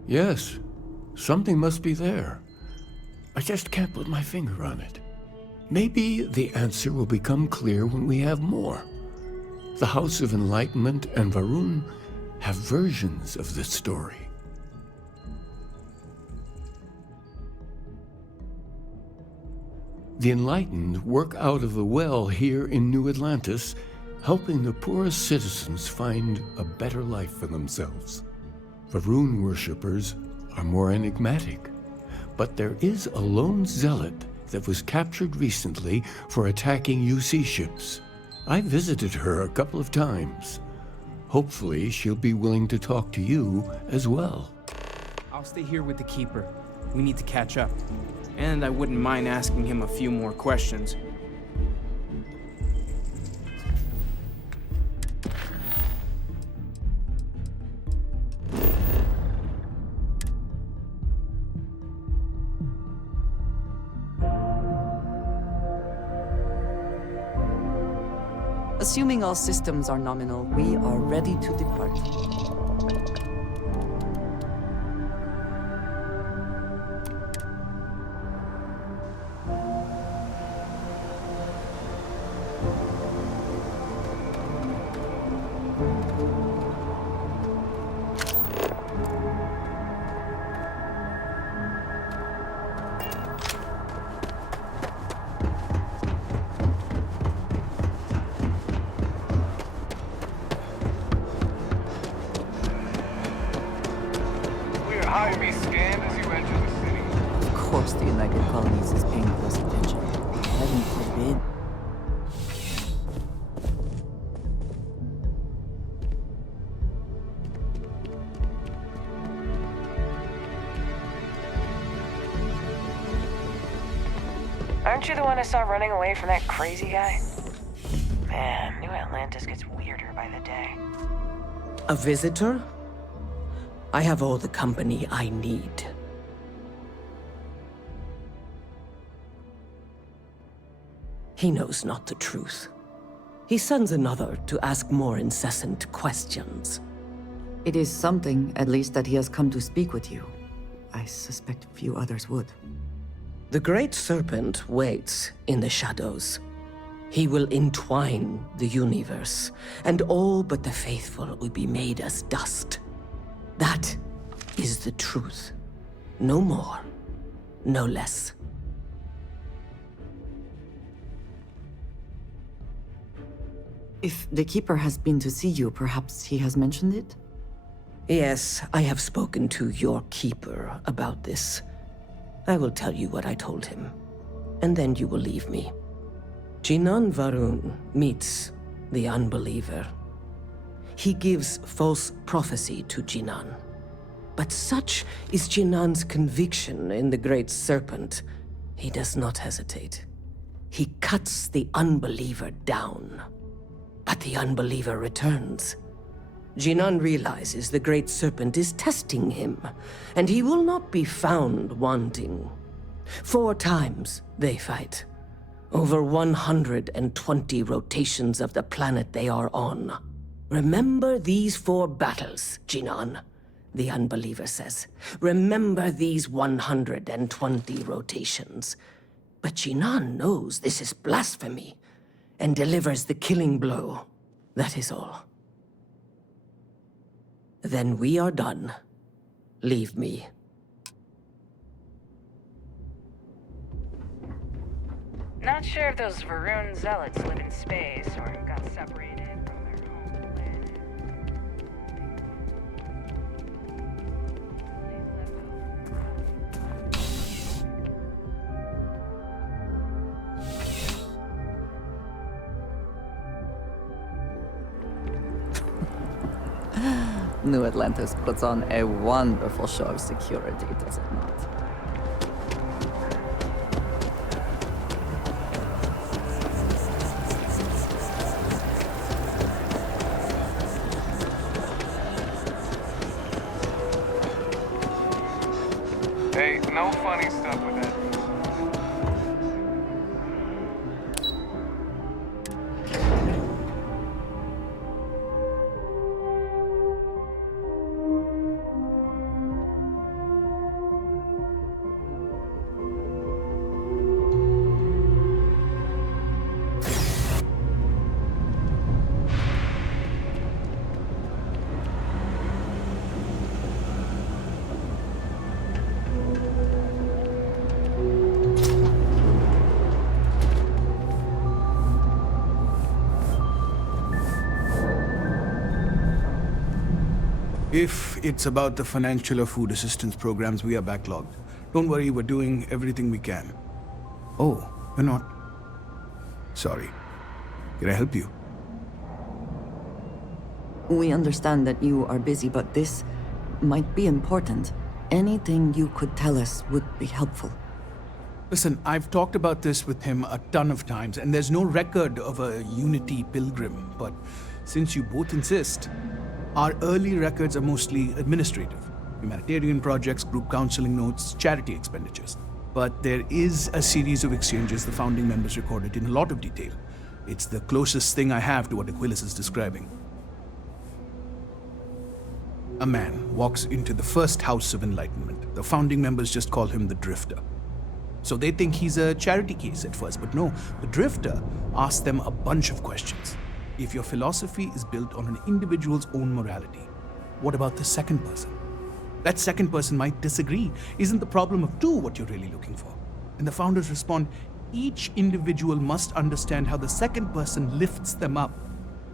Yes, something must be there. I just can't put my finger on it. Maybe the answer will become clear when we have more. The House of Enlightenment and Varun have versions of this story. The Enlightened work out of the well here in New Atlantis, helping the poorest citizens find a better life for themselves. Varun worshippers are more enigmatic, but there is a lone zealot that was captured recently for attacking UC ships. I visited her a couple of times. Hopefully, she'll be willing to talk to you as well. I'll stay here with the Keeper. We need to catch up. And I wouldn't mind asking him a few more questions. Assuming all systems are nominal, we are ready to depart. Highly scanned as you enter the city. Of course the United Colonies is paying close attention. Heaven forbid. Aren't you the one I saw running away from that crazy guy? Man, New Atlantis gets weirder by the day. A visitor? I have all the company I need. He knows not the truth. He sends another to ask more incessant questions. It is something, at least, that he has come to speak with you. I suspect few others would. The Great Serpent waits in the shadows. He will entwine the universe, and all but the faithful will be made as dust. That is the truth. No more, no less. If the Keeper has been to see you, perhaps he has mentioned it? Yes, I have spoken to your Keeper about this. I will tell you what I told him, and then you will leave me. Jinan Varun meets the unbeliever. He gives false prophecy to Jinan. But such is Jinan's conviction in the Great Serpent, he does not hesitate. He cuts the unbeliever down. But the unbeliever returns. Jinan realizes the Great Serpent is testing him, and he will not be found wanting. 4 times they fight. Over 120 rotations of the planet they are on. Remember these 4 battles, Jinan, the unbeliever says. Remember these 120 rotations. But Jinan knows this is blasphemy, and delivers the killing blow. That is all. Then we are done. Leave me. Not sure if those Varun zealots live in space or got separated from their home planet. New Atlantis puts on a wonderful show of security, does it not? Hey, no funny stuff with that. If it's about the financial or food assistance programs, we are backlogged. Don't worry, we're doing everything we can. Oh, we're not. Sorry. Can I help you? We understand that you are busy, but this might be important. Anything you could tell us would be helpful. Listen, I've talked about this with him a ton of times, and there's no record of a Unity pilgrim. But since you both insist, our early records are mostly administrative. Humanitarian projects, group counseling notes, charity expenditures. But there is a series of exchanges the founding members recorded in a lot of detail. It's the closest thing I have to what Aquilas is describing. A man walks into the first House of Enlightenment. The founding members just call him the Drifter. So they think he's a charity case at first, but no, the Drifter asks them a bunch of questions. If your philosophy is built on an individual's own morality, what about the second person? That second person might disagree. Isn't the problem of 2 what you're really looking for? And the founders respond, each individual must understand how the second person lifts them up.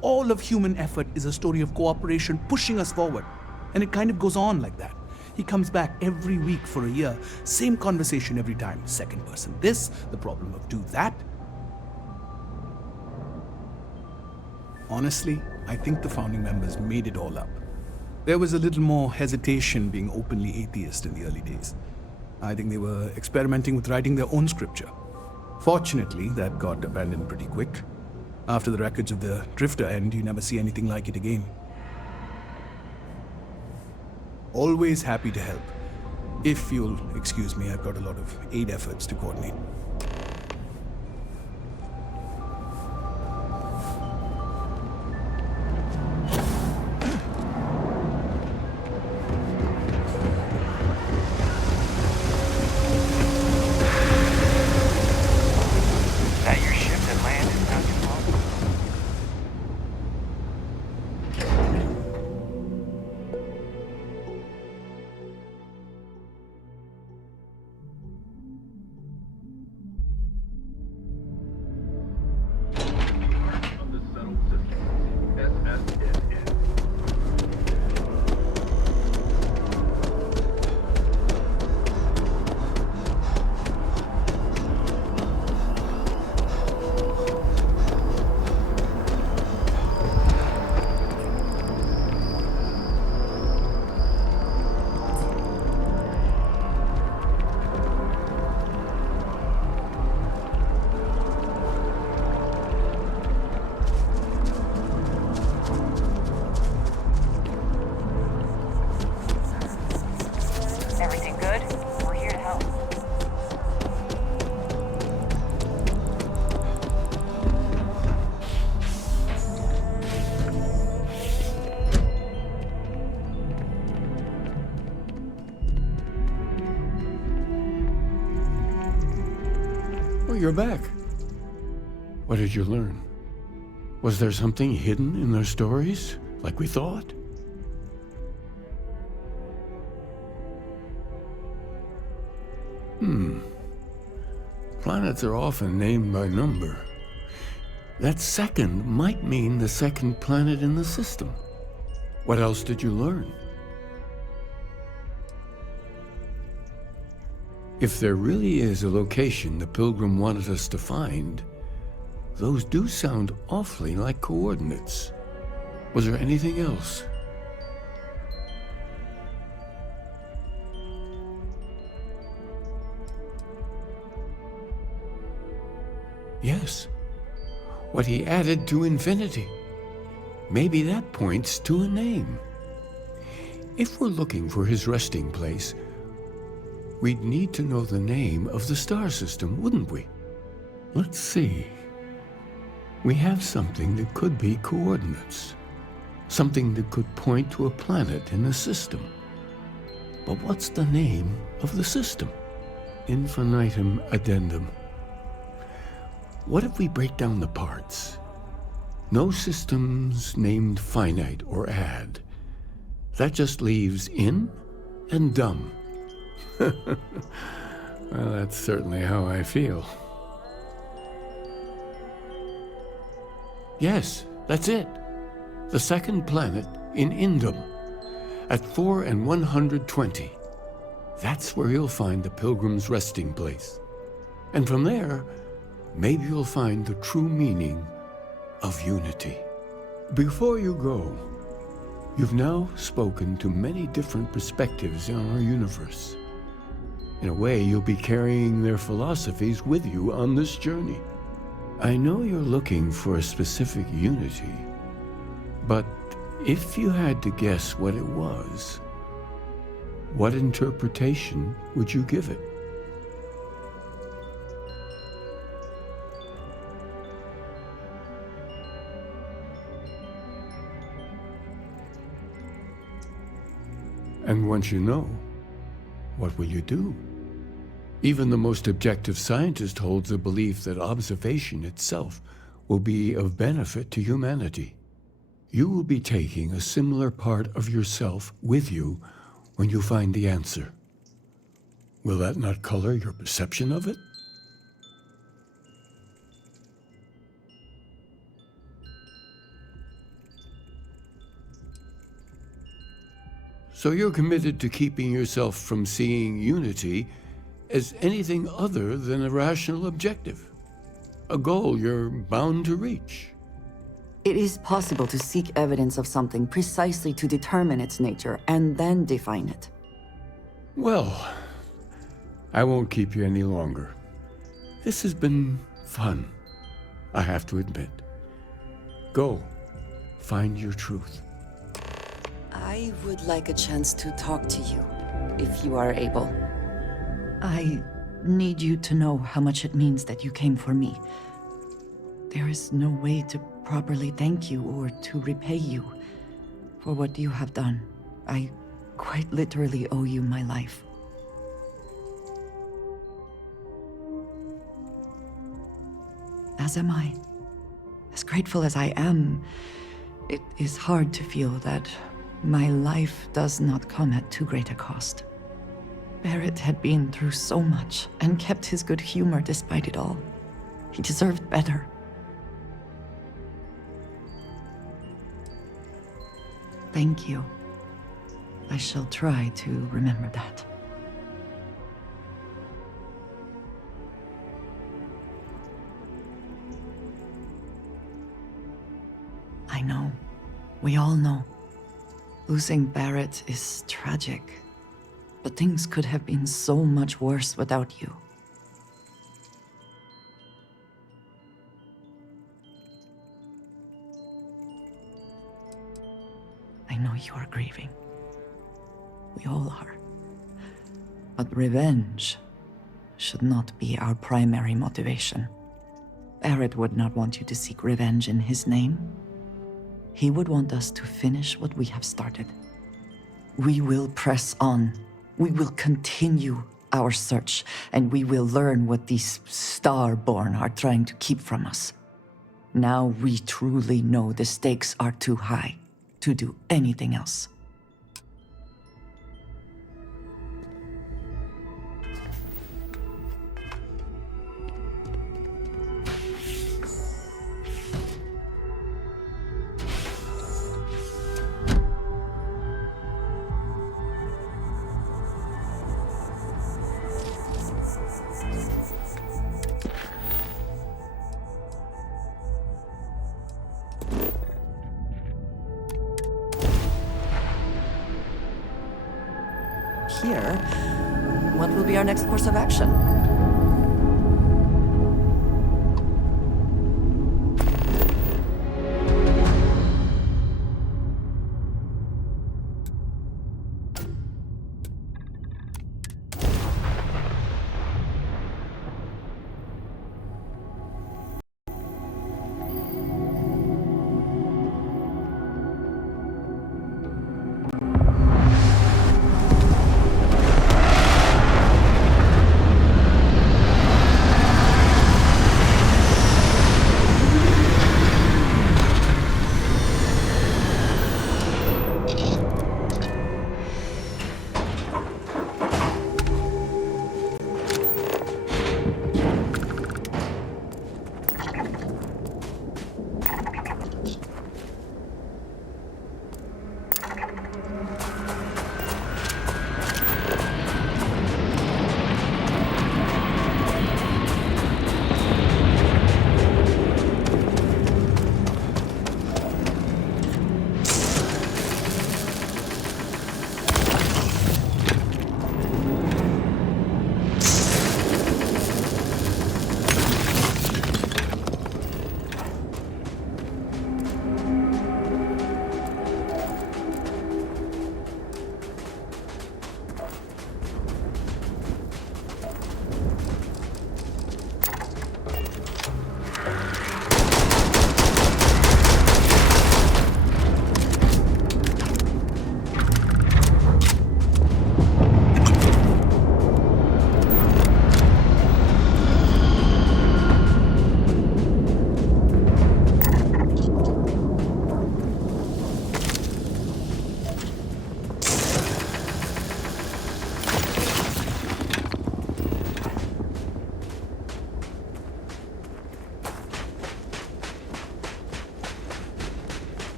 All of human effort is a story of cooperation pushing us forward. And it kind of goes on like that. He comes back every week for a year, same conversation every time. Second person this, the problem of 2 that. Honestly, I think the founding members made it all up. There was a little more hesitation being openly atheist in the early days. I think they were experimenting with writing their own scripture. Fortunately, that got abandoned pretty quick. After the records of the Drifter end, you never see anything like it again. Always happy to help. If you'll excuse me, I've got a lot of aid efforts to coordinate. Oh, you're back. What did you learn? Was there something hidden in their stories, like we thought? Planets are often named by number. That second might mean the second planet in the system. What else did you learn? If there really is a location the Pilgrim wanted us to find, those do sound awfully like coordinates. Was there anything else? Yes. What he added to infinity. Maybe that points to a name. If we're looking for his resting place, we'd need to know the name of the star system, wouldn't we? Let's see. We have something that could be coordinates. Something that could point to a planet in the system. But what's the name of the system? Infinitum addendum. What if we break down the parts? No systems named finite or add. That just leaves in and dumb. Well, that's certainly how I feel. Yes, that's it. The second planet in Indum, at 4 and 120. That's where you'll find the Pilgrim's resting place. And from there, maybe you'll find the true meaning of unity. Before you go, you've now spoken to many different perspectives on our universe. In a way, you'll be carrying their philosophies with you on this journey. I know you're looking for a specific unity, but if you had to guess what it was, what interpretation would you give it? And once you know, what will you do? Even the most objective scientist holds the belief that observation itself will be of benefit to humanity. You will be taking a similar part of yourself with you when you find the answer. Will that not color your perception of it? So you're committed to keeping yourself from seeing unity as anything other than a rational objective, a goal you're bound to reach. It is possible to seek evidence of something precisely to determine its nature and then define it. Well, I won't keep you any longer. This has been fun, I have to admit. Go, find your truth. I would like a chance to talk to you, if you are able. I need you to know how much it means that you came for me. There is no way to properly thank you or to repay you for what you have done. I quite literally owe you my life. As am I. As grateful as I am, it is hard to feel that my life does not come at too great a cost. Barrett had been through so much and kept his good humor despite it all. He deserved better. Thank you. I shall try to remember that. I know. We all know. Losing Barrett is tragic, but things could have been so much worse without you. I know you are grieving. We all are. But revenge should not be our primary motivation. Barrett would not want you to seek revenge in his name. He would want us to finish what we have started. We will press on. We will continue our search, and we will learn what these Starborn are trying to keep from us. Now we truly know the stakes are too high to do anything else. Here, what will be our next course of action?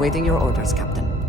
Awaiting your orders, Captain.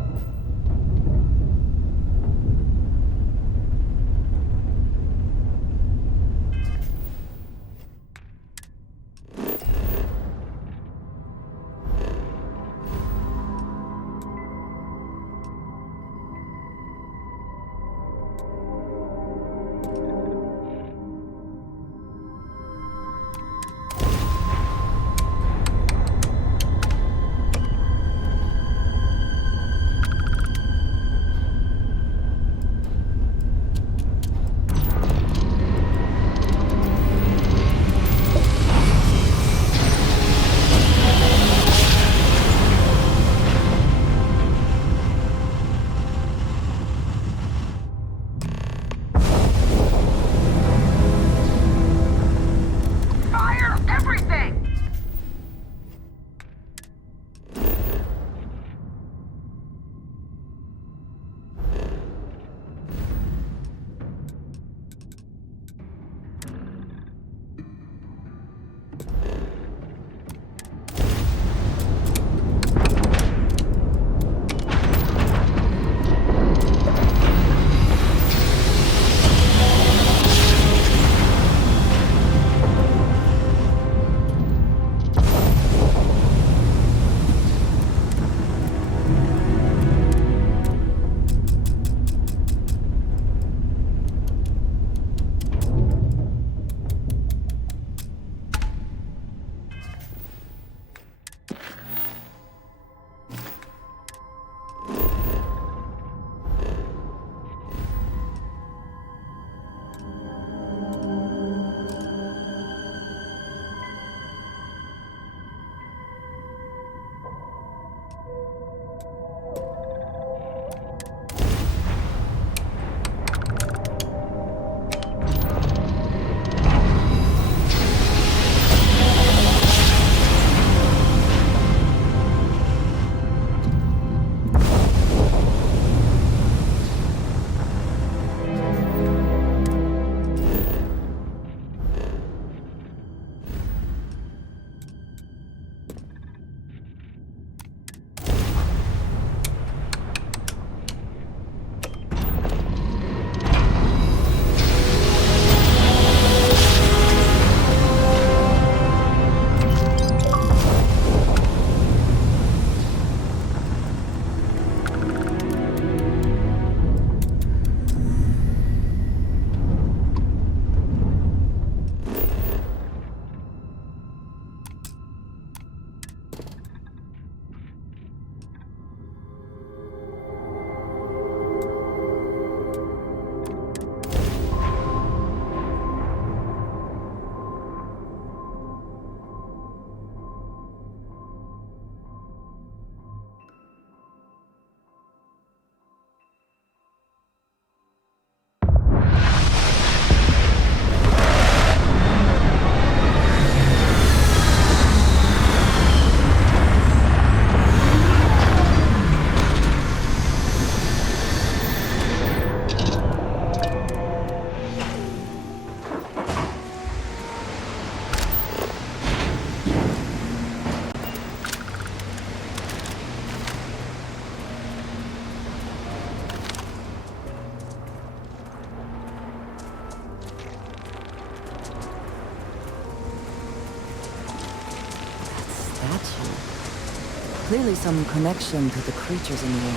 Clearly some connection to the creatures in the area.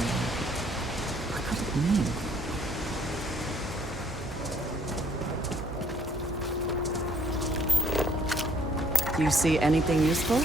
What could it mean? Do you see anything useful?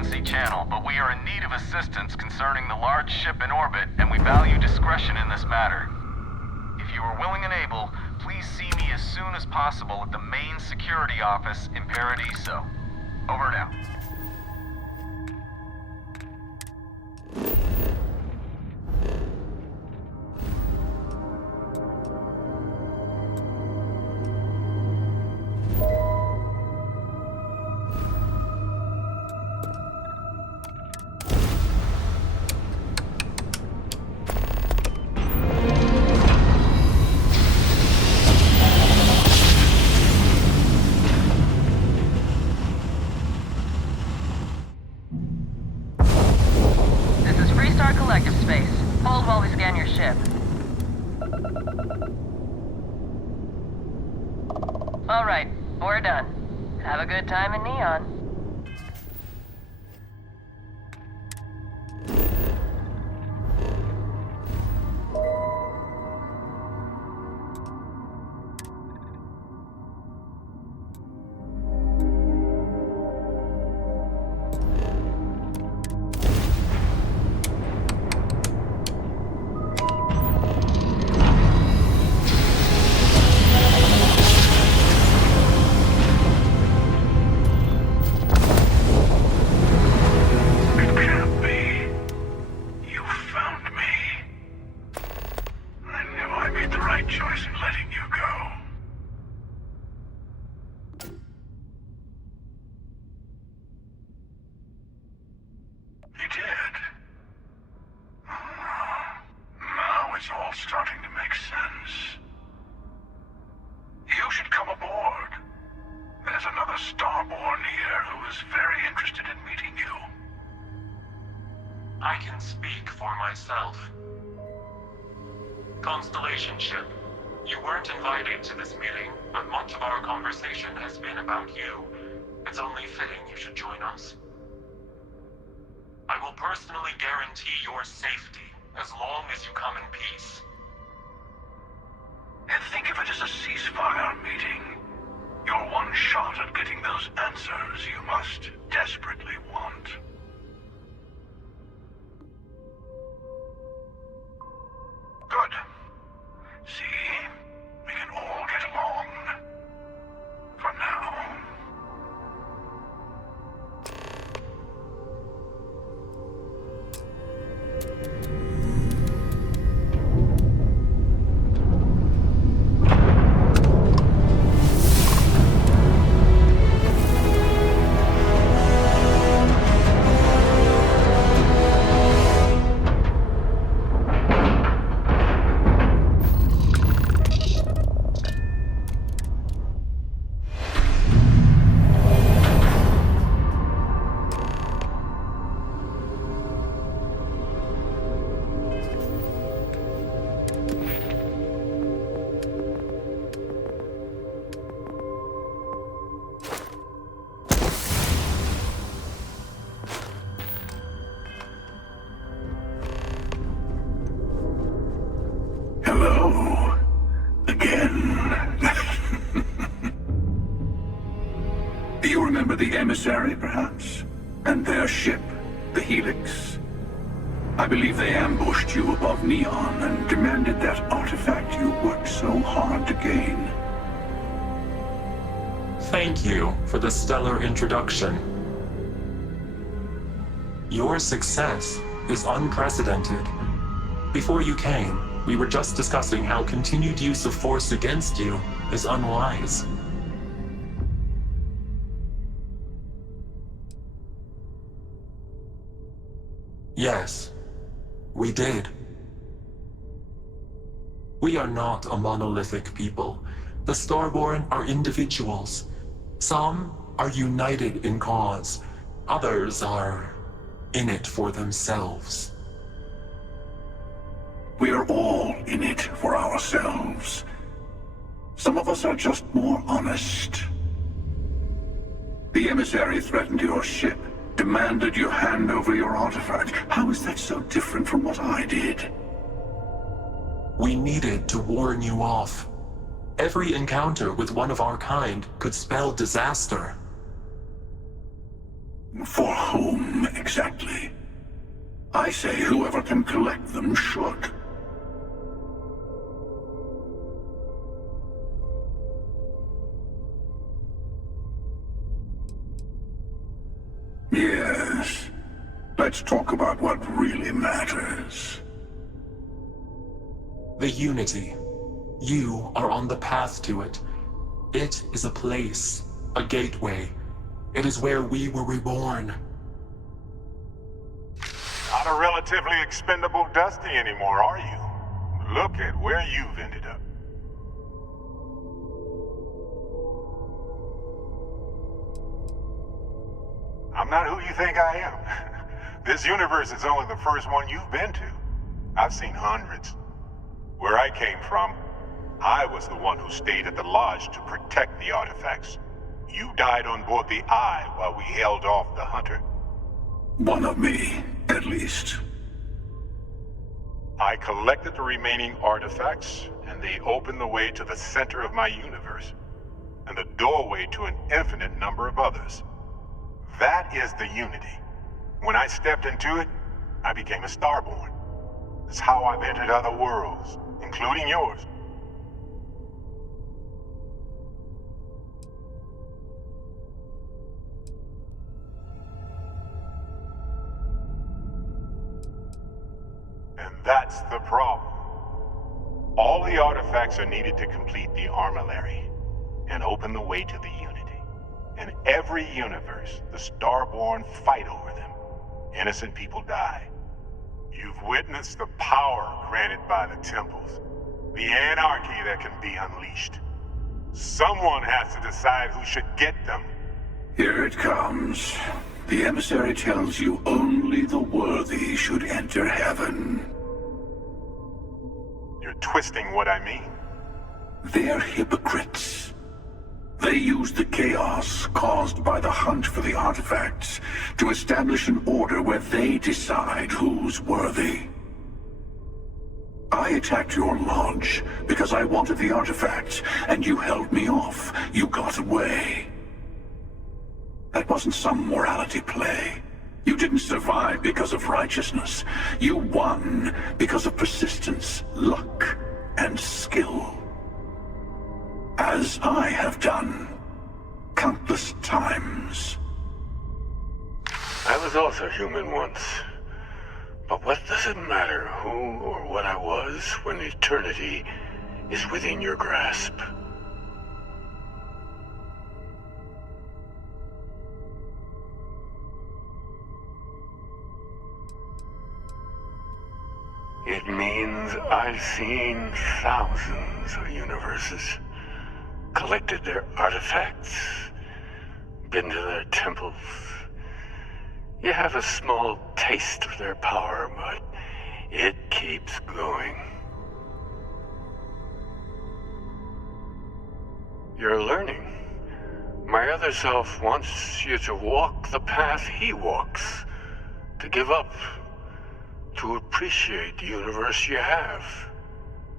emergency channel, but we are in need of assistance concerning the large ship in orbit, and we value discretion in this matter. If you are willing and able, please see me as soon as possible at the main security office in Paradiso. Over and out. Collective space. Hold while we scan your ship. All right, we're done. Have a good time in Neon. It's all starting to make sense. You should come aboard. There's another Starborn here who is very interested in meeting you. I can speak for myself. Constellation ship, you weren't invited to this meeting, but much of our conversation has been about you. It's only fitting you should join us. I will personally guarantee your safety as long as you come in peace. And think of it as a ceasefire meeting. You're one shot at getting those answers you must desperately want. Good. See? We can all get along. For now. Hello. Again. Do you remember the emissary, perhaps? And their ship, the Helix? I believe they ambushed you above Neon and demanded that artifact you worked so hard to gain. Thank you for the stellar introduction. Your success is unprecedented. Before you came, we were just discussing how continued use of force against you is unwise. Yes, we did. We are not a monolithic people. The Starborn are individuals. Some are united in cause. Others are in it for themselves. We are all in it for ourselves. Some of us are just more honest. The emissary threatened your ship, demanded you hand over your artifact. How is that so different from what I did? We needed to warn you off. Every encounter with one of our kind could spell disaster. For whom? exactly? I say whoever can collect them should. Yes. Let's talk about what really matters. The Unity. You are on the path to it. It is a place, a gateway. It is where we were reborn. Not a relatively expendable Dusty anymore, are you? Look at where you've ended up. I'm not who you think I am. This universe is only the first one you've been to. I've seen hundreds. Where I came from, I was the one who stayed at the lodge to protect the artifacts. You died on board the Eye while we held off the Hunter. One of me, at least. I collected the remaining artifacts, and they opened the way to the center of my universe, and the doorway to an infinite number of others. That is the Unity. When I stepped into it, I became a Starborn. That's how I've entered other worlds, including yours. And that's the problem. All the artifacts are needed to complete the armillary and open the way to the Unity. In every universe, the Starborn fight over them. Innocent people die. You've witnessed the power granted by the temples, the anarchy that can be unleashed. Someone has to decide who should get them. Here it comes. The emissary tells you only the worthy should enter heaven. You're twisting what I mean. They're hypocrites. They use the chaos caused by the hunt for the artifacts to establish an order where they decide who's worthy. I attacked your lodge because I wanted the artifacts, and you held me off. You got away. That wasn't some morality play. You didn't survive because of righteousness. You won because of persistence, luck, and skill. As I have done countless times. I was also human once. But what does it matter who or what I was when eternity is within your grasp? It means I've seen thousands of universes, collected their artifacts, been to their temples. You have a small taste of their power, but it keeps going. You're learning. My other self wants you to walk the path he walks, to give up, to appreciate the universe you have.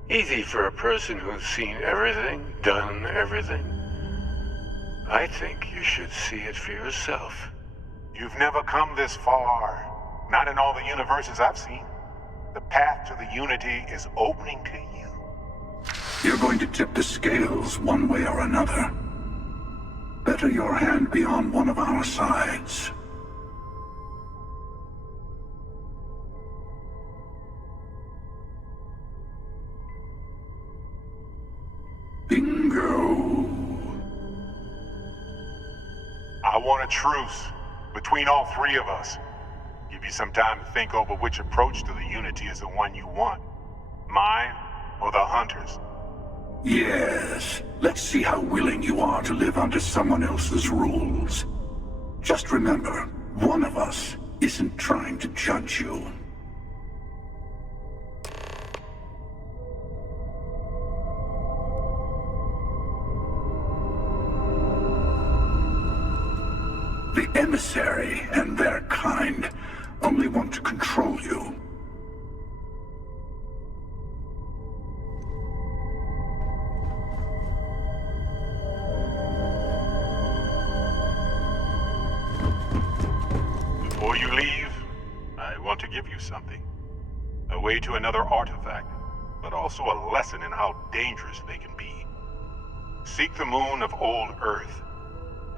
Easy for a person who's seen everything, done everything. I think you should see it for yourself. You've never come this far. Not in all the universes I've seen. The path to the Unity is opening to you. You're going to tip the scales one way or another. Better your hand be on one of our sides. Bingo. I want a truce between all three of us. Give you some time to think over which approach to the Unity is the one you want. Mine or the Hunters? Yes. Let's see how willing you are to live under someone else's rules. Just remember, one of us isn't trying to judge you. The emissary and their kind only want to control you. Before you leave, something. A way to another artifact, but also a lesson in how dangerous they can be. Seek the moon of old Earth.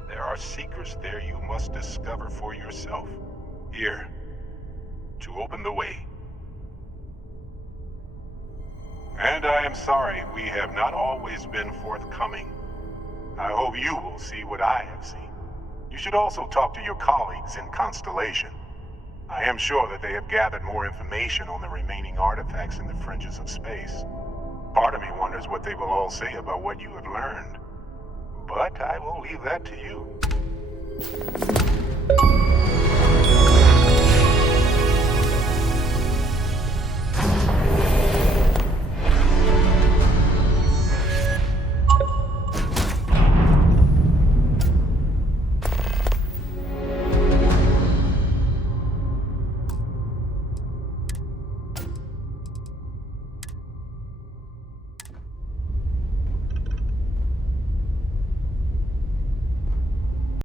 There are secrets there you must discover for yourself. Here, to open the way. And I am sorry we have not always been forthcoming. I hope you will see what I have seen. You should also talk to your colleagues in Constellation. I am sure that they have gathered more information on the remaining artifacts in the fringes of space. Part of me wonders what they will all say about what you have learned. But I will leave that to you.